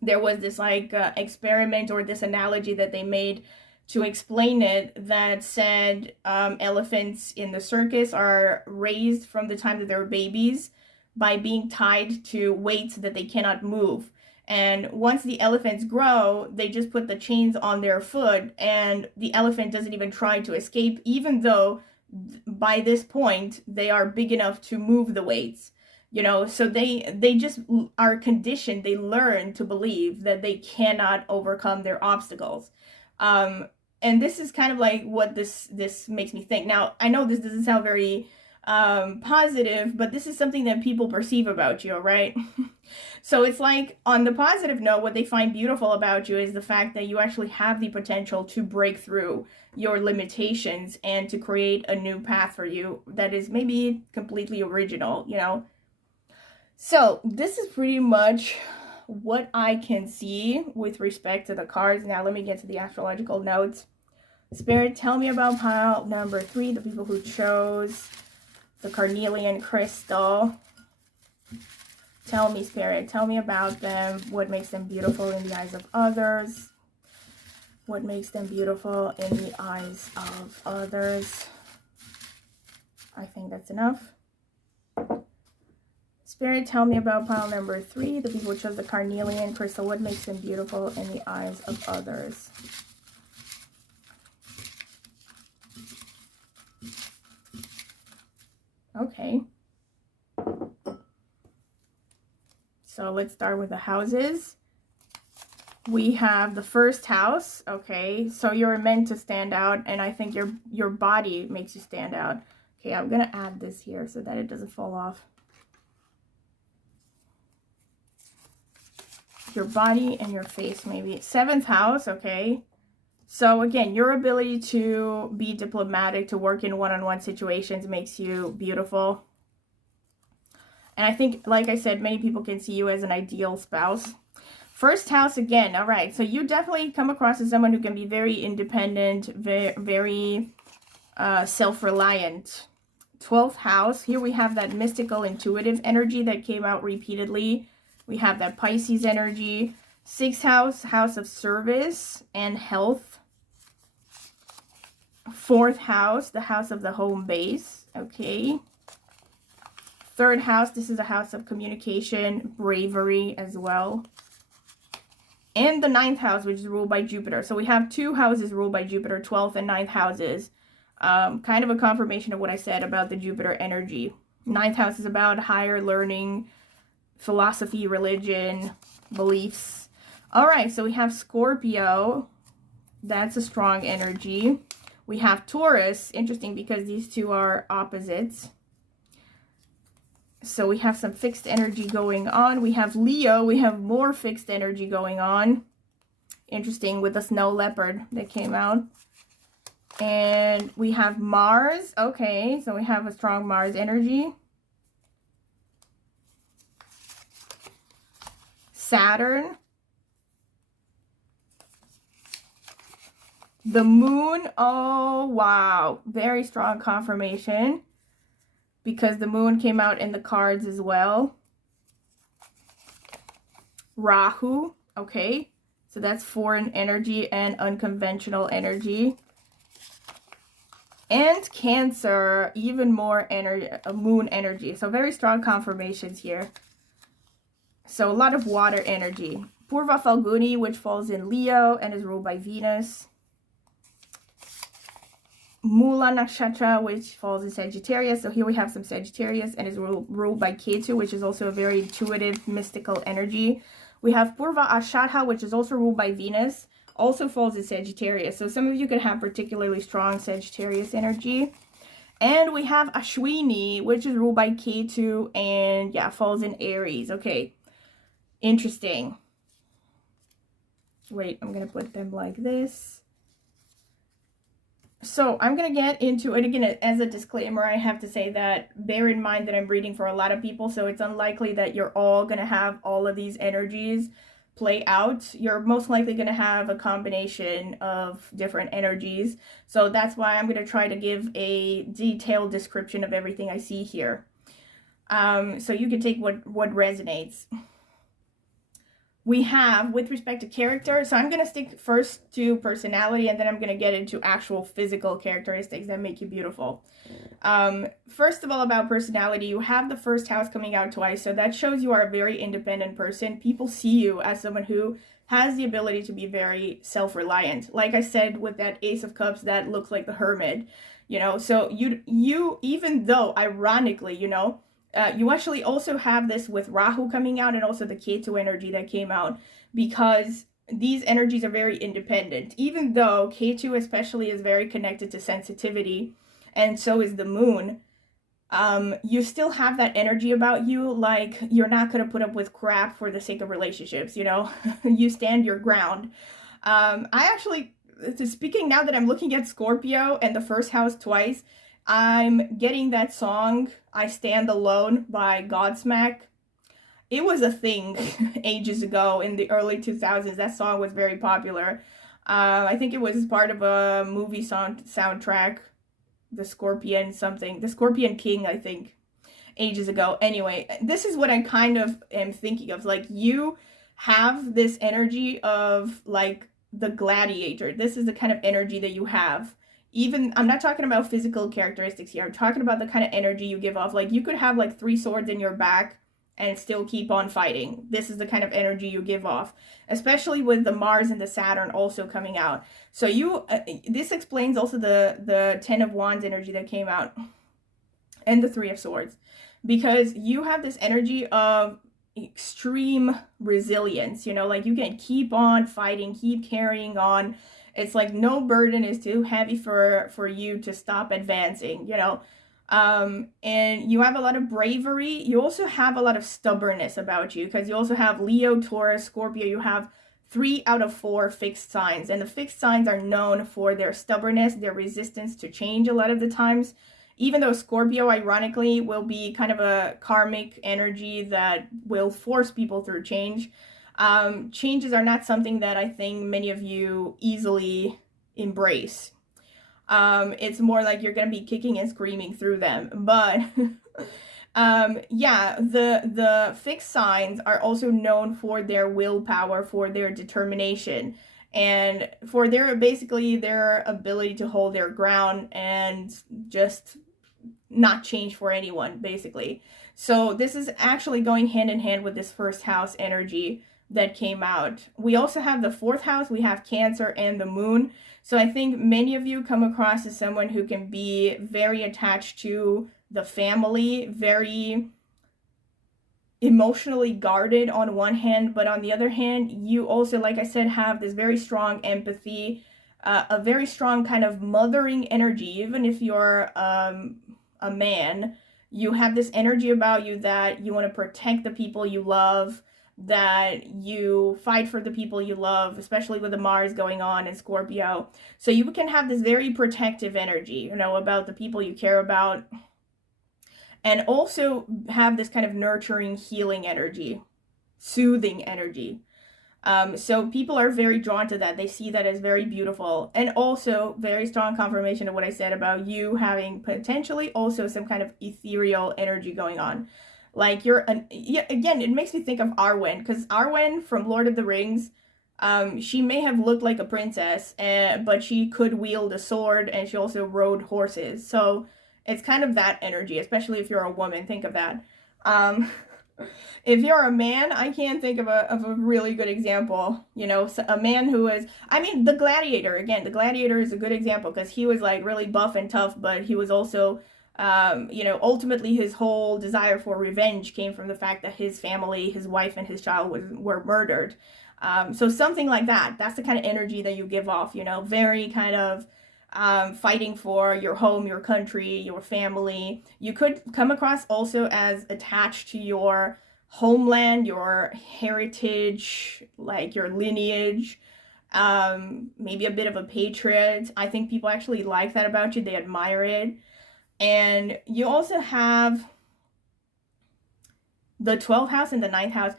There was this like experiment or this analogy that they made to explain it that said elephants in the circus are raised from the time that they're babies by being tied to weights that they cannot move. And once the elephants grow, they just put the chains on their foot and the elephant doesn't even try to escape, even though by this point they are big enough to move the weights. You know, so they just are conditioned, they learn to believe that they cannot overcome their obstacles. And this is kind of like what this makes me think. Now, I know this doesn't sound very positive, but this is something that people perceive about you, right? So it's like, on the positive note, what they find beautiful about you is the fact that you actually have the potential to break through your limitations and to create a new path for you that is maybe completely original, you know? So this is pretty much what I can see with respect to the cards. Now let me get to the astrological notes. Spirit, tell me about pile number 3, the people who chose the carnelian crystal. Tell me, Spirit, tell me about them. What makes them beautiful in the eyes of others? What makes them beautiful in the eyes of others? I think that's enough. Spirit, tell me about pile number 3, the people who chose the carnelian crystal. What makes them beautiful in the eyes of others? Okay. So let's start with the houses. We have the first house. Okay, so you're meant to stand out, and I think your body makes you stand out. Okay, I'm gonna add this here so that it doesn't fall off. Your body and your face, maybe. 7th house, okay. So again, your ability to be diplomatic, to work in one-on-one situations makes you beautiful. And I think, like I said, many people can see you as an ideal spouse. First house again, all right. So you definitely come across as someone who can be very independent, very self-reliant. 12th house, here we have that mystical, intuitive energy that came out repeatedly. We have that Pisces energy. 6th house, house of service and health. 4th house, the house of the home base. Okay. 3rd house, this is a house of communication, bravery as well. And the 9th house, which is ruled by Jupiter. So we have 2 houses ruled by Jupiter, 12th and 9th houses. Kind of a confirmation of what I said about the Jupiter energy. 9th house is about higher learning, philosophy, religion, beliefs. All right, so we have Scorpio. That's a strong energy. We have Taurus. Interesting because these two are opposites. So we have some fixed energy going on. We have Leo. We have more fixed energy going on. Interesting with the snow leopard that came out. And we have Mars. Okay, so we have a strong Mars energy. Saturn. The moon, oh wow, very strong confirmation because the moon came out in the cards as well. Rahu, okay, so that's foreign energy and unconventional energy. And Cancer, even more energy, moon energy. So very strong confirmations here. So a lot of water energy. Purva Falguni, which falls in Leo and is ruled by Venus. Mula Nakshatra, which falls in Sagittarius. So here we have some Sagittarius and is ruled by Ketu, which is also a very intuitive, mystical energy. We have Purva Ashadha, which is also ruled by Venus. Also falls in Sagittarius. So some of you could have particularly strong Sagittarius energy. And we have Ashwini, which is ruled by Ketu and yeah, falls in Aries. Okay, interesting. Wait, I'm going to put them like this. So I'm going to get into it again. As a disclaimer, I have to say that bear in mind that I'm reading for a lot of people. So it's unlikely that you're all going to have all of these energies play out. You're most likely going to have a combination of different energies. So that's why I'm going to try to give a detailed description of everything I see here. So you can take what resonates. We have, with respect to character, so I'm going to stick first to personality and then I'm going to get into actual physical characteristics that make you beautiful. First of all, about personality, you have the first house coming out twice, so that shows you are a very independent person. People see you as someone who has the ability to be very self-reliant. Like I said, with that Ace of Cups, that looks like the Hermit, you know, so you even though, ironically, you know, you actually also have this with Rahu coming out and also the Ketu energy that came out, because these energies are very independent. Even though Ketu especially is very connected to sensitivity, and so is the moon, you still have that energy about you, like you're not going to put up with crap for the sake of relationships, you know? You stand your ground. I actually, speaking now that I'm looking at Scorpio and the first house twice, I'm getting that song, I Stand Alone by Godsmack. It was a thing ages ago in the early 2000s. That song was very popular. I think it was part of a movie soundtrack, The Scorpion King, I think, ages ago. Anyway, this is what I kind of am thinking of. Like, you have this energy of, like, the gladiator. This is the kind of energy that you have. Even, I'm not talking about physical characteristics here. I'm talking about the kind of energy you give off. Like, you could have, like, 3 swords in your back and still keep on fighting. This is the kind of energy you give off, especially with the Mars and the Saturn also coming out. So you, this explains also the 10 of Wands energy that came out and the 3 of Swords, because you have this energy of extreme resilience, you know, like you can keep on fighting, keep carrying on. It's like no burden is too heavy for you to stop advancing, you know. And you have a lot of bravery. You also have a lot of stubbornness about you, because you also have Leo, Taurus, Scorpio. You have 3 out of 4 fixed signs, and the fixed signs are known for their stubbornness, their resistance to change a lot of the times. Even though Scorpio, ironically, will be kind of a karmic energy that will force people through change. Changes are not something that I think many of you easily embrace. It's more like you're going to be kicking and screaming through them. But yeah, the fixed signs are also known for their willpower, for their determination, and for basically their ability to hold their ground and just not change for anyone, basically. So this is actually going hand in hand with this first house energy that came out. We also have the 4th house. We have Cancer and the moon. So I think many of you come across as someone who can be very attached to the family, very emotionally guarded on one hand, but on the other hand, you also, like I said, have this very strong empathy, a very strong kind of mothering energy. Even if you're a man, you have this energy about you that you want to protect the people you love, that you fight for the people you love, especially with the Mars going on in Scorpio. So you can have this very protective energy, you know, about the people you care about, and also have this kind of nurturing, healing energy, soothing energy. So people are very drawn to that. They see that as very beautiful, and also very strong confirmation of what I said about you having potentially also some kind of ethereal energy going on. Like yeah, again, it makes me think of Arwen, because Arwen from Lord of the Rings, she may have looked like a princess, but she could wield a sword, and she also rode horses. So it's kind of that energy, especially if you're a woman. Think of that. Um, if you're a man, I can't think of a really good example. You know, a man who is, I mean, the Gladiator, again, the Gladiator is a good example because he was like really buff and tough, but he was also, you know, ultimately his whole desire for revenge came from the fact that his family, his wife and his child were murdered. So something like that. That's the kind of energy that you give off, you know, very kind of fighting for your home, your country, your family. You could come across also as attached to your homeland, your heritage, like your lineage, maybe a bit of a patriot. I think people actually like that about you. They admire it. And you also have the 12th house and the 9th house.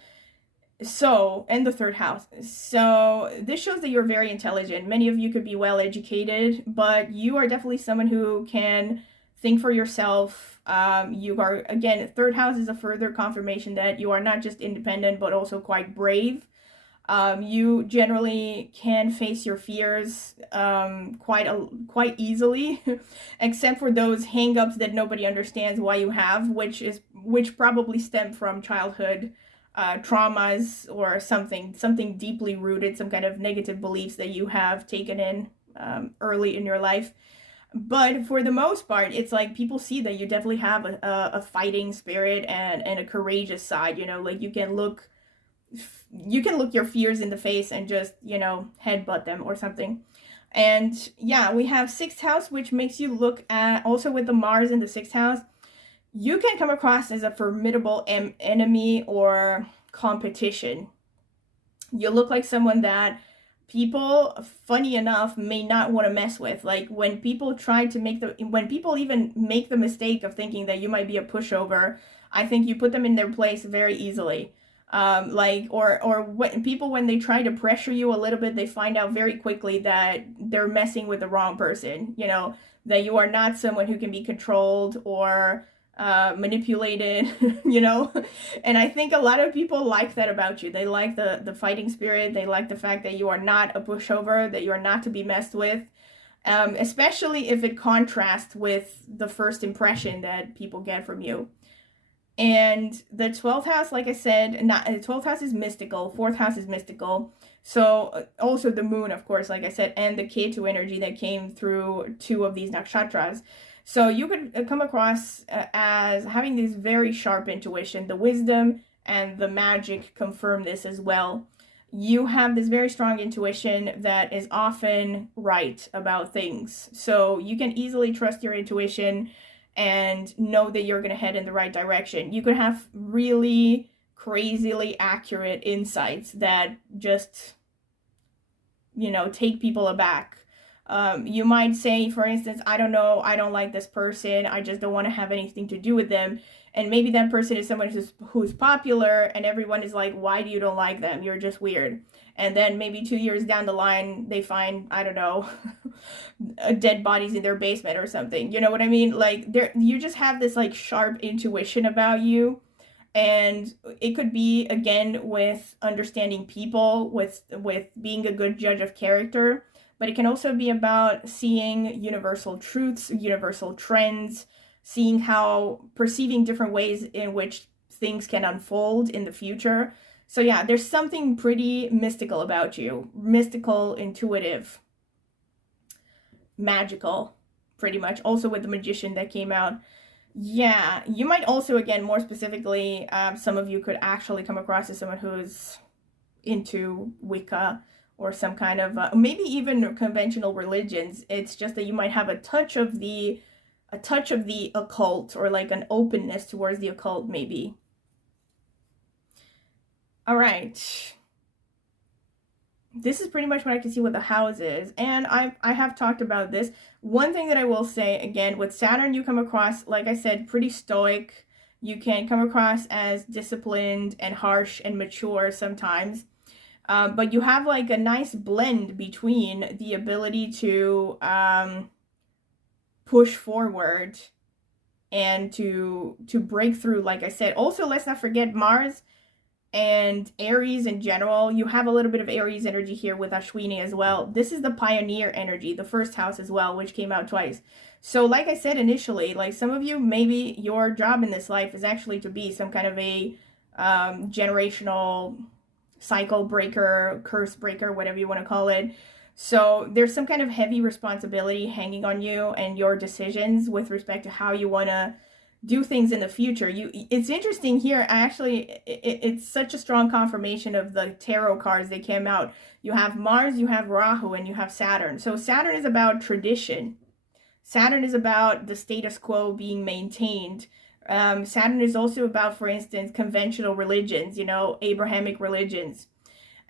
So, and the 3rd house. So, this shows that you're very intelligent. Many of you could be well educated, but you are definitely someone who can think for yourself. You are, again, 3rd house is a further confirmation that you are not just independent, but also quite brave. You generally can face your fears quite easily, except for those hangups that nobody understands why you have, which probably stem from childhood traumas or something deeply rooted, some kind of negative beliefs that you have taken in early in your life. But for the most part, it's like people see that you definitely have a fighting spirit and a courageous side. You know, like you can look your fears in the face and just, you know, headbutt them or something. And yeah, we have 6th house, which makes you look at, also with the Mars in the 6th house, you can come across as a formidable enemy or competition. You look like someone that people, funny enough, may not want to mess with. Like when people even make the mistake of thinking that you might be a pushover, I think you put them in their place very easily. Or when they try to pressure you a little bit, they find out very quickly that they're messing with the wrong person. You know, that you are not someone who can be controlled or manipulated, you know. And I think a lot of people like that about you. They like the fighting spirit. They like the fact that you are not a pushover, that you are not to be messed with, especially if it contrasts with the first impression that people get from you. And the 12th house, like I said, the 12th house is mystical, 4th house is mystical. So also the moon, of course, like I said, and the Ketu energy that came through 2 of these nakshatras. So you could come across as having this very sharp intuition. The wisdom and the magic confirm this as well. You have this very strong intuition that is often right about things. So you can easily trust your intuition and know that you're going to head in the right direction. You could have really crazily accurate insights that just, you know, take people aback. You might say, for instance, I don't know, I don't like this person, I just don't want to have anything to do with them. And maybe that person is someone who's popular, and everyone is like, why do you don't like them? You're just weird. And then maybe 2 years down the line, they find, I don't know, dead bodies in their basement or something. You know what I mean? Like, you just have this like sharp intuition about you. And it could be, again, with understanding people, with being a good judge of character. But it can also be about seeing universal truths, universal trends, perceiving different ways in which things can unfold in the future. So yeah, there's something pretty mystical about you. Mystical, intuitive, magical, pretty much. Also with the magician that came out. Yeah, you might also, again, more specifically, some of you could actually come across as someone who's into Wicca or some kind of, maybe even conventional religions. It's just that you might have a touch of the occult, or like an openness towards the occult, maybe. All right. This is pretty much what I can see with the houses, and I have talked about this. One thing that I will say, again, with Saturn, you come across, like I said, pretty stoic. You can come across as disciplined and harsh and mature sometimes. But you have like a nice blend between the ability to push forward and to break through, like I said. Also, let's not forget Mars and Aries in general. You have a little bit of Aries energy here with Ashwini as well. This is the pioneer energy, the first house as well, which came out twice. So like I said initially, like some of you, maybe your job in this life is actually to be some kind of a generational cycle breaker, curse breaker, whatever you want to call it. So there's some kind of heavy responsibility hanging on you and your decisions with respect to how you want to do things in the future. It's interesting here. It's such a strong confirmation of the tarot cards that came out. You have Mars, you have Rahu, and you have Saturn. So Saturn is about tradition. Saturn is about the status quo being maintained. Saturn is also about, for instance, conventional religions, Abrahamic religions.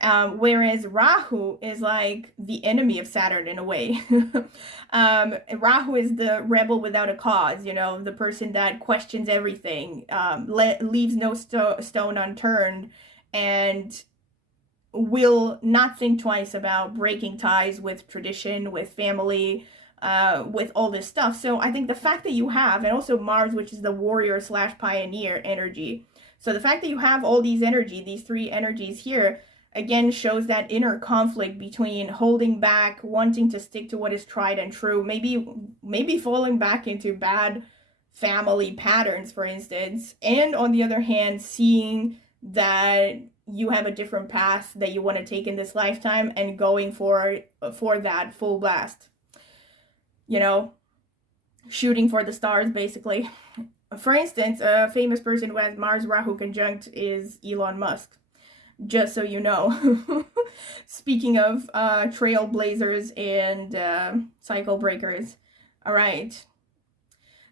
Whereas Rahu is like the enemy of Saturn in a way. Rahu is the rebel without a cause, the person that questions everything, leaves no stone unturned, and will not think twice about breaking ties with tradition, with family, with all this stuff. So I think the fact that you have, and also Mars, which is the warrior / pioneer energy. So the fact that you have all these three energies here, again, shows that inner conflict between holding back, wanting to stick to what is tried and true, maybe falling back into bad family patterns, for instance, and on the other hand, seeing that you have a different path that you want to take in this lifetime and going for that full blast. Shooting for the stars, basically. For instance, a famous person who has Mars Rahu conjunct is Elon Musk. Just so you know. Speaking of trailblazers and cycle breakers. All right.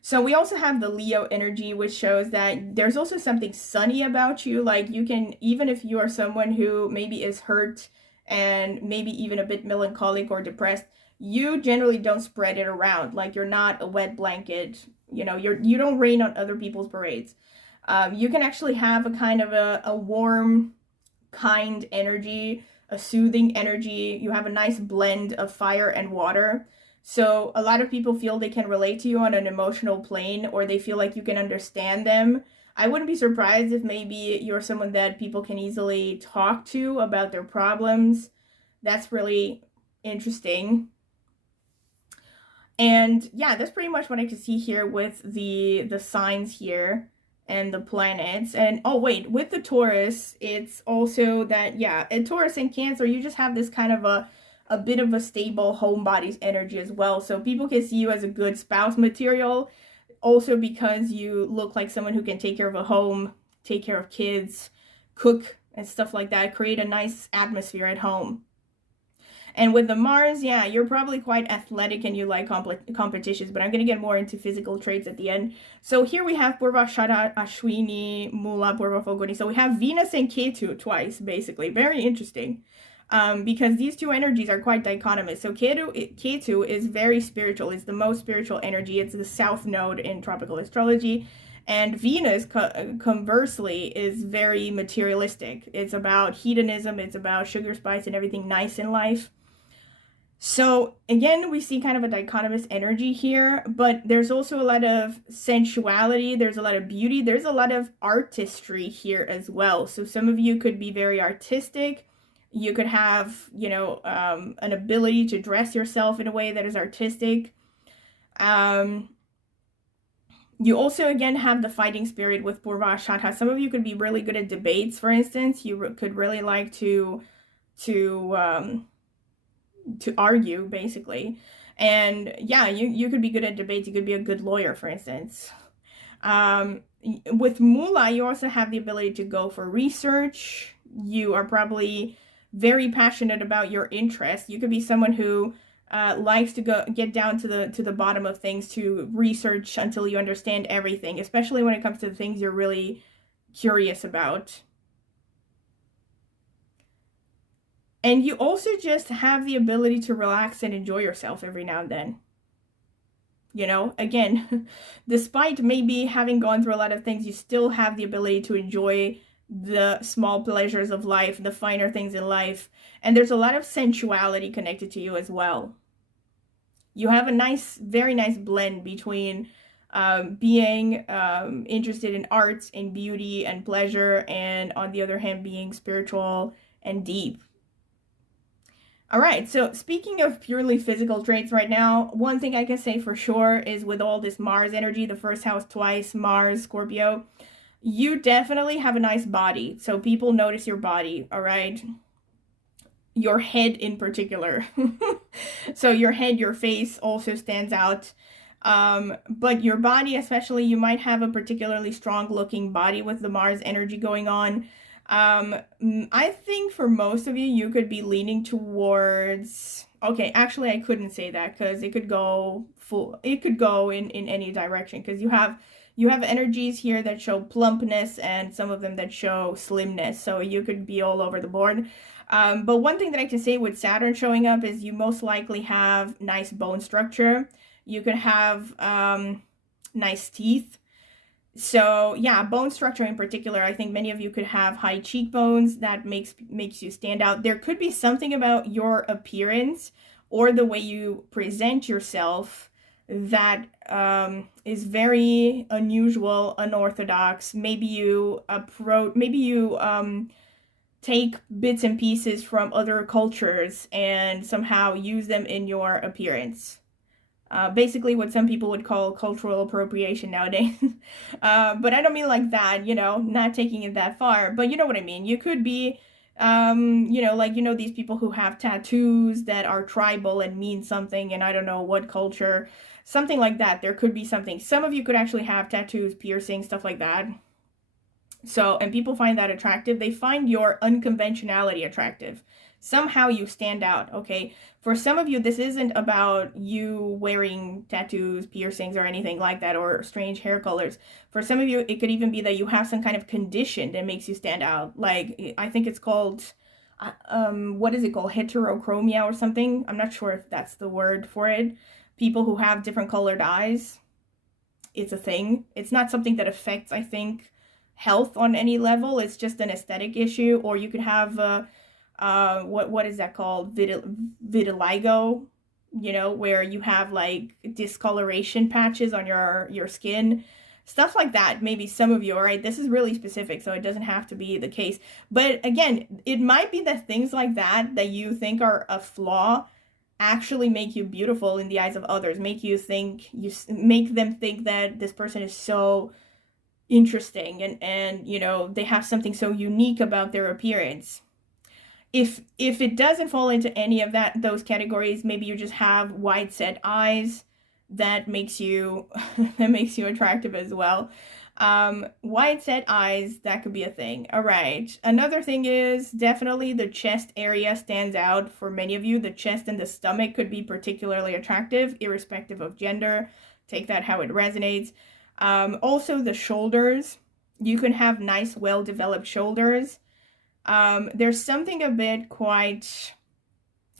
So we also have the Leo energy, which shows that there's also something sunny about you. Like you can, even if you are someone who maybe is hurt and maybe even a bit melancholic or depressed, you generally don't spread it around. Like you're not a wet blanket. You don't rain on other people's parades. You can actually have a kind of a warm, kind energy, a soothing energy. You have a nice blend of fire and water. So a lot of people feel they can relate to you on an emotional plane, or they feel like you can understand them. I wouldn't be surprised if maybe you're someone that people can easily talk to about their problems. That's really interesting. And yeah, that's pretty much what I can see here with the signs here and the planets. And oh wait, with the Taurus, it's also that, yeah, in Taurus and Cancer, you just have this kind of a bit of a stable homebodies energy as well. So people can see you as a good spouse material, also because you look like someone who can take care of a home, take care of kids, cook and stuff like that, create a nice atmosphere at home. And with the Mars, yeah, you're probably quite athletic and you like competitions, but I'm going to get more into physical traits at the end. So here we have Purvashada, Ashwini, Mula, Purva, Falguni. So we have Venus and Ketu twice, basically. Very interesting. Because these two energies are quite dichotomous. So Ketu is very spiritual. It's the most spiritual energy. It's the south node in tropical astrology. And Venus, conversely, is very materialistic. It's about hedonism. It's about sugar, spice, and everything nice in life. So again, we see kind of a dichotomous energy here, but there's also a lot of sensuality. There's a lot of beauty. There's a lot of artistry here as well. So some of you could be very artistic. You could have, an ability to dress yourself in a way that is artistic. You also, again, have the fighting spirit with Purvashada. Some of you could be really good at debates, for instance. You could really like to argue, basically. And yeah, you could be good at debates. You could be a good lawyer, for instance. With Mula, you also have the ability to go for research. You are probably very passionate about your interests. You could be someone who likes to get down to the bottom of things, to research until you understand everything, especially when it comes to the things you're really curious about. And you also just have the ability to relax and enjoy yourself every now and then. Again, despite maybe having gone through a lot of things, you still have the ability to enjoy the small pleasures of life, the finer things in life. And there's a lot of sensuality connected to you as well. You have a nice, very nice blend between being interested in arts and beauty and pleasure, and on the other hand, being spiritual and deep. All right, so speaking of purely physical traits right now, one thing I can say for sure is with all this Mars energy, the first house twice, Mars, Scorpio, you definitely have a nice body. So people notice your body, all right? Your head in particular. So your head, your face also stands out. But your body, especially, you might have a particularly strong looking body with the Mars energy going on. I think for most of you, you could be leaning towards, okay, actually I couldn't say that because it could go in any direction, because you have energies here that show plumpness and some of them that show slimness, so you could be all over the board. But one thing that I can say with Saturn showing up is you most likely have nice bone structure. You could have nice teeth. So yeah, bone structure in particular, I think many of you could have high cheekbones that makes you stand out. There could be something about your appearance or the way you present yourself that is very unusual, unorthodox. Maybe you take bits and pieces from other cultures and somehow use them in your appearance. Basically what some people would call cultural appropriation nowadays. But I don't mean like that, you know, not taking it that far, but you know what I mean. You could be, you know, like, you know, these people who have tattoos that are tribal and mean something, and I don't know what culture, something like that. There could be something. Some of you could actually have tattoos, piercings, stuff like that. So, and people find that attractive. They find your unconventionality attractive. Somehow you stand out, okay? For some of you, this isn't about you wearing tattoos, piercings, or anything like that, or strange hair colors. For some of you, it could even be that you have some kind of condition that makes you stand out. Like, I think it's called, what is it called? Heterochromia or something? I'm not sure if that's the word for it. People who have different colored eyes. It's a thing. It's not something that affects, I think, health on any level. It's just an aesthetic issue. Or you could have what is that called, vitiligo, you know, where you have like discoloration patches on your skin, stuff like that. Maybe some of you, all right, this is really specific, so it doesn't have to be the case, but again, it might be that things like that you think are a flaw actually make you beautiful in the eyes of others, make them think that this person is so interesting, and you know, they have something so unique about their appearance. If it doesn't fall into any of those categories, maybe you just have wide set eyes that makes you attractive as well. Wide set eyes, that could be a thing. All right, another thing is definitely the chest area stands out for many of you. The chest and the stomach could be particularly attractive, irrespective of gender. Take that how it resonates. Also the shoulders, you can have nice, well-developed shoulders. There's something a bit quite,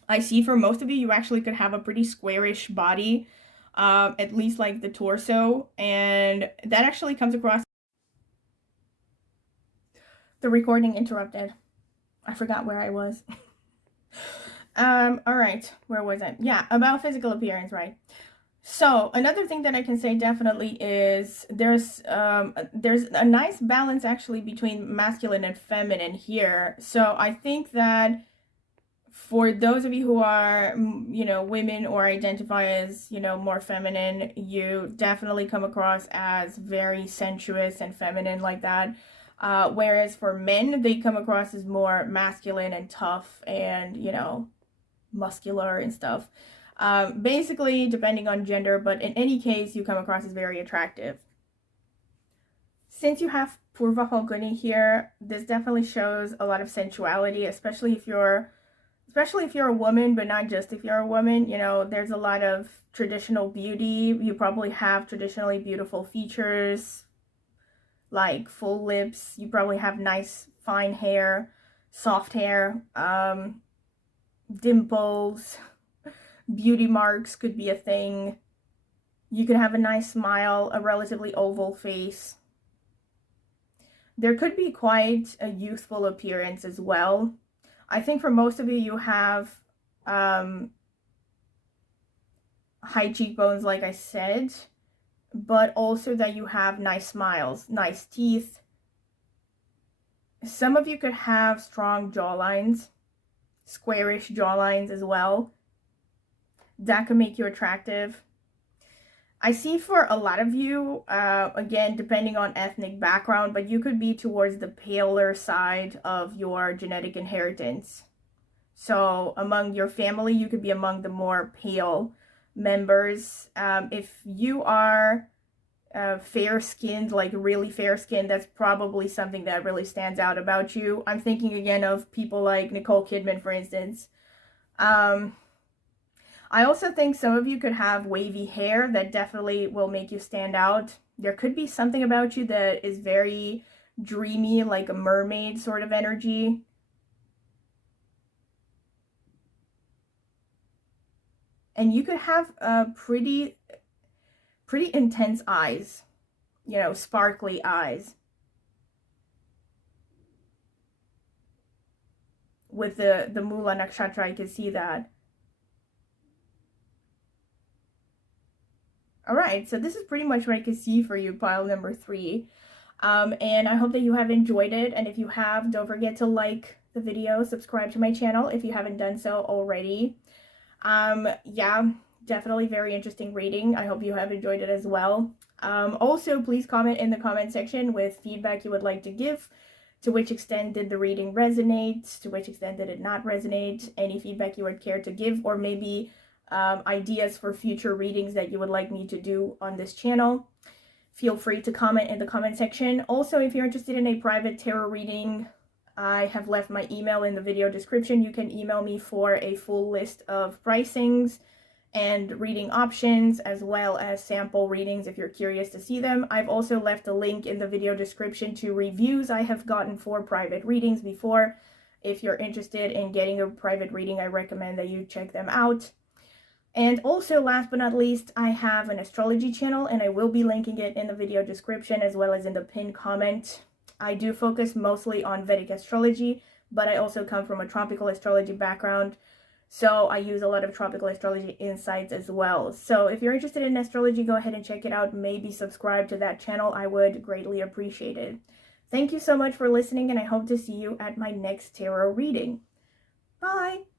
I see for most of you, you actually could have a pretty squarish body, at least like the torso, and that actually comes across. The recording interrupted. I forgot where I was. All right, where was I? Yeah, about physical appearance, right? So another thing that I can say definitely is there's a nice balance actually between masculine and feminine here. So I think that for those of you who are, you know, women or identify as, you know, more feminine, you definitely come across as very sensuous and feminine like that. Whereas for men, they come across as more masculine and tough and, you know, muscular and stuff. Basically, depending on gender, but in any case, you come across as very attractive. Since you have Purva Falguni here, this definitely shows a lot of sensuality, especially if you're a woman, but not just if you're a woman. You know, there's a lot of traditional beauty. You probably have traditionally beautiful features, like full lips. You probably have nice, fine hair, soft hair, dimples. Beauty marks could be a thing. You could have a nice smile, a relatively oval face. There could be quite a youthful appearance as well. I think for most of you, you have high cheekbones, like I said, but also that you have nice smiles, nice teeth. Some of you could have strong jawlines, squarish jawlines as well. That could make you attractive. I see for a lot of you, again, depending on ethnic background, but you could be towards the paler side of your genetic inheritance. So among your family, you could be among the more pale members. If you are fair-skinned, like really fair-skinned, that's probably something that really stands out about you. I'm thinking again of people like Nicole Kidman, for instance. I also think some of you could have wavy hair that definitely will make you stand out. There could be something about you that is very dreamy, like a mermaid sort of energy. And you could have pretty intense eyes, you know, sparkly eyes. With the Mula Nakshatra, I can see that. All right, so this is pretty much what I can see for you, pile number 3. And I hope that you have enjoyed it. And if you have, don't forget to like the video, subscribe to my channel if you haven't done so already. Yeah, definitely very interesting reading. I hope you have enjoyed it as well. Also, please comment in the comment section with feedback you would like to give. To which extent did the reading resonate? To which extent did it not resonate? Any feedback you would care to give, or maybe ideas for future readings that you would like me to do on this channel. Feel free to comment in the comment section. Also, if you're interested in a private tarot reading, I have left my email in the video description. You can email me for a full list of pricings and reading options, as well as sample readings if you're curious to see them. I've also left a link in the video description to reviews I have gotten for private readings before. If you're interested in getting a private reading, I recommend that you check them out. And also, last but not least, I have an astrology channel, and I will be linking it in the video description as well as in the pinned comment. I do focus mostly on Vedic astrology, but I also come from a tropical astrology background, so I use a lot of tropical astrology insights as well. So if you're interested in astrology, go ahead and check it out. Maybe subscribe to that channel. I would greatly appreciate it. Thank you so much for listening, and I hope to see you at my next tarot reading. Bye!